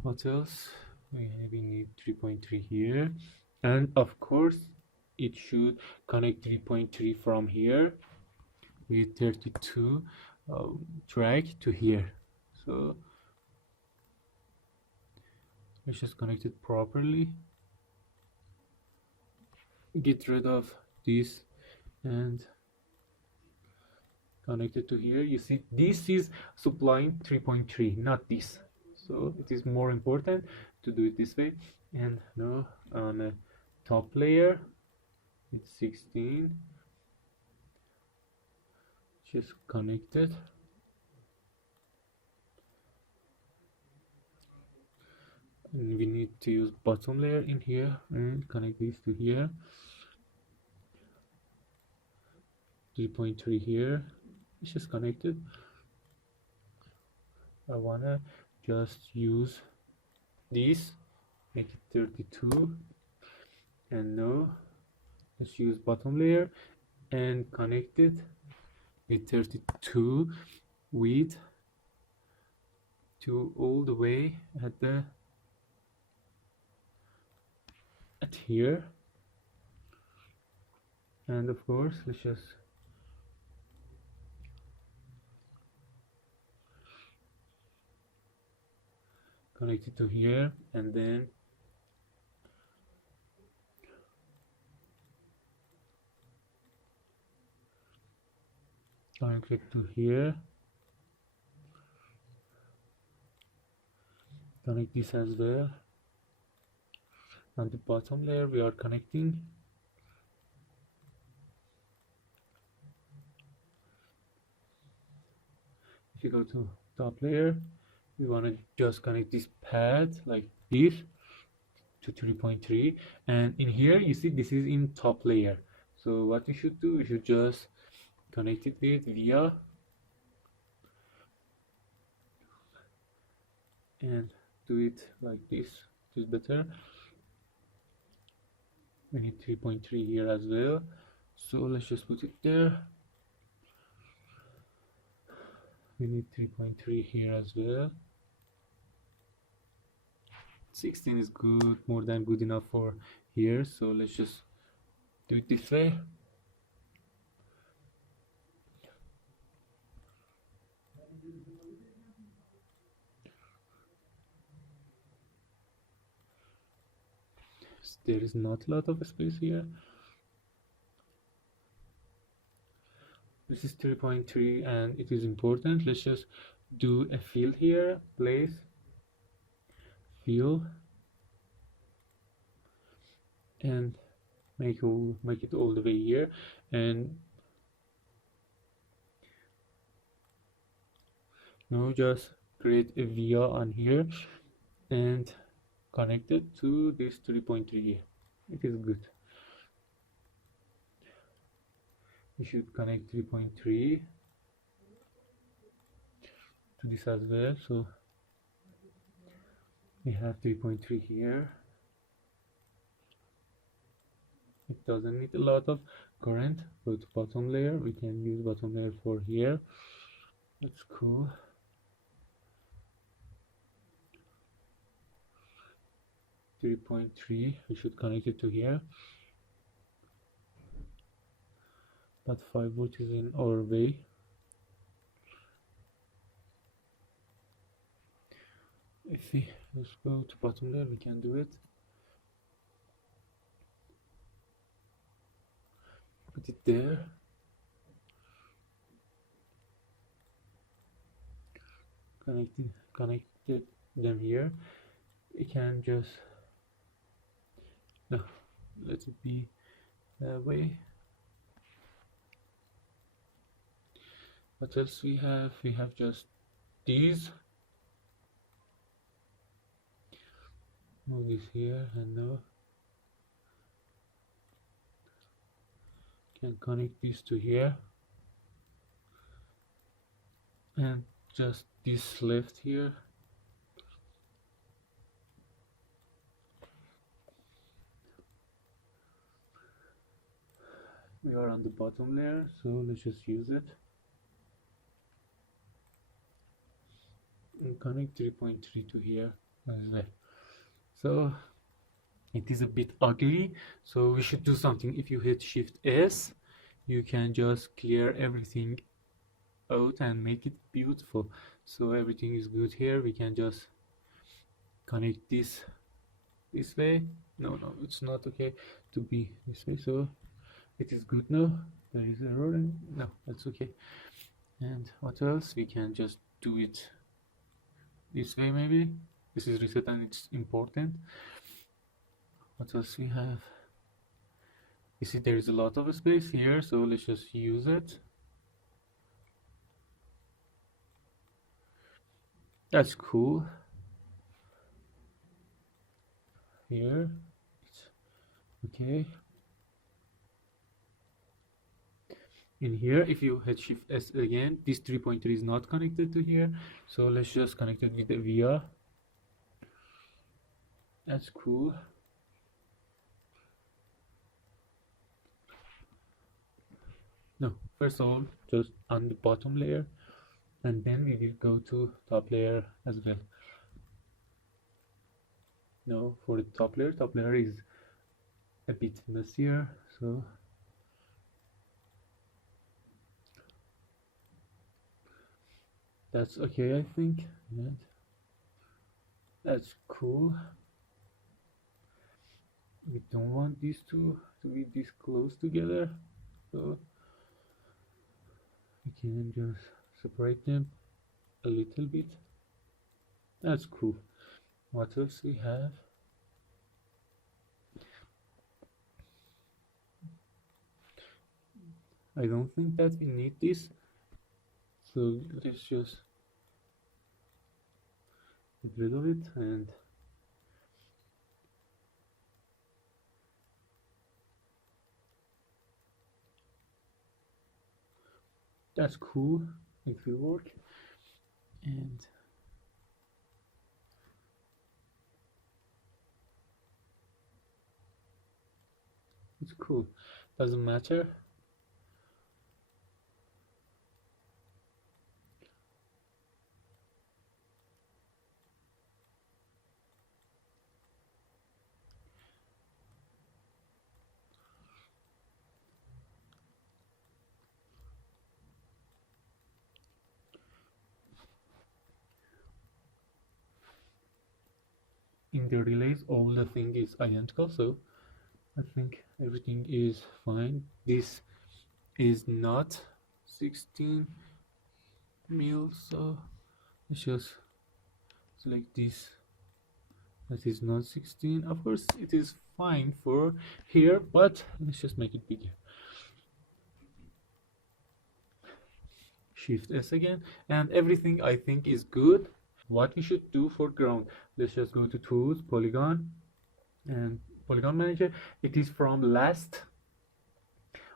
What else? We need 3.3 here, and of course it should connect 3.3 from here with 32 track to here. So let's just connect it properly, get rid of this and connect it to here. You see this is supplying 3.3, not this, so it is more important to do it this way. And now on the top layer it's 16, just connect it. And we need to use bottom layer in here and connect this to here. 3.3 here, it's just connected. I wanna just use this, make it 32, and now let's use bottom layer and connect it with 32 with to all the way at here. And of course let's just connect it to here, and then connect it to here, connect this as well. On the bottom layer we are connecting. If you go to top layer, we want to just connect this pad like this to 3.3, and in here you see this is in top layer. So what you should do, you should just connect it with via and do it like this. It is better. We need 3.3 here as well, so let's just put it there. We need 3.3 here as well. 16 is good, more than good enough for here, so let's just do it this way. There is not a lot of space here. This is 3.3 and it is important. Let's just do a fill here, place fill, and make it all the way here, and now just create a via on here and connect it to this 3.3 here. It is good. We should connect 3.3 to this as well, so we have 3.3 here. It doesn't need a lot of current. Go to bottom layer, we can use bottom layer for here. That's cool. .3, we should connect it to here, but 5 volt is in our way. If we just go to bottom layer, we can do it. Put it there. Connected them here. We can just let it be that way. What else we have? We have just these. Move this here, and now can connect this to here, and just this left here. We are on the bottom layer, so let's just use it and connect 3.3 to here as well. So it is a bit ugly, so we should do something. If you hit Shift S, you can just clear everything out and make it beautiful. So everything is good here. We can just connect this way. No, it's not okay to be this way, so it is good now. There is error and no, that's okay. And what else? We can just do it this way maybe. This is reset and it's important. What else we have? You see there is a lot of space here, so let's just use it. That's cool. Here, okay. In here, if you hit Shift S again, this 3 pointer is not connected to here, so let's just connect it with the via. That's cool. No, first of all, just on the bottom layer, and then we will go to top layer as well. No, for the top layer is a bit messier, so that's okay, I think. And that's cool. We don't want these two to be this close together, so we can just separate them a little bit. That's cool. What else we have? I don't think that we need this, so let's just get rid of it. And that's cool, it will work. And it's cool, doesn't matter. In the relays, all the thing is identical, so I think everything is fine. This is not 16 mil, so let's just select this. That is not 16. Of course, it is fine for here, but let's just make it bigger. Shift S again, and everything I think is good. What we should do for ground, let's just go to tools, polygon, and polygon manager. It is from last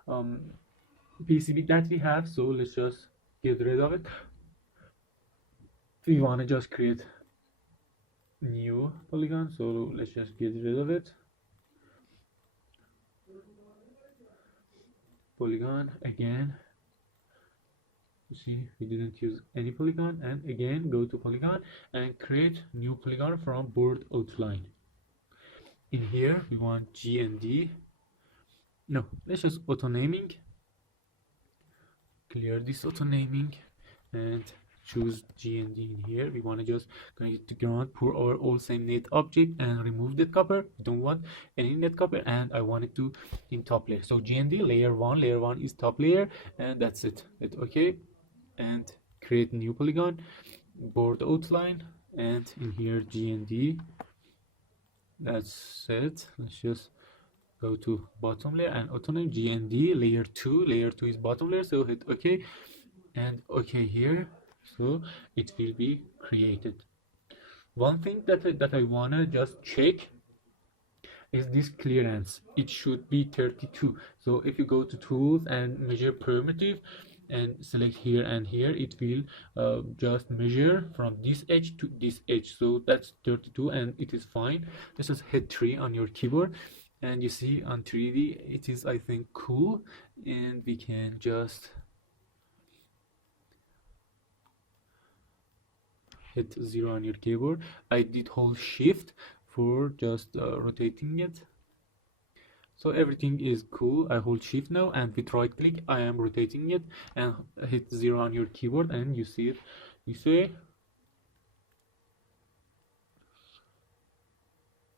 PCB that we have, so let's just get rid of it. We want to just create new polygon, so let's just get rid of it. Polygon again. You see, we didn't use any polygon, and again go to polygon and create new polygon from board outline. In here we want G and D. No, let's just auto naming. Clear this auto naming and choose G and D in here. We want to just connect it to ground, pour our all same net object and remove that copper. Don't want any net copper, and I want it to in top layer. So G and D layer 1 is top layer, and that's it. Okay, and create new polygon, board outline, and in here G and D. That's it. Let's just go to bottom layer and auto name G and D layer 2. Layer 2 is bottom layer, so hit OK and OK here. So it will be created. One thing that I wanna just check is this clearance. It should be 32. So if you go to tools and measure primitive and select here and here, it will just measure from this edge to this edge, so that's 32 and it is fine. Let's just hit 3 on your keyboard, and you see on 3D it is, I think, cool. And we can just hit 0 on your keyboard. I did hold shift for just rotating it. So everything is cool. I hold shift now, and with right click I am rotating it, and hit 0 on your keyboard, and you see it. You see,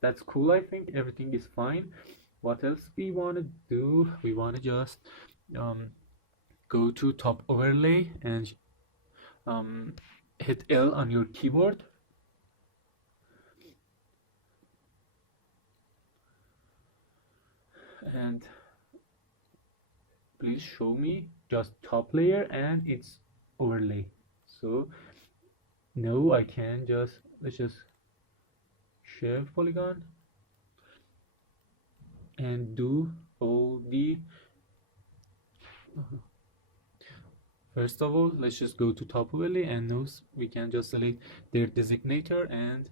that's cool. I think everything is fine. What else we want to do? We want to just go to top overlay and hit L on your keyboard, and please show me just top layer and its overlay. So no, I can just, let's just shave polygon and do all the first of all, let's just go to top overlay, and now we can just select their designator and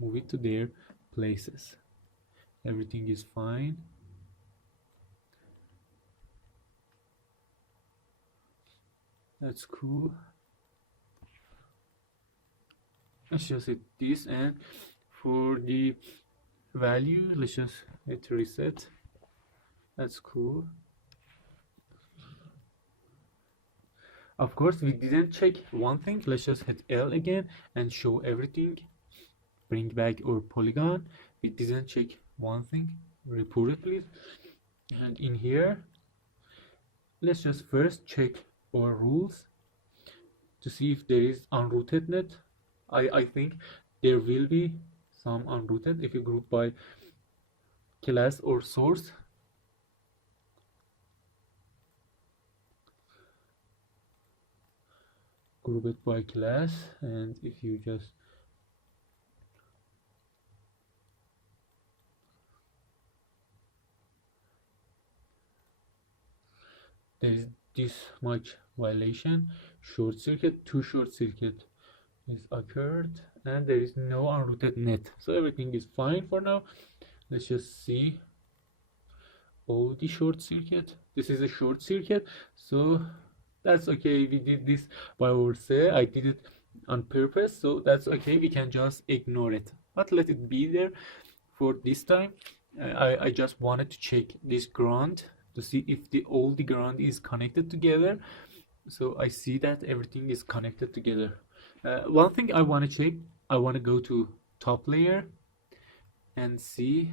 move it to their places. Everything is fine. That's cool. Let's just hit this, and for the value, let's just hit reset. That's cool. Of course, we didn't check one thing. Let's just hit L again and show everything. Bring back our polygon. We didn't check one thing. Report it, please. And in here, let's just first check our rules to see if there is unrooted net. I think there will be some unrooted if you group by class or source. Group it by class, and if you just there is this much violation, short circuit, 2 short circuit is occurred, and there is no unrooted net, so everything is fine for now. Let's just see all the short circuit. This is a short circuit, so that's okay. We did this by ourselves. I did it on purpose, so that's okay. We can just ignore it, but let it be there for this time. I just wanted to check this ground to see if all the ground is connected together. So I see that everything is connected together. One thing I want to check, I want to go to top layer and see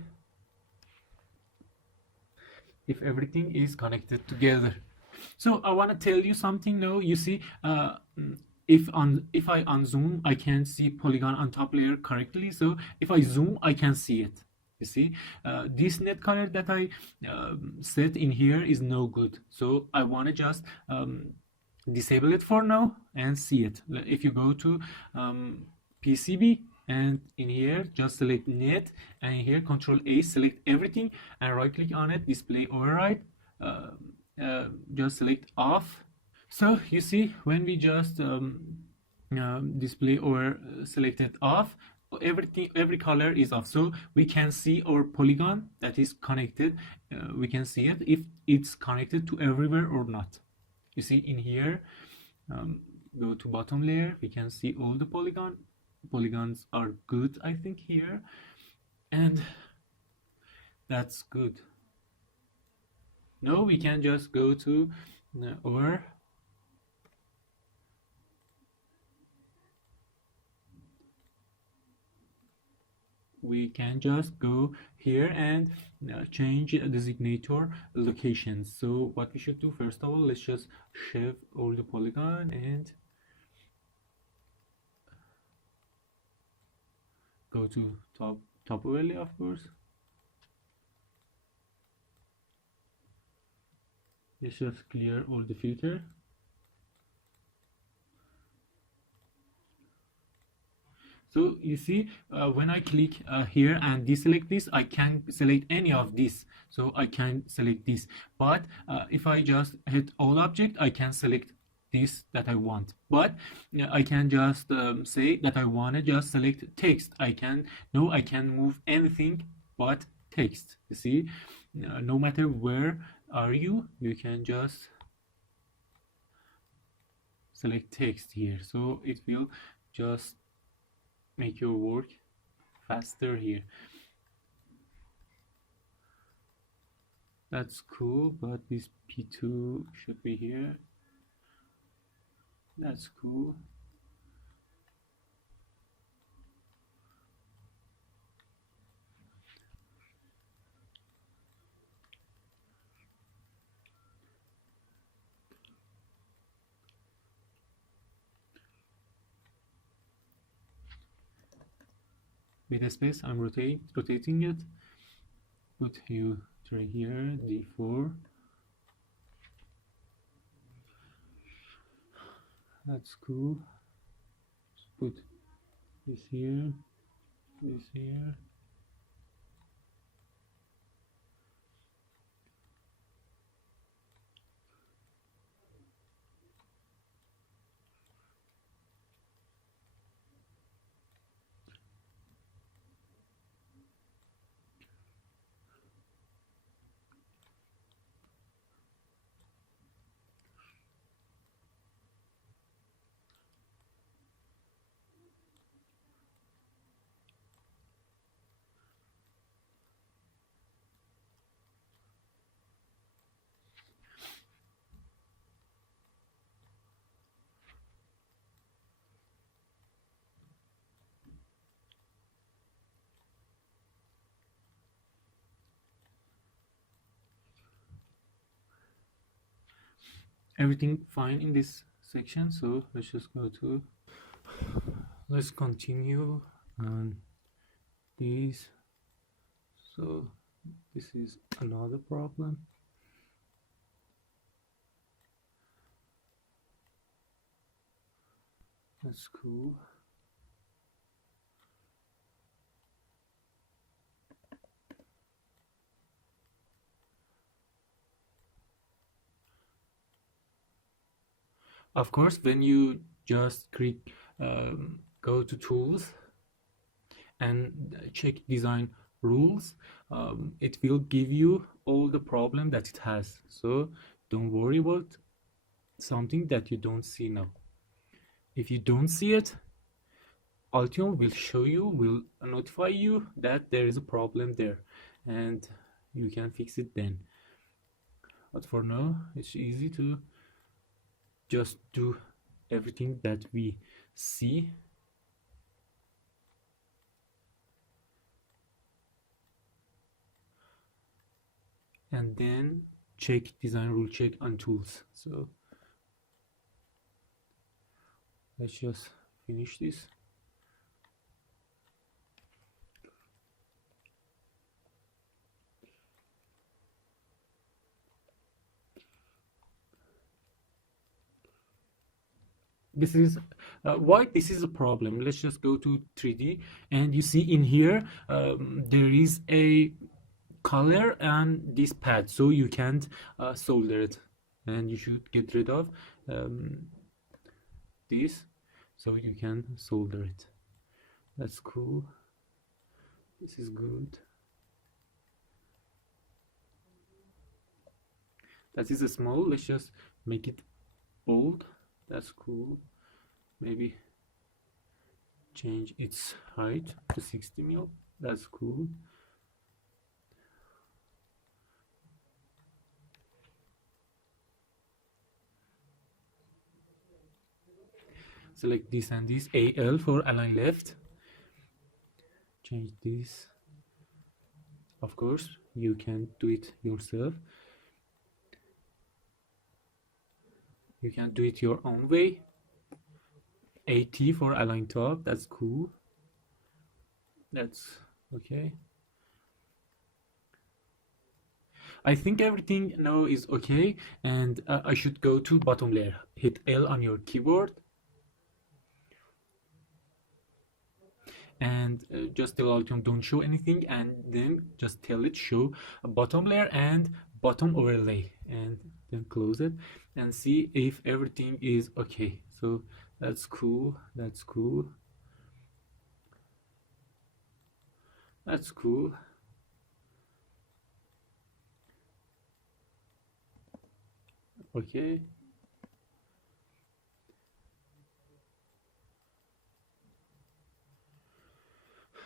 if everything is connected together. So I want to tell you something now. You see, if I unzoom, I can see polygon on top layer correctly. So if I zoom, I can see it. You see, this net color that I set in here is no good. So I want to just disable it for now and see it. If you go to PCB, and in here just select net, and here Control A, select everything and right click on it, display override, just select off. So you see, when we just display or selected off, every color is off, so we can see our polygon that is connected. We can see it if it's connected to everywhere or not. You see in here, go to bottom layer, we can see all the polygons are good, I think, here, and that's good. Now we can just go to our we can just go here and change the designator locations. So what we should do, first of all, let's just shave all the polygon and go to top overlay, of course. Let's just clear all the filter. So you see, when I click here and deselect this, I can select any of this. So I can select this, but if I just hit all object, I can select this that I want. But I can just say that I want to just select text. I can move anything but text. You see, no matter where are you can just select text here. So it will just make your work faster here. That's cool, but this P2 should be here. That's cool. With a space, I'm rotating it. Put U3 here, D4. That's cool. Put this here, this here. Everything fine in this section, so let's just let's continue on this. So this is another problem. That's cool. Of course, when you just click, go to tools and check design rules, it will give you all the problem that it has. So don't worry about something that you don't see now. If you don't see it, Altium will show you, will notify you that there is a problem there, and you can fix it then. But for now, it's easy to just do everything that we see. And then check design rule check on tools. So let's just finish this. This is why this is a problem. Let's just go to 3D, and you see in here there is a color and this pad, so you can't solder it, and you should get rid of this so you can solder it. That's cool. This is good. That is a small. Let's just make it bold. That's cool. Maybe change its height to 60 mil. That's cool. Select this and this, AL for align left. Change this. Of course, you can do it yourself. You can do it your own way. AT for align top. That's cool. That's okay. I think everything now is okay, and I should go to bottom layer. Hit L on your keyboard and just tell Altium don't show anything, and then just tell it show a bottom layer and bottom overlay, and then close it and see if everything is okay. So that's cool. That's cool. That's cool. Okay.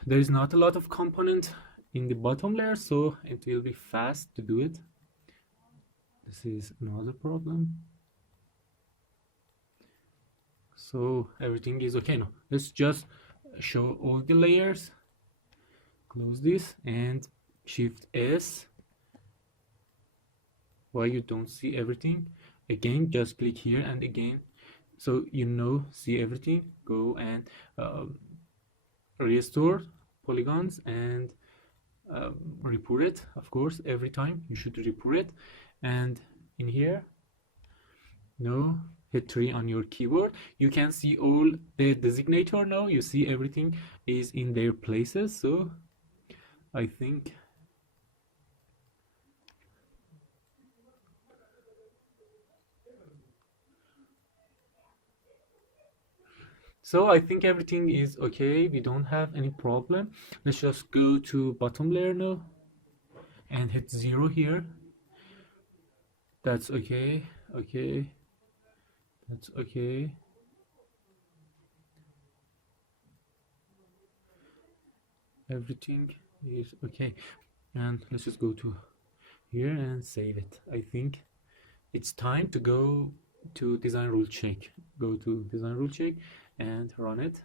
There is not a lot of component in the bottom layer, so it will be fast to do it. This is another problem. So everything is okay now. Let's just show all the layers. Close this and Shift S. Why you don't see everything? Again, just click here and again, so you know, see everything. Go and restore polygons and report it. Of course, every time you should report it. And in here, no, hit 3 on your keyboard. You can see all the designator now. You see everything is in their places. So I think everything is okay. We don't have any problem. Let's just go to bottom layer now and hit 0 here. That's okay. Okay. That's okay. Everything is okay. And let's just go to here and save it. I think it's time to go to design rule check. Go to design rule check and run it.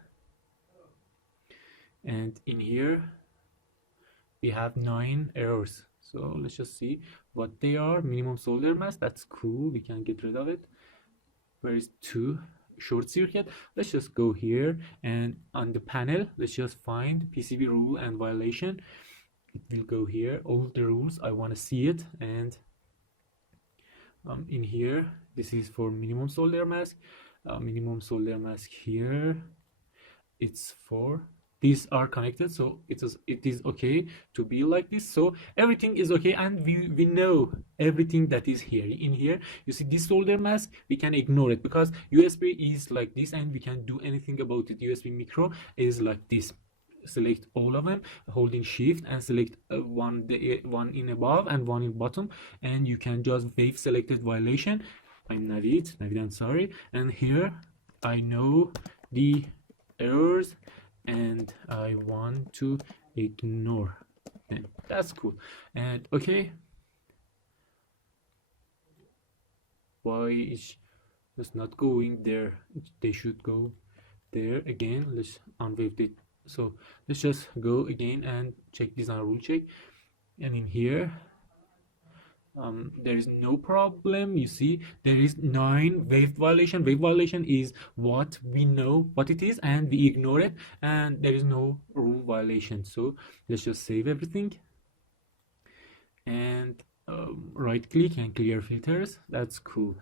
And in here we have 9 errors. So let's just see what they are. Minimum solder mask, that's cool, we can get rid of it. Where is 2? Short circuit. Let's just go here and on the panel let's just find PCB rule and violation. It will go here, all the rules, I want to see it. And in here, this is for minimum solder mask. Minimum solder mask here, it's for, these are connected, so it is okay to be like this. So everything is okay, and we know everything that is here. In here you see this solder mask, we can ignore it because USB is like this and we can't do anything about it. USB micro is like this. Select all of them, holding shift, and select one in above and one in bottom, and you can just wave selected violation. I'm Navid, I'm sorry. And here I know the errors and I want to ignore them. That's cool. And okay, why is just not going there? They should go there again. Let's unwave it. So let's just go again and check design rule check. And in here there is no problem. You see there is 9 wave violation. Wave violation is what we know what it is and we ignore it, and there is no rule violation. So let's just save everything and right click and clear filters. That's cool.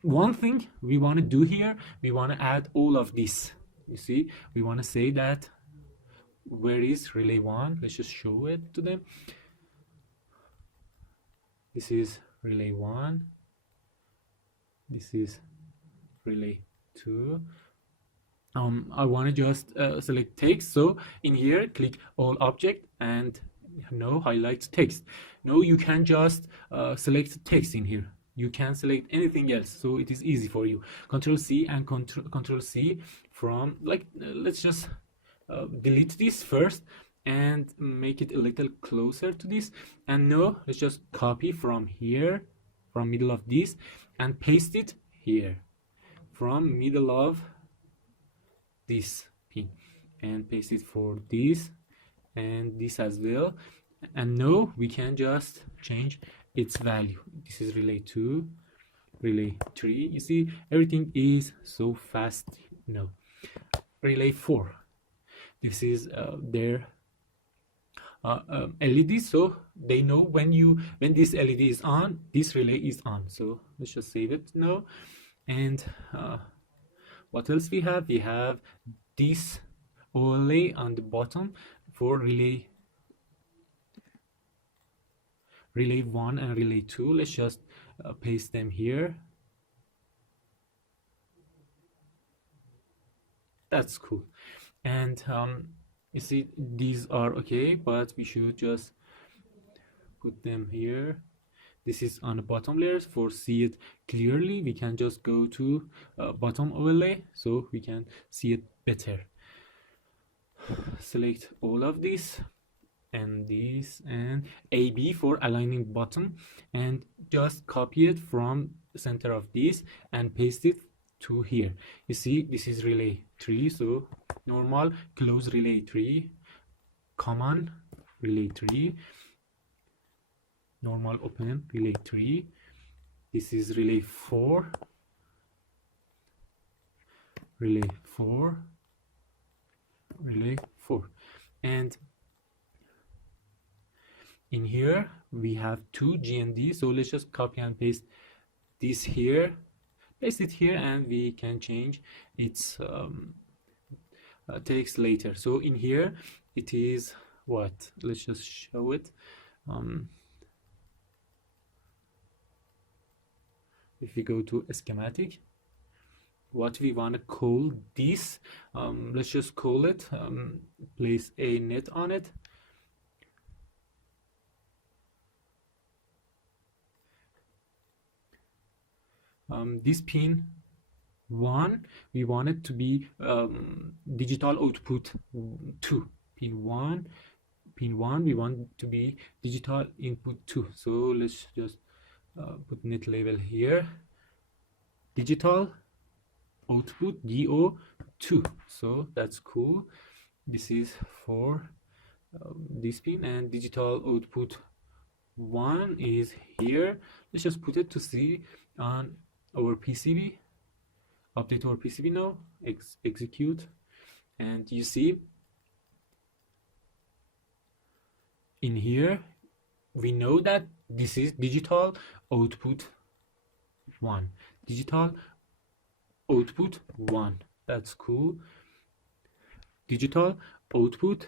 One thing we want to do here, we want to add all of this. You see, we want to say that where is relay 1. Let's just show it to them. This is relay 1, this is relay 2. I want to just select text. So in here click all object and no, highlight text. No, you can just select text in here. You can select anything else, so it is easy for you. Control C and control C from, like, let's just delete this first and make it a little closer to this. And no, let's just copy from here, from middle of this, and paste it here from middle of this pin, and paste it for this and this as well. And no, we can just change its value. This is relay 2, relay 3. You see, everything is so fast now. Relay 4, this is their LED, so they know when this LED is on, this relay is on. So let's just save it now. And what else we have? We have this overlay on the bottom for relay 1 and relay 2. Let's just paste them here. That's cool. And you see, these are okay, but we should just put them here. This is on the bottom layers. For see it clearly, we can just go to bottom overlay so we can see it better. Select all of these and this, and AB for aligning button, and just copy it from the center of this and paste it to here. You see, this is relay 3, so normal close relay 3, common relay 3, normal open relay 3. This is relay 4, relay 4, relay 4, and in here we have 2 GND, so let's just copy and paste this here, paste it here, and we can change its text later. So in here it is what, let's just show it. If we go to a schematic, what we want to call this, let's just call it, place a net on it. This pin 1, we want it to be digital output 2. Pin 1, we want to be digital input 2. So let's just put net label here, digital output DO2. So that's cool. This is for this pin, and digital output 1 is here. Let's just put it to see on our PCB. Update our PCB now, execute, and you see in here we know that this is digital output 1, digital output 1. That's cool. Digital output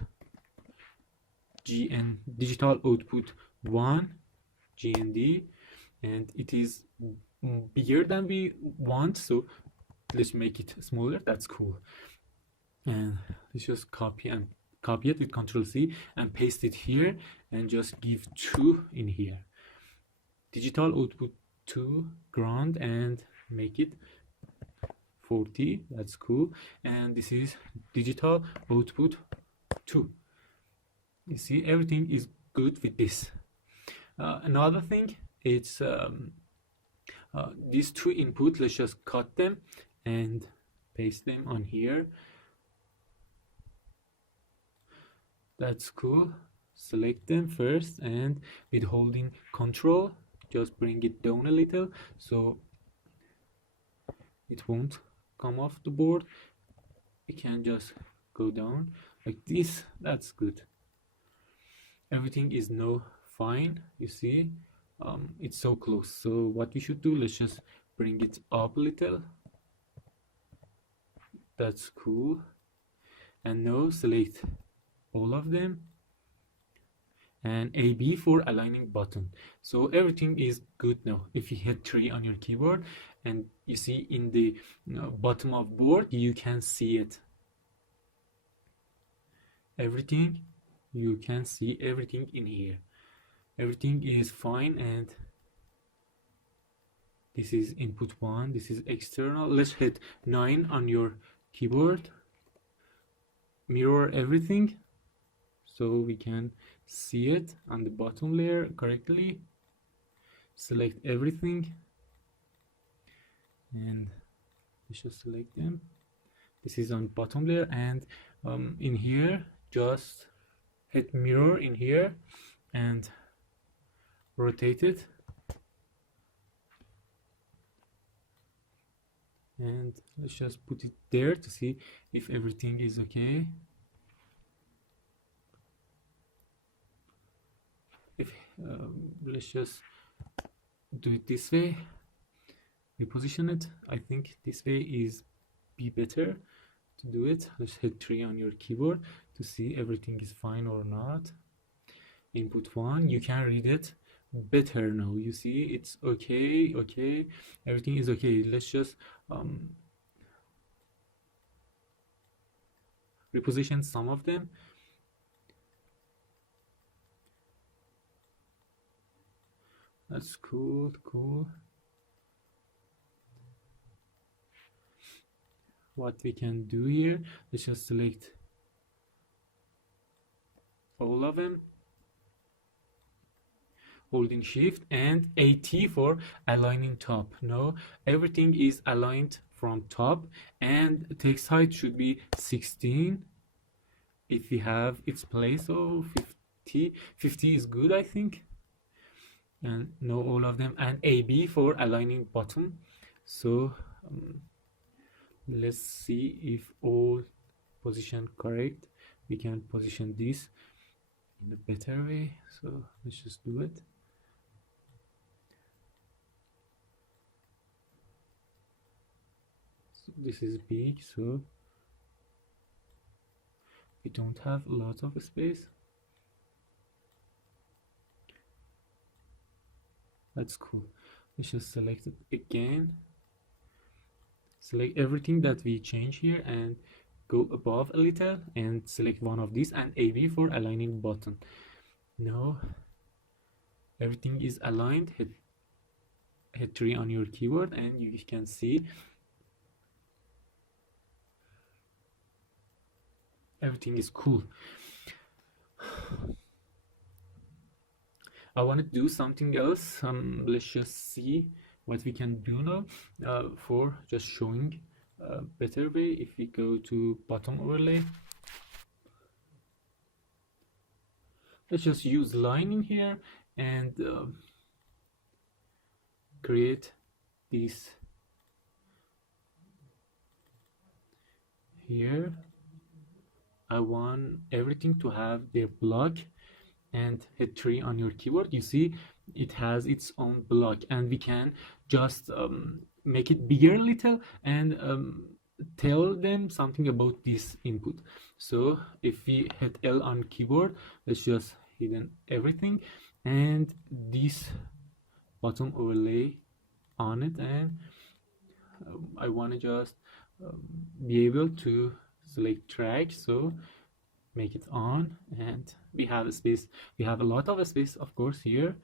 digital output 1 GND, and it is bigger than we want, so let's make it smaller. That's cool. And let's just copy it with Ctrl+C and paste it here, and just give 2 in here. Digital output 2 ground, and make it 40. That's cool. And this is digital output 2. You see, everything is good with this. Another thing, it's these 2 input, let's just cut them and paste them on here. That's cool. Select them first, and with holding Control, just bring it down a little so it won't come off the board. We can just go down like this. That's good. Everything is now fine. You see, it's so close. So what we should do, let's just bring it up a little. That's cool. And now select all of them, and AB for aligning button. So everything is good now. If you hit 3 on your keyboard, and you see in the bottom of board, you can see it. Everything, you can see everything in here. Everything is fine, and this is input 1, this is external. Let's hit 9 on your keyboard. Mirror everything so we can see it on the bottom layer correctly. Select everything, and let's just select them. This is on bottom layer, and in here just hit mirror in here and rotate it, and let's just put it there to see if everything is okay. If let's just do it this way, reposition it. I think this way is be better to do it. Let's hit 3 on your keyboard to see everything is fine or not. Input 1, you can read it better now. You see it's okay, everything is okay. Let's just reposition some of them. That's cool. What we can do here, let's just select all of them holding shift, and AT for aligning top. No, everything is aligned from top, and text height should be 16 if we have its place. So 50 is good, I think. And no, all of them. And AB for aligning bottom. So let's see if all position correct. We can position this in a better way, so let's just do it. So this is big, so we don't have a lot of space. That's cool. Let's just select it again, select everything that we change here and go above a little and select one of these, and AB for aligning button. Now everything is aligned. Hit 3 on your keyboard and you can see everything is cool. I want to do something else. Let's just see what we can do now for just showing a better way. If we go to bottom overlay, let's just use line in here and create this here. I want everything to have their block, and hit 3 on your keyboard. You see it has its own block, and we can just make it bigger a little and tell them something about this input. So if we hit L on keyboard, let's just hidden everything and this bottom overlay on it, and I want to just be able to select track, so make it on, and we have a space. We have a lot of space, of course. Here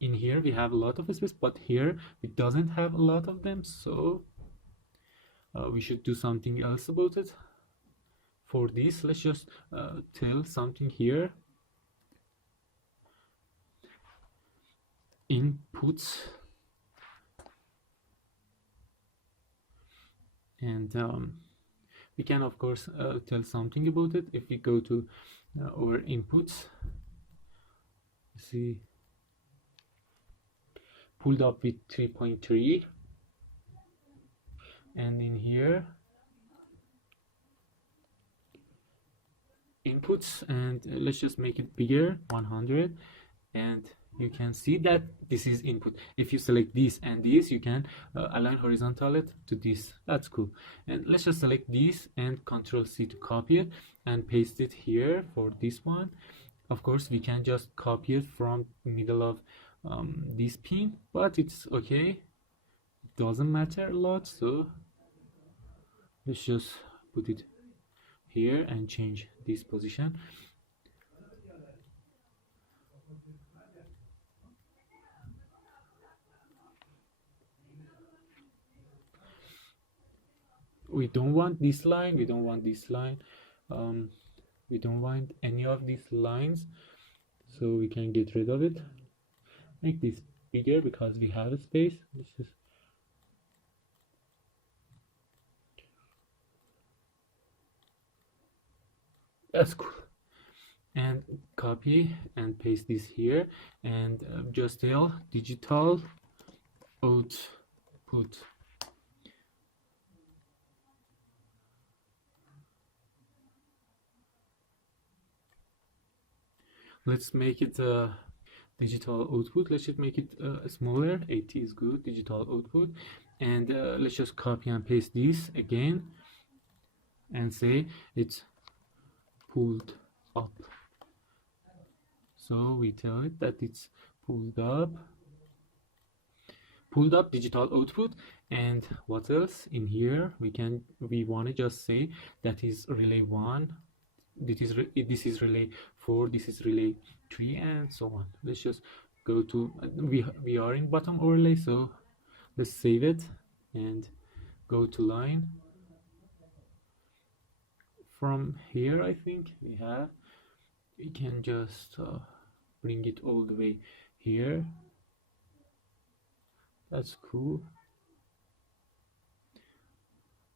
in here we have a lot of space, but here it doesn't have a lot of them, so we should do something else about it. For this, let's just tell something here. Inputs, and we can of course tell something about it. If we go to our inputs, see pulled up with 3.3, and in here inputs, and let's just make it bigger, 100, and you can see that this is input. If you select this and this, you can align horizontal it to this. That's cool. And let's just select this and Control C to copy it and paste it here for this one. Of course, we can just copy it from middle of this pin, but it's okay. It doesn't matter a lot. So let's just put it here and change this position. We don't want this line, we don't want this line, we don't want any of these lines, so we can get rid of it. Make this bigger because we have a space. Let's just that's cool. And copy and paste this here, and just tell digital output. Let's make it digital output. Let's just make it smaller. 80 is good. Digital output, and let's just copy and paste this again and say it's pulled up. So we tell it that it's pulled up digital output. And what else in here? We want to just say that is relay 1, this is relay 4, this is relay 3, and so on. Let's just go to we are in bottom overlay, so let's save it and go to line. From here, I think we can just bring it all the way here. That's cool.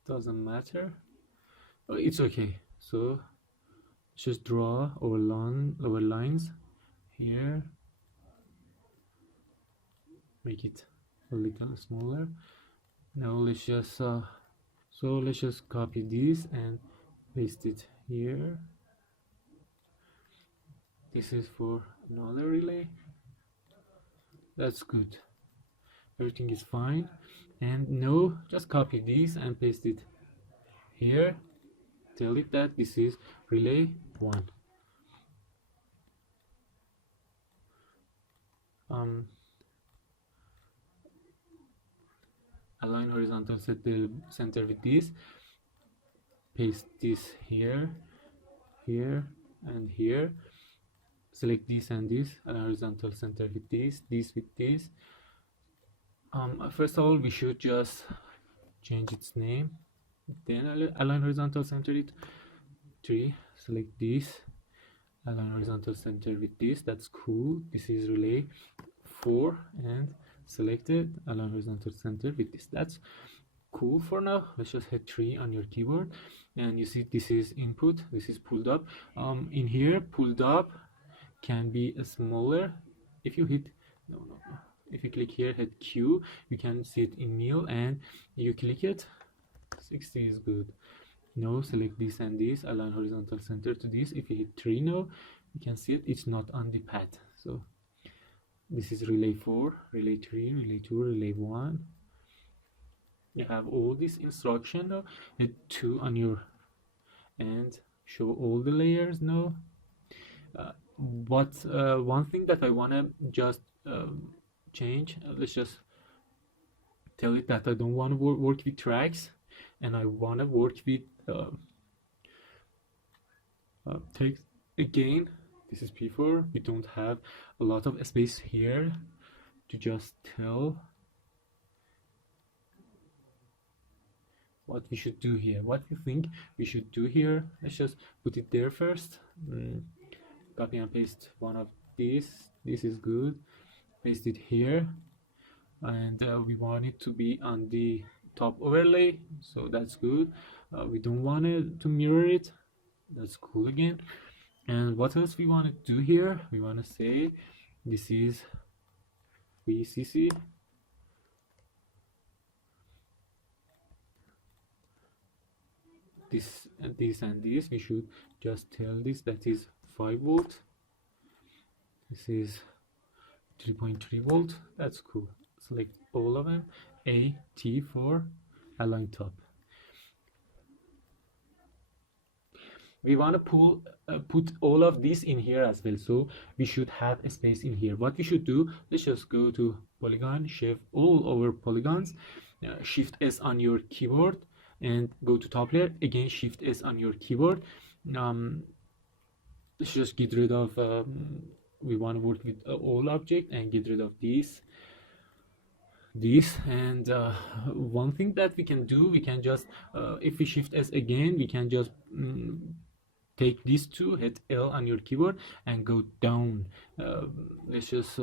Doesn't matter. Oh, it's okay. So just draw our lines here. Make it a little smaller. Now let's just let's just copy this and paste it here. This is for another relay. That's good. Everything is fine. And now just copy this and paste it here. Tell it that this is relay 1. Align horizontal center with this. Paste this here, here, and here. Select this and this. Align horizontal center with this with this. First of all, we should just change its name. Then align horizontal center it 3. Select this. Align horizontal center with this. That's cool. This is relay 4 and selected. Align horizontal center with this. That's cool for now. Let's just hit 3 on your keyboard, and you see this is input. This is pulled up. In here, pulled up can be smaller. If you hit if you click here, hit Q, you can see it in mil, and you click it. 60 is good. Now select this and this. Align horizontal center to this. If you hit 3 now, you can see it. It's not on the pad. So this is relay 4, relay 3, relay 2, relay 1. You have all this instruction now. Hit 2 on your and show all the layers now. One thing that I want to just change, let's just tell it that I don't want to work with tracks, and I want to work with text again. This is P4. We don't have a lot of space here to just tell what we should do here. What you think we should do here? Let's just put it there first. Copy and paste one of these. This is good. Paste it here, and we want it to be on the top overlay, so that's good. We don't want it to mirror it. That's cool again. And what else we want to do here? We want to say this is VCC. This and this. We should just tell this that is 5 volt. This is 3.3 volt. That's cool. Select all of them. A, T for align top. We want to put all of this in here as well, so we should have a space in here. What we should do, let's just go to polygon, shift all over polygons, shift S on your keyboard, and go to top layer. Again, shift S on your keyboard. Let's just get rid of we want to work with all object, and get rid of this. And one thing that we can do, we can just if we shift S again, we can just take these two, hit L on your keyboard, and go down. Let's just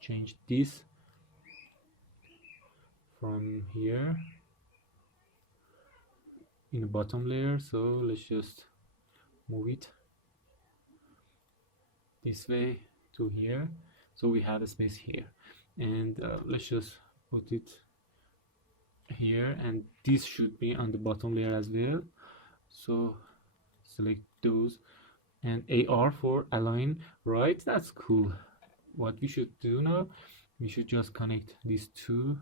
change this from here in the bottom layer. So let's just move it this way to here, so we have a space here. And let's just put it here, and this should be on the bottom layer as well. So select those, and AR for align right. That's cool. What we should do now, we should just connect these two,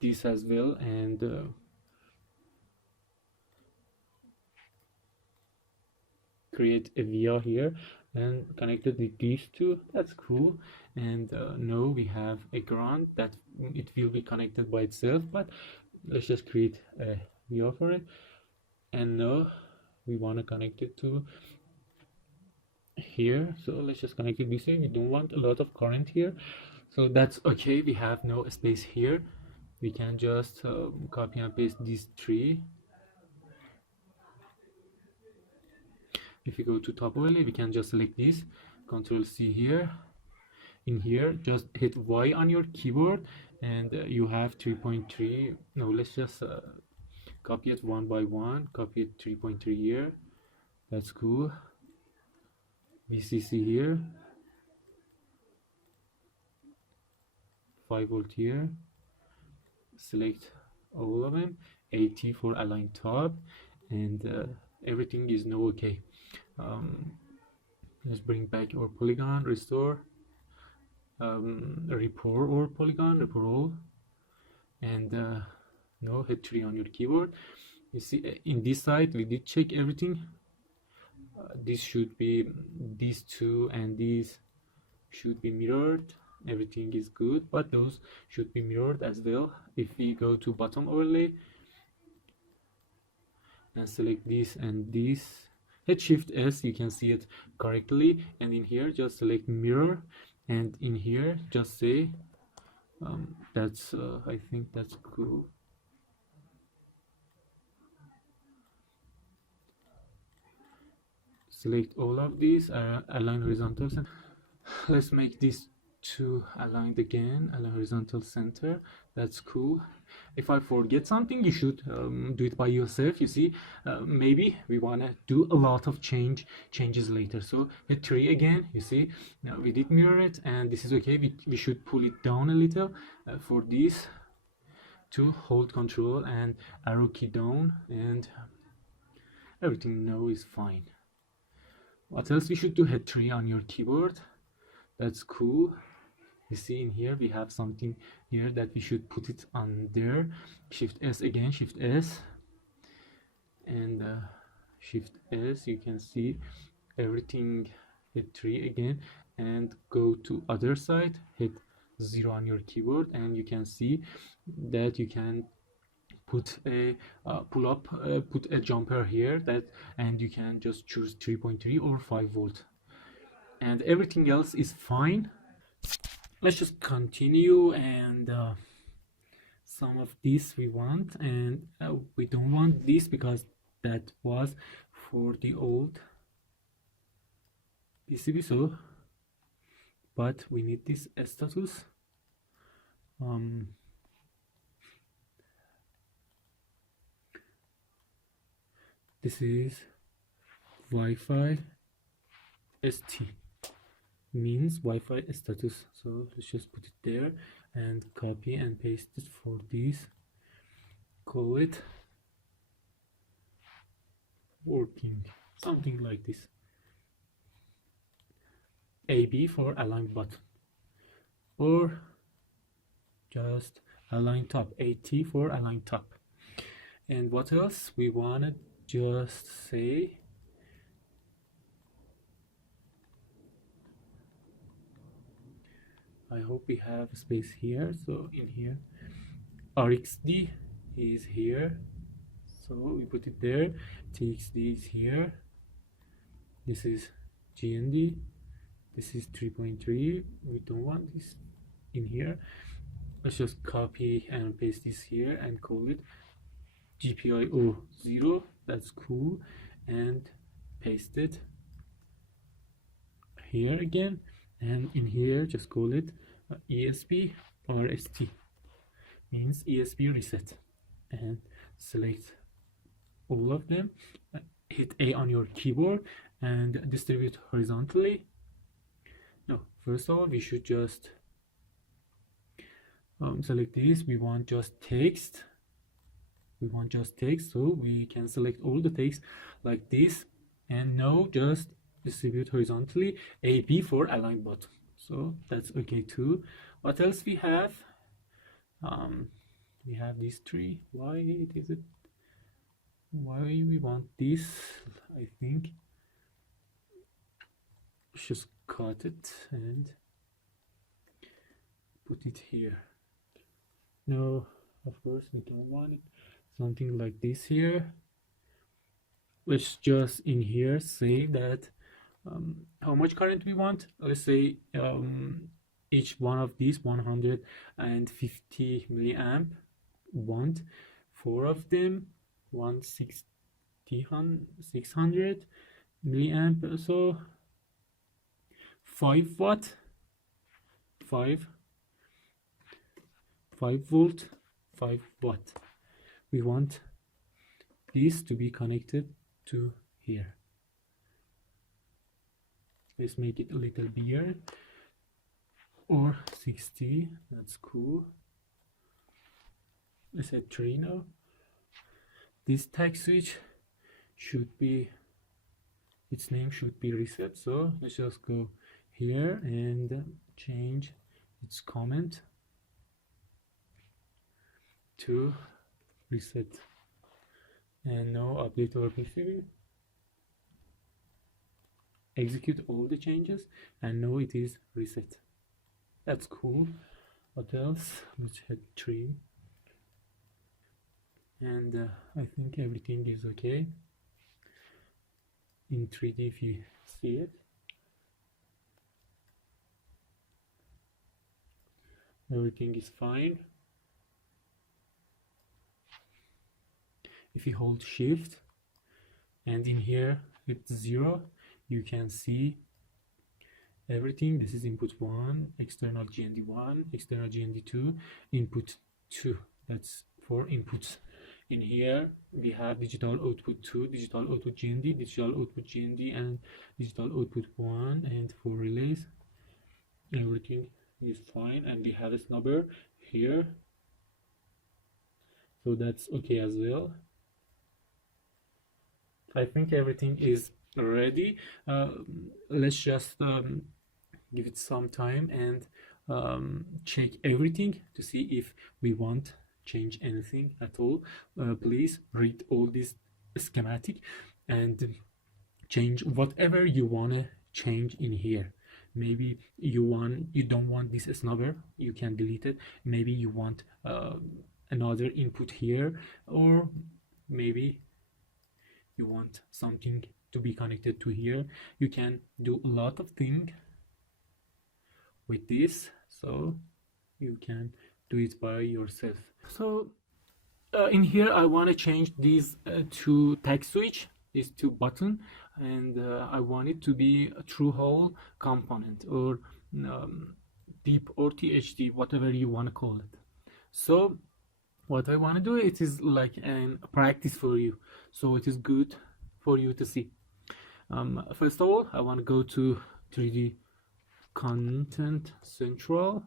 this as well, and create a VR here and connected with these two. That's cool. And now we have a ground that it will be connected by itself, but let's just create a VR for it. And now we want to connect it to here, so let's just connect it this way. We don't want a lot of current here, so that's okay. We have no space here. We can just copy and paste these three. If you go to top overlay, we can just select this, Control C here. in here, just hit Y on your keyboard, and you have 3.3. No, let's just copy it one by one. Copy it 3.3 here. That's cool. VCC here, 5 volt here. Select all of them. AT for align top, and everything is no okay. Let's bring back our polygon, restore, report or polygon, report all, and no, hit 3 on your keyboard. You see, in this side we did check everything. This should be, these two and these should be mirrored. Everything is good, but those should be mirrored as well. If we go to bottom overlay and select this and this, hit Shift S, you can see it correctly, and in here just select mirror, and in here just say that's I think that's cool. Select all of these, align horizontal center. Let's make this to aligned again, align horizontal center. That's cool. If I forget something, you should do it by yourself. You see, maybe we want to do a lot of changes later. So hit 3 again. You see, now we did mirror it, and this is okay. We should pull it down a little. For this, to hold control and arrow key down, and everything now is fine. What else we should do? Hit 3 on your keyboard. That's cool. You see, in here we have something here that we should put it on there. Shift S again, Shift S, and Shift S. You can see everything. Hit 3 again, and go to other side. Hit 0 on your keyboard, and you can see that you can put a put a jumper here, and you can just choose 3.3 or 5 volt, and everything else is fine. Let's just continue, and some of this we want, and we don't want this because that was for the old PCB, so but we need this status. This is Wi-Fi ST, means Wi-Fi status. So let's just put it there and copy and paste it for this. Call it working, something like this. AB for align button, or just align top. AT for align top. And what else we want to just say? I hope we have space here. So in here, RxD is here, so we put it there. TXD is here. This is GND. This is 3.3. We don't want this in here. Let's just copy and paste this here and call it GPIO 0. That's cool. And paste it here again, and in here just call it ESP RST, means ESP reset, and select all of them. Hit A on your keyboard and distribute horizontally. No, first of all we should just select this. We want just text. So we can select all the text like this, and now just distribute horizontally. AB for align button, so that's okay too. What else we have? We have these three. Why we want this? I think just cut it and put it here. No, of course we don't want it. Something like this here. Let's just in here say that how much current we want. Let's say each one of these 150 milliamp want. 4 of them 600 milliamp, so 5 watt 5 volt 5 watt. We want this to be connected to here. Let's make it a little bigger, or 60. That's cool. Let's set 3 now. This tag switch should be, its name should be reset, so let's just go here and change its comment to reset. And now update our PCB, execute all the changes, and now it is reset. That's cool. What else? Let's hit 3, and I think everything is okay in 3D if you see it. Everything is fine. If you hold shift and in here hit 0, you can see everything. This is input 1, external GND 1, external GND 2, input 2. That's 4 inputs. In here we have digital output 2, digital output GND, digital output GND, and digital output 1, and 4 relays. Everything is fine, and we have a snubber here, so that's okay as well. I think everything is ready. Let's just give it some time and check everything to see if we want change anything at all. Please read all this schematic and change whatever you want to change in here. Maybe you don't want this snubber, you can delete it. Maybe you want another input here, or maybe you want something to be connected to here. You can do a lot of things with this, so you can do it by yourself. So in here I want to change these two tag switch, these two button, and I want it to be a through hole component, or deep, or THD, whatever you want to call it. So what I want to do, it is like a practice for you, so it is good for you to see. First of all, I want to go to 3D Content Central.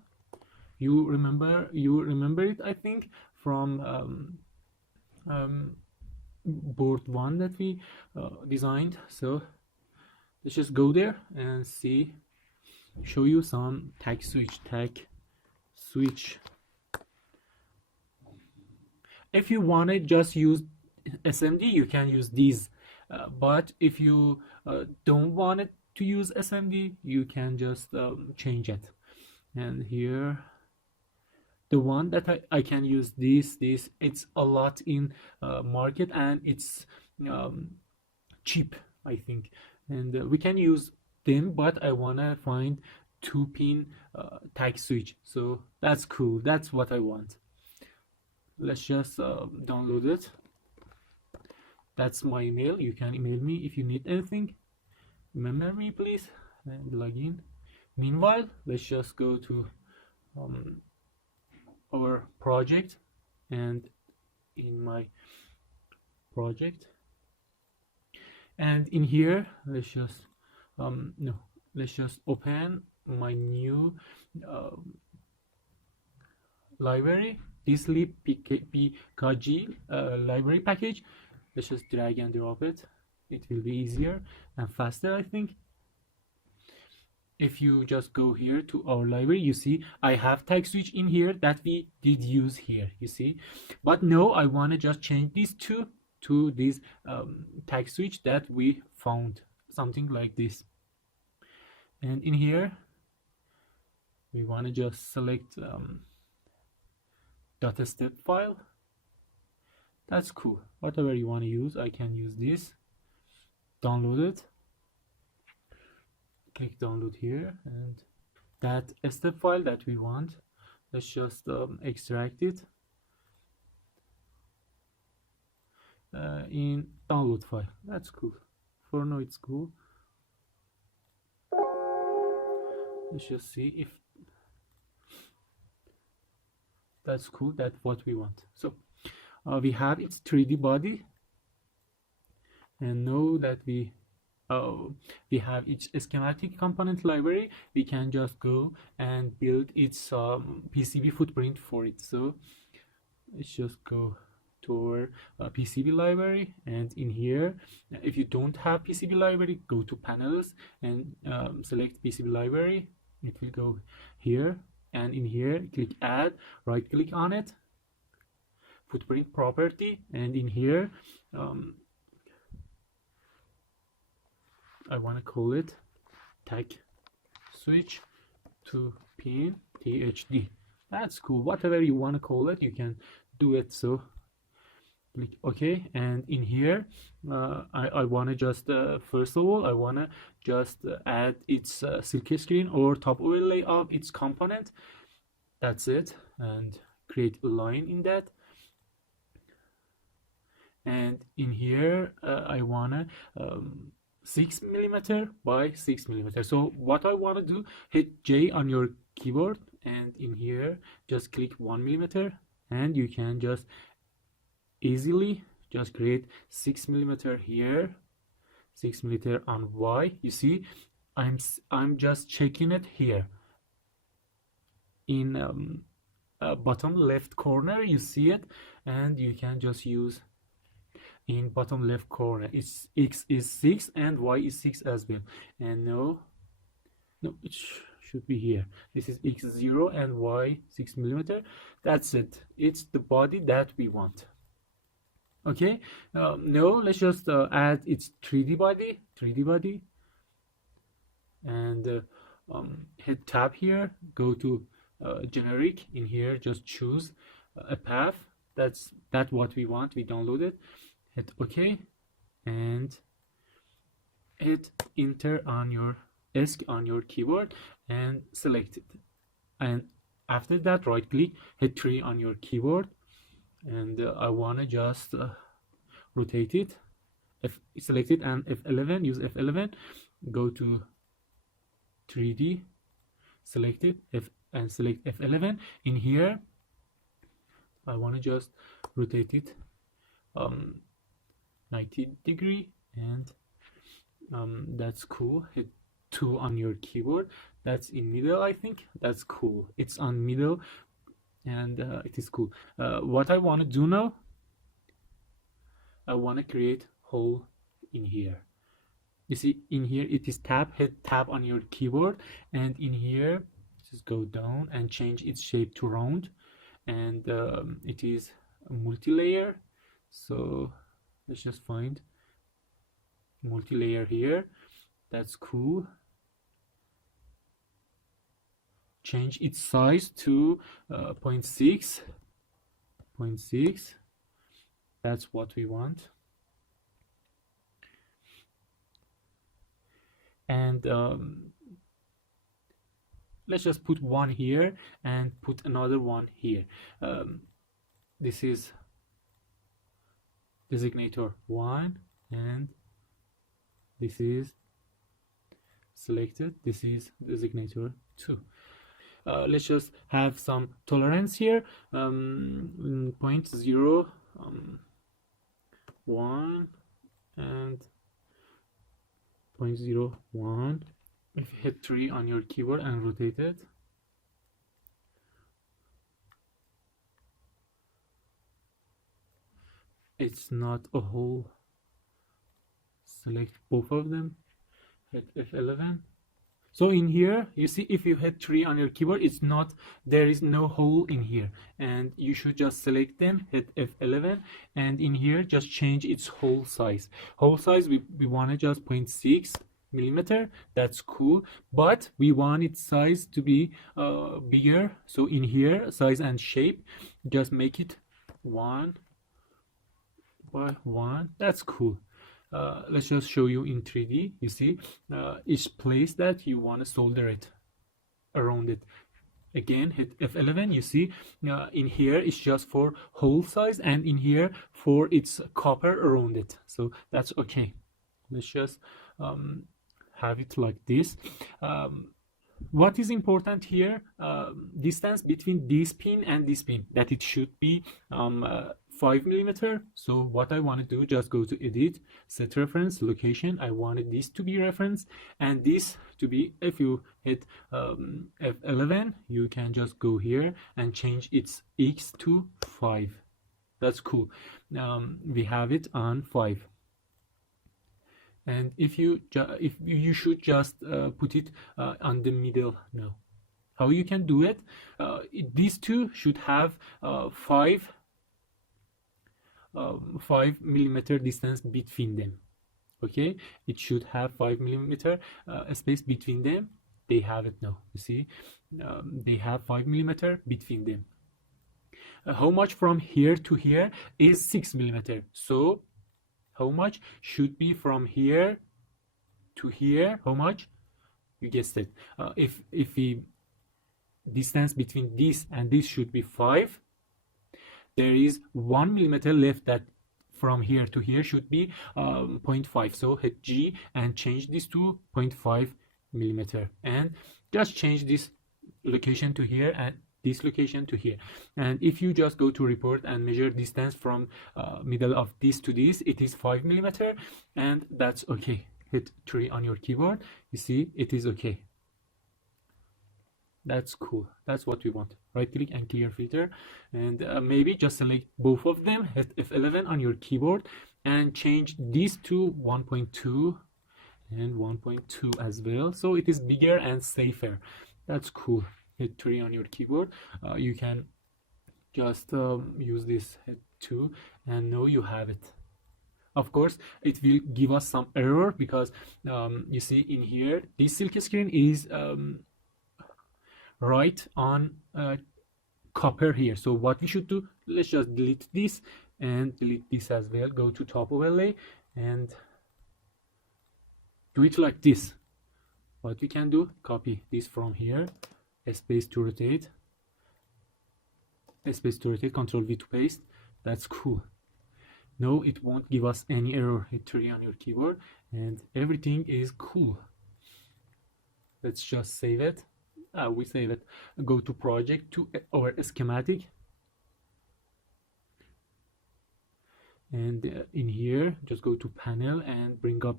You remember it, I think, from board 1 that we designed. So let's just go there and show you some tag switch. If you want to just use SMD, you can use these, but if you don't want it to use SMD, you can just change it. And here, the one that I can use this, it's a lot in market, and it's cheap, I think, and we can use them, but I want to find 2-pin tag switch, so that's cool. That's what I want. Let's just download it. That's my email. You can email me if you need anything. Remember me, please, and log in. Meanwhile, let's just go to our project, and in my project, and in here let's just open my new library, this lib pkg library package. Let's just drag and drop it. It will be easier and faster, I think. If you just go here to our library, you see I have tag switch in here that we did use here, you see. But no, I want to just change these two to this tag switch that we found, something like this. And in here we want to just select data step file. That's cool. Whatever you want to use, I can use this. Download it. Click download here, and that step file that we want, let's just extract it in download file. That's cool. For now it's cool. Let's just see if That's cool. That's what we want. So we have its 3D body, and now that we have its schematic component library, we can just go and build its PCB footprint for it. So let's just go to our PCB library, and in here, if you don't have PCB library, go to panels and select PCB library. It will go here, and in here click add, right click on it, footprint property, and in here I want to call it tag switch to pin THD. That's cool. Whatever you want to call it, you can do it. So click OK, and in here I want to just first of all I want to just add its silk screen or top overlay of its component. That's it, and create a line in that. And in here I want to 6 millimeter by 6 millimeter. So what I want to do, hit J on your keyboard, and in here just click 1 millimeter, and you can just easily just create 6 millimeter here, 6 millimeter on Y. You see, I'm just checking it here in bottom left corner. You see it, and you can just use in bottom left corner. It's X is 6 and Y is 6 as well. And no, it should be here. This is X0 and Y 6 millimeter. That's it. It's the body that we want. Okay. Now let's just add its 3D body, and hit tab here. Go to generic. In here, just choose a path. That's what we want. We download it. Hit OK, and hit enter on your ESC on your keyboard and select it. And after that, right click, hit 3 on your keyboard, and I want to just rotate it. Select it and F11, use F11, go to 3D, select it, and select F11. In here, I want to just rotate it 90 degree, and that's cool. Hit 2 on your keyboard. That's in middle, I think. That's cool. It's on middle, and it is cool. What I want to do now, I want to create hole in here. You see, in here it is tab. Hit tab on your keyboard, and in here just go down and change its shape to round, and it is a multi-layer. So let's just find multi-layer here. That's cool. Change its size to 0.6. That's what we want. And let's just put one here and put another one here. This is Designator 1, and this is selected. This is Designator 2. Let's just have some tolerance here. 0.01 and 0.01. If you hit 3 on your keyboard and rotate it, it's not a hole. Select both of them, hit F11. So in here, you see, if you hit 3 on your keyboard, it's not, there is no hole in here, and you should just select them, hit F11, and in here just change its hole size. Hole size, we want to just 0.6 millimeter. That's cool, but we want its size to be bigger. So in here, size and shape, just make it 1 by 1. That's cool. Let's just show you in 3D. You see, each place that you want to solder it around it. Again, hit F11. You see, in here it's just for hole size, and in here for its copper around it. So that's okay. Let's just have it like this. What is important here, distance between this pin and this pin, that it should be 5 millimeter. So what I want to do, just go to edit, set reference, location. I wanted this to be reference and this to be, if you hit F11, you can just go here and change its X to 5. That's cool. We have it on 5. And if you should just put it on the middle now. How you can do it? These two should have 5 millimeter distance between them. Okay, it should have 5 millimeter space between them. They have it now. You see, they have 5 millimeter between them. How much from here to here is 6 millimeter. So how much should be from here to here? How much? You guessed it. If we distance between this and this should be 5, there is 1 millimeter left, that from here to here should be 0.5. So hit G and change this to 0.5 millimeter, and just change this location to here and this location to here. And if you just go to report and measure distance from middle of this to this, it is 5 millimeter, and that's okay. Hit 3 on your keyboard. You see, it is okay. That's cool. That's what we want. Right click and clear filter, and maybe just select both of them. Hit F11 on your keyboard and change this to 1.2 and 1.2 as well, so it is bigger and safer. That's cool. Hit 3 on your keyboard. You can just use this, hit 2, and now you have it. Of course, it will give us some error because you see in here, this silk screen is right on copper here. So what we should do, let's just delete this and delete this as well. Go to top overlay and do it like this. What we can do, copy this from here, space to rotate, Control V to paste. That's cool. No, it won't give us any error. Hit 3 on your keyboard and everything is cool. Let's just save it. We save it. Go to project, to our schematic, and in here just go to panel and bring up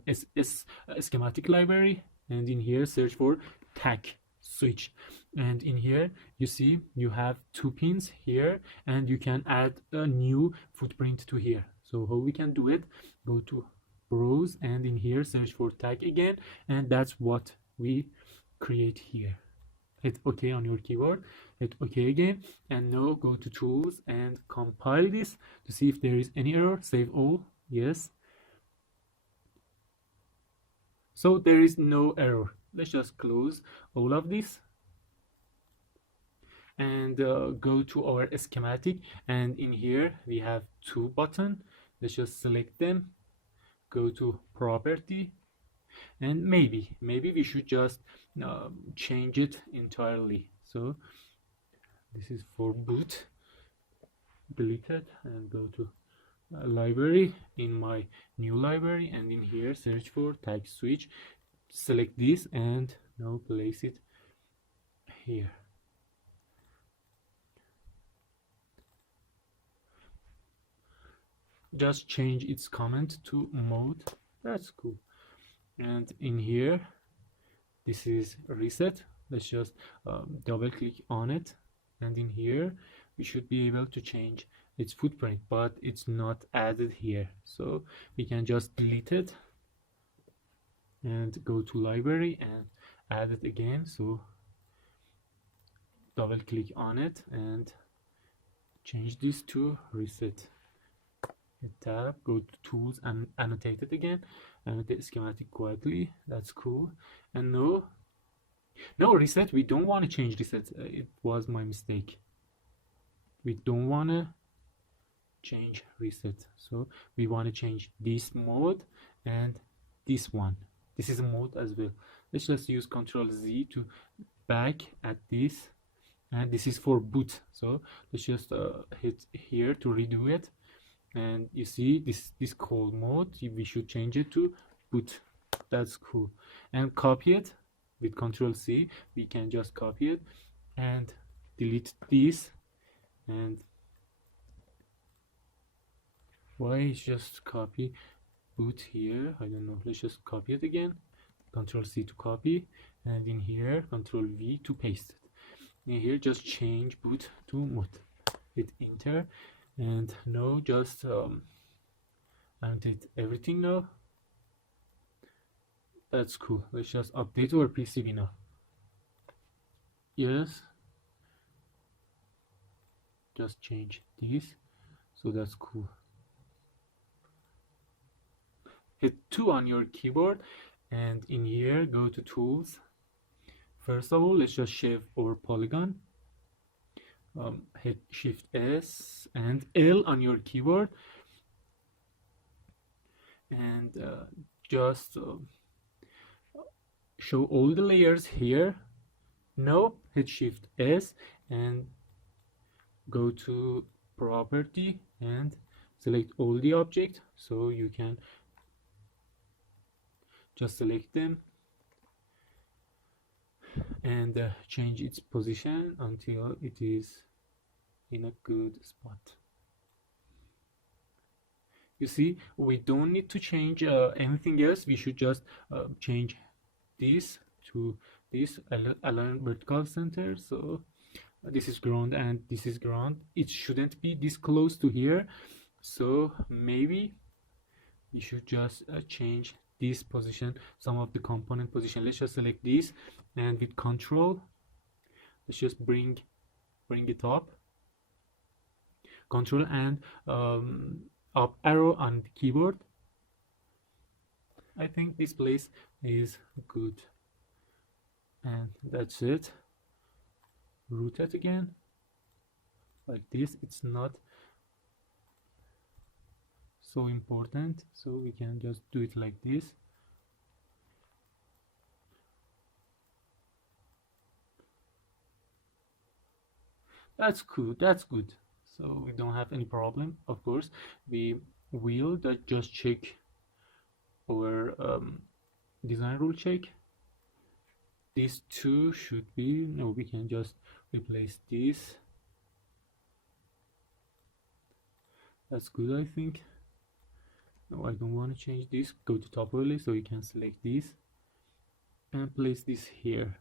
schematic library, and in here search for tag switch, and in here you see you have 2 pins here, and you can add a new footprint to here. So how we can do it, go to browse and in here search for tag again, and that's what we create here. Hit OK on your keyboard, hit OK again, and now go to tools and compile this to see if there is any error. Save all, yes. So there is no error. Let's just close all of this and go to our schematic, and in here we have 2 buttons. Let's just select them, go to property, and maybe we should just change it entirely. So this is for boot, delete it and go to library, in my new library, and in here search for tag switch, select this and now place it here. Just change its comment to mode. That's cool. And in here this is reset. Let's just double click on it, and in here we should be able to change its footprint, but it's not added here, so we can just delete it and go to library and add it again. So double click on it and change this to reset. Hit tab, go to tools and annotate it again, annotate schematic quietly. That's cool. And no reset, we don't want to change reset. It was my mistake. We don't want to change reset, so we want to change this mode and this one. This is a mode as well. Let's just use Control Z to back at this, and this is for boot. So let's just hit here to redo it, and you see this cold mode, we should change it to boot. That's cool. And copy it, with Control C we can just copy it and delete this. And why is just copy boot here? I don't know. Let's just copy it again. Control C to copy, and in here Control V to paste it. In here just change boot to mut. Hit enter, and now just annotate everything now. That's cool. Let's just update our PCB now. Yes, just change this, so that's cool. Hit 2 on your keyboard, and in here go to tools. First of all, let's just shave our polygon. Hit Shift S and L on your keyboard, and just show all the layers here. Now hit Shift S and go to property and select all the objects, so you can just select them and change its position until it is in a good spot. You see, we don't need to change anything else. We should just change this to this, align vertical center. So this is ground and this is ground. It shouldn't be this close to here, so maybe we should just change this position, some of the component position. Let's just select this, and with Control let's just bring it up. Control and up arrow on the keyboard. I think this place is good, and that's it. Rotate again like this. It's not so important, so we can just do it like this. That's cool, that's good. So we don't have any problem. Of course, we will just check our design rule check. These two should be, no, we can just replace this. That's good, I think. No, I don't want to change this. Go to top overlay, so you can select this and place this here.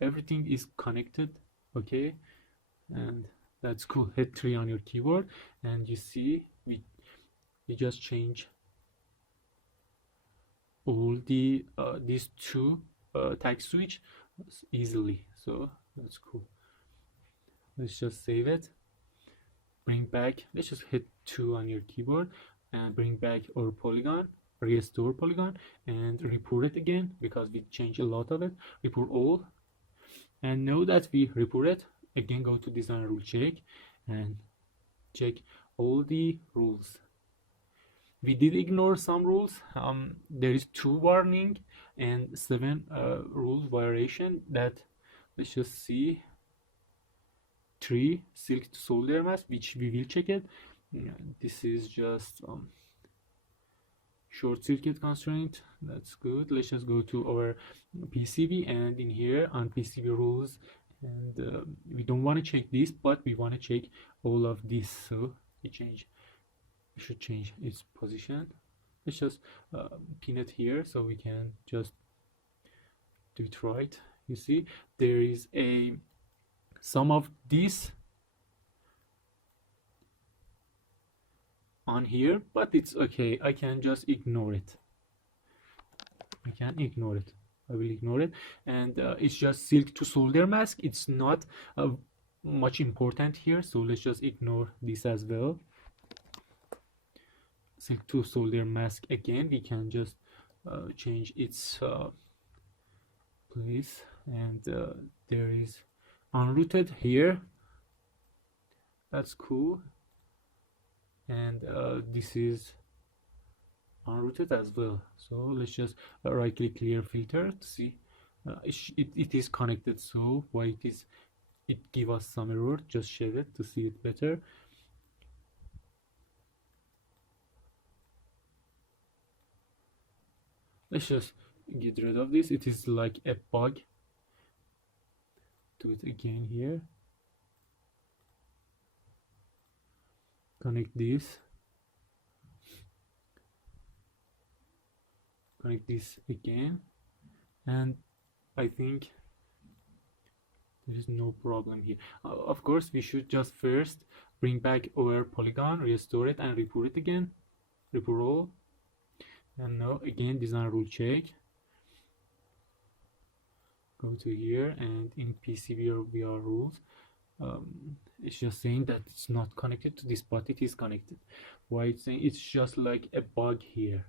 Everything is connected, okay, and that's cool. Hit 3 on your keyboard, and you see we just change all the these two tag switch easily, so that's cool. Let's just save it, bring back, let's just hit 2 on your keyboard and bring back our polygon, restore polygon, and report it again because we changed a lot of it. Report all, and now that we report it again, go to design rule check and check all the rules. We did ignore some rules. There is 2 warning and 7 rules violation. That, let's just see. 3 silk to solder mask, which we will check it. This is just short circuit constraint. That's good. Let's just go to our PCB, and in here on PCB rules, and we don't want to check this, but we want to check all of this, so we should change its position. Let's just pin it here so we can just do it right. You see, there is some of this on here, but it's okay. I can just ignore it. I can ignore it. I will ignore it, and it's just silk to solder mask. It's not much important here, so let's just ignore this as well. Silk to solder mask again, we can just change its place, and there is unrooted here. That's cool, and this is unrooted as well. So let's just right click clear filter to see it is connected. So why it give us some error, just shade it to see it better. Let's just get rid of this. It is like a bug. Do it again here. Connect this. Connect this again, and I think there is no problem here. Of course, we should just first bring back our polygon, restore it, and report it again. Report all. And now again, design rule check. Go to here, and in PCB VR rules, it's just saying that it's not connected to this, but it is connected. Why it's saying it's just like a bug here.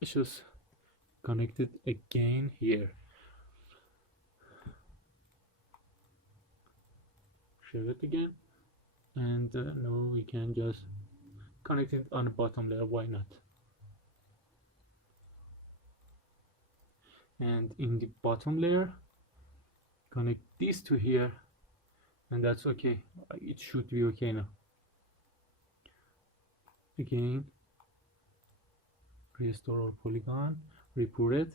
It's just connected again here. Show it again, and now we can just connect it on the bottom layer. Why not? And in the bottom layer, connect this to here, and that's okay. It should be okay now. Again, restore our polygon, report it,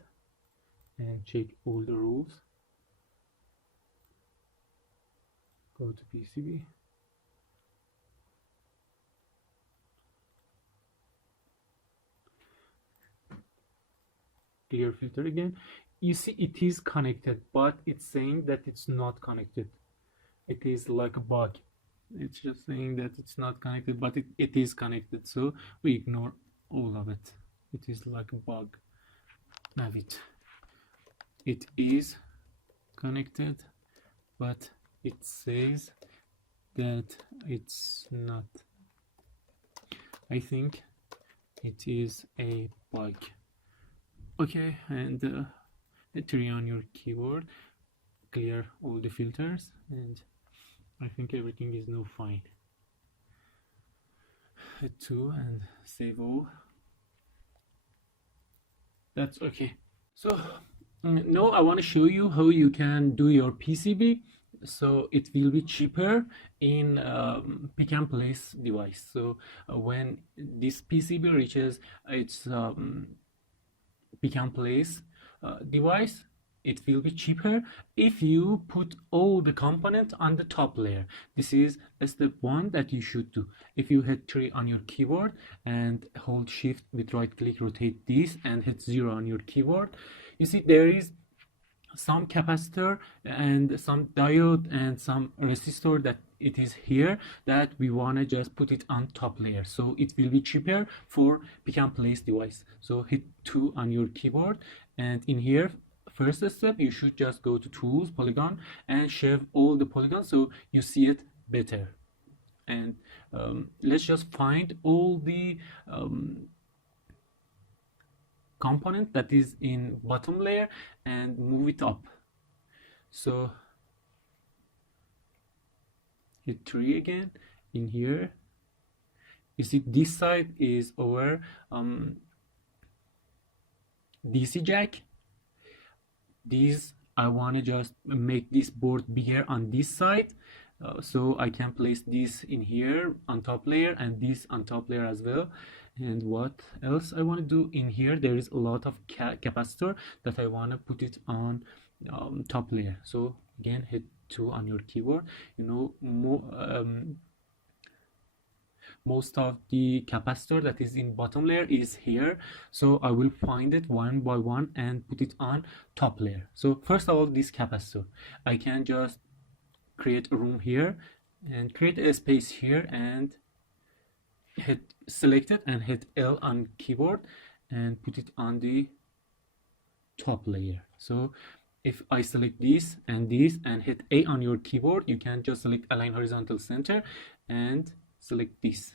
and check all the rules. Go to PCB. Clear filter again. You see it is connected, but it's saying that it's not connected. It is like a bug. It's just saying that it's not connected, but it is connected, so we ignore all of it. It is like a bug. Now it is connected, but it says that it's not. I think it is a bug. Okay, and hit 3 on your keyboard, clear all the filters, and I think everything is now fine. Hit 2 and save all. That's okay. So now I want to show you how you can do your PCB so it will be cheaper in pick and place device. So when this PCB reaches its pick and place device, it will be cheaper if you put all the components on the top layer. This is step 1 that you should do. If you hit 3 on your keyboard and hold shift with right click, rotate this, and hit 0 on your keyboard, you see there is some capacitor and some diode and some resistor that it is here that we want to just put it on top layer, so it will be cheaper for pick and place device. So hit 2 on your keyboard, and in here, first step, you should just go to tools, polygon, and shave all the polygons so you see it better. And let's just find all the component that is in bottom layer and move it up. So hit 3 again. In here, you see this side is our DC jack. These, I want to just make this board bigger on this side, so I can place this in here on top layer and this on top layer as well. And what else I want to do in here, there is a lot of capacitor that I want to put it on top layer. So again, hit 2 on your keyboard. You know, most of the capacitor that is in bottom layer is here, so I will find it one by one and put it on top layer. So first of all, this capacitor, I can just create a room here and create a space here and hit select it and hit L on keyboard and put it on the top layer. So if I select this and hit A on your keyboard, you can just select align horizontal center and select this.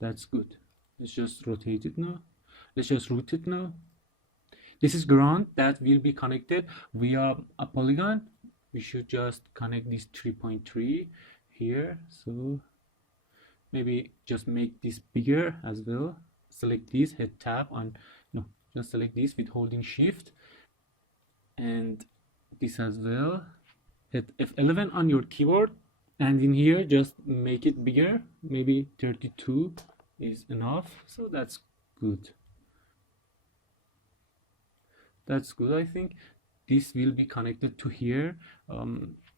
That's good. Let's just rotate it now. Let's just route it now. This is ground that will be connected via a polygon. We should just connect this 3.3 here. So maybe just make this bigger as well. Select this, hit tab on, no, just select this with holding shift, and this as well. Hit F11 on your keyboard And in here, just make it bigger. Maybe 32 is enough. So that's good. That's good, I think. This will be connected to here.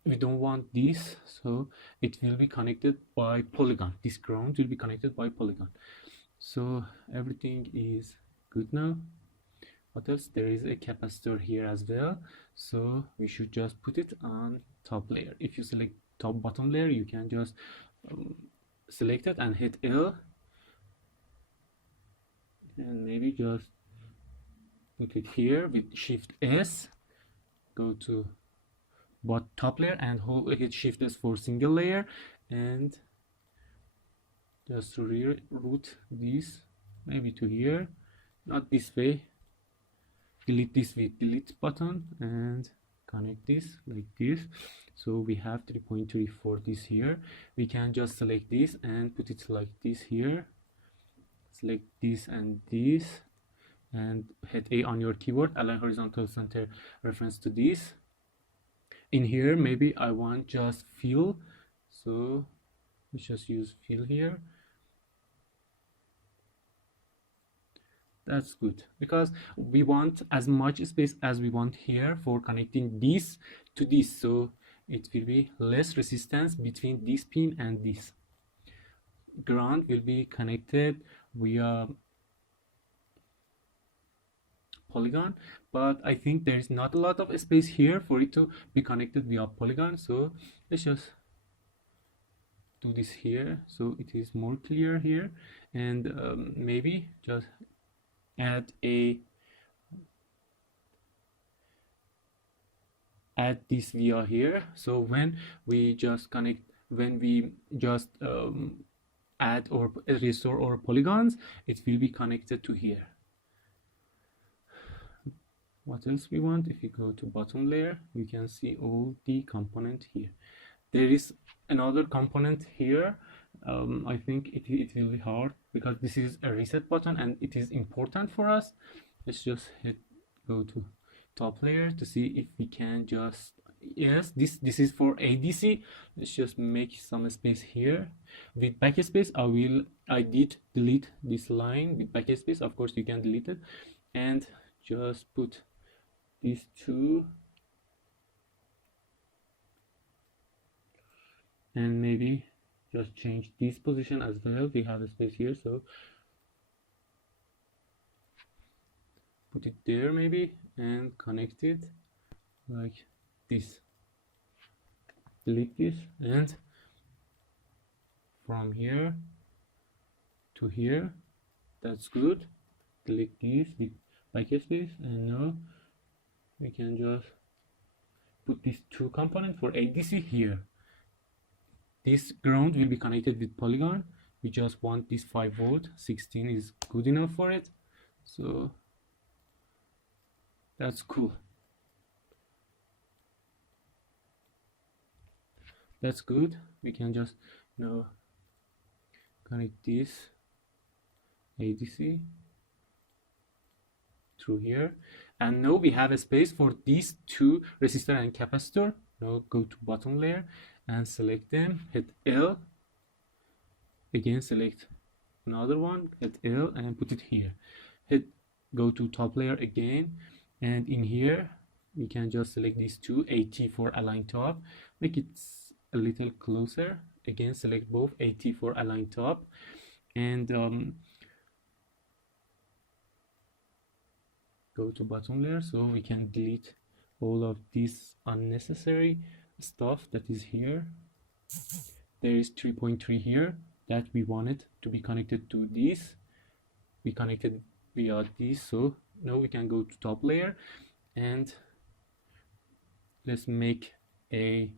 We don't want this, so it will be connected by polygon. This ground will be connected by polygon. So everything is good now. What else? There is a capacitor here as well, so we should just put it on top layer. If you select top bottom layer, you can just select it and hit L, and maybe just put it here with Shift S. Go to top layer and hit Shift S for single layer, and just reroute this maybe to here, not this way. Delete this with delete button and connect this like this. So we have 3.3 for this here. We can just select this and put it like this here. Select this and this, and hit A on your keyboard. Align horizontal center reference to this. In here, maybe I want just fill, so let's just use fill here. That's good, because we want as much space as we want here for connecting this to this, so it will be less resistance between this pin and this. Ground will be connected via polygon, but I think there is not a lot of space here for it to be connected via polygon, so let's just do this here so it is more clear here. And maybe just add this via here, so when we just add or restore our polygons, it will be connected to here. What else we want? If you go to bottom layer, you can see all the component here. There is another component here. I think it will be hard because this is a reset button and it is important for us. Let's just go to top layer to see if we can just, yes, this is for ADC. Let's just make some space here with backspace. I did delete this line with backspace. Of course you can delete it, and just put these two, and maybe just change this position as well. We have a space here, so put it there maybe and connect it like this. Delete this, and from here to here, that's good. Delete this with backspace, and now we can just put these two components for ADC here. This ground will be connected with polygon. We just want this 5 volt, 16 is good enough for it, so that's cool. That's good. We can just now connect this ADC through here, and now we have a space for these two resistor and capacitor. Now go to bottom layer and select them, hit L, again select another one, hit L and put it here. Go to top layer again, and in here we can just select these two, AT for align top, make it a little closer, again select both, AT for align top, and go to bottom layer so we can delete all of this unnecessary stuff that is here. There is 3.3 here that we wanted to be connected to this. We connected via this, so now we can go to top layer and let's make a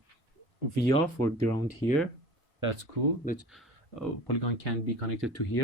via for ground here. That's cool. Let's polygon can be connected to here.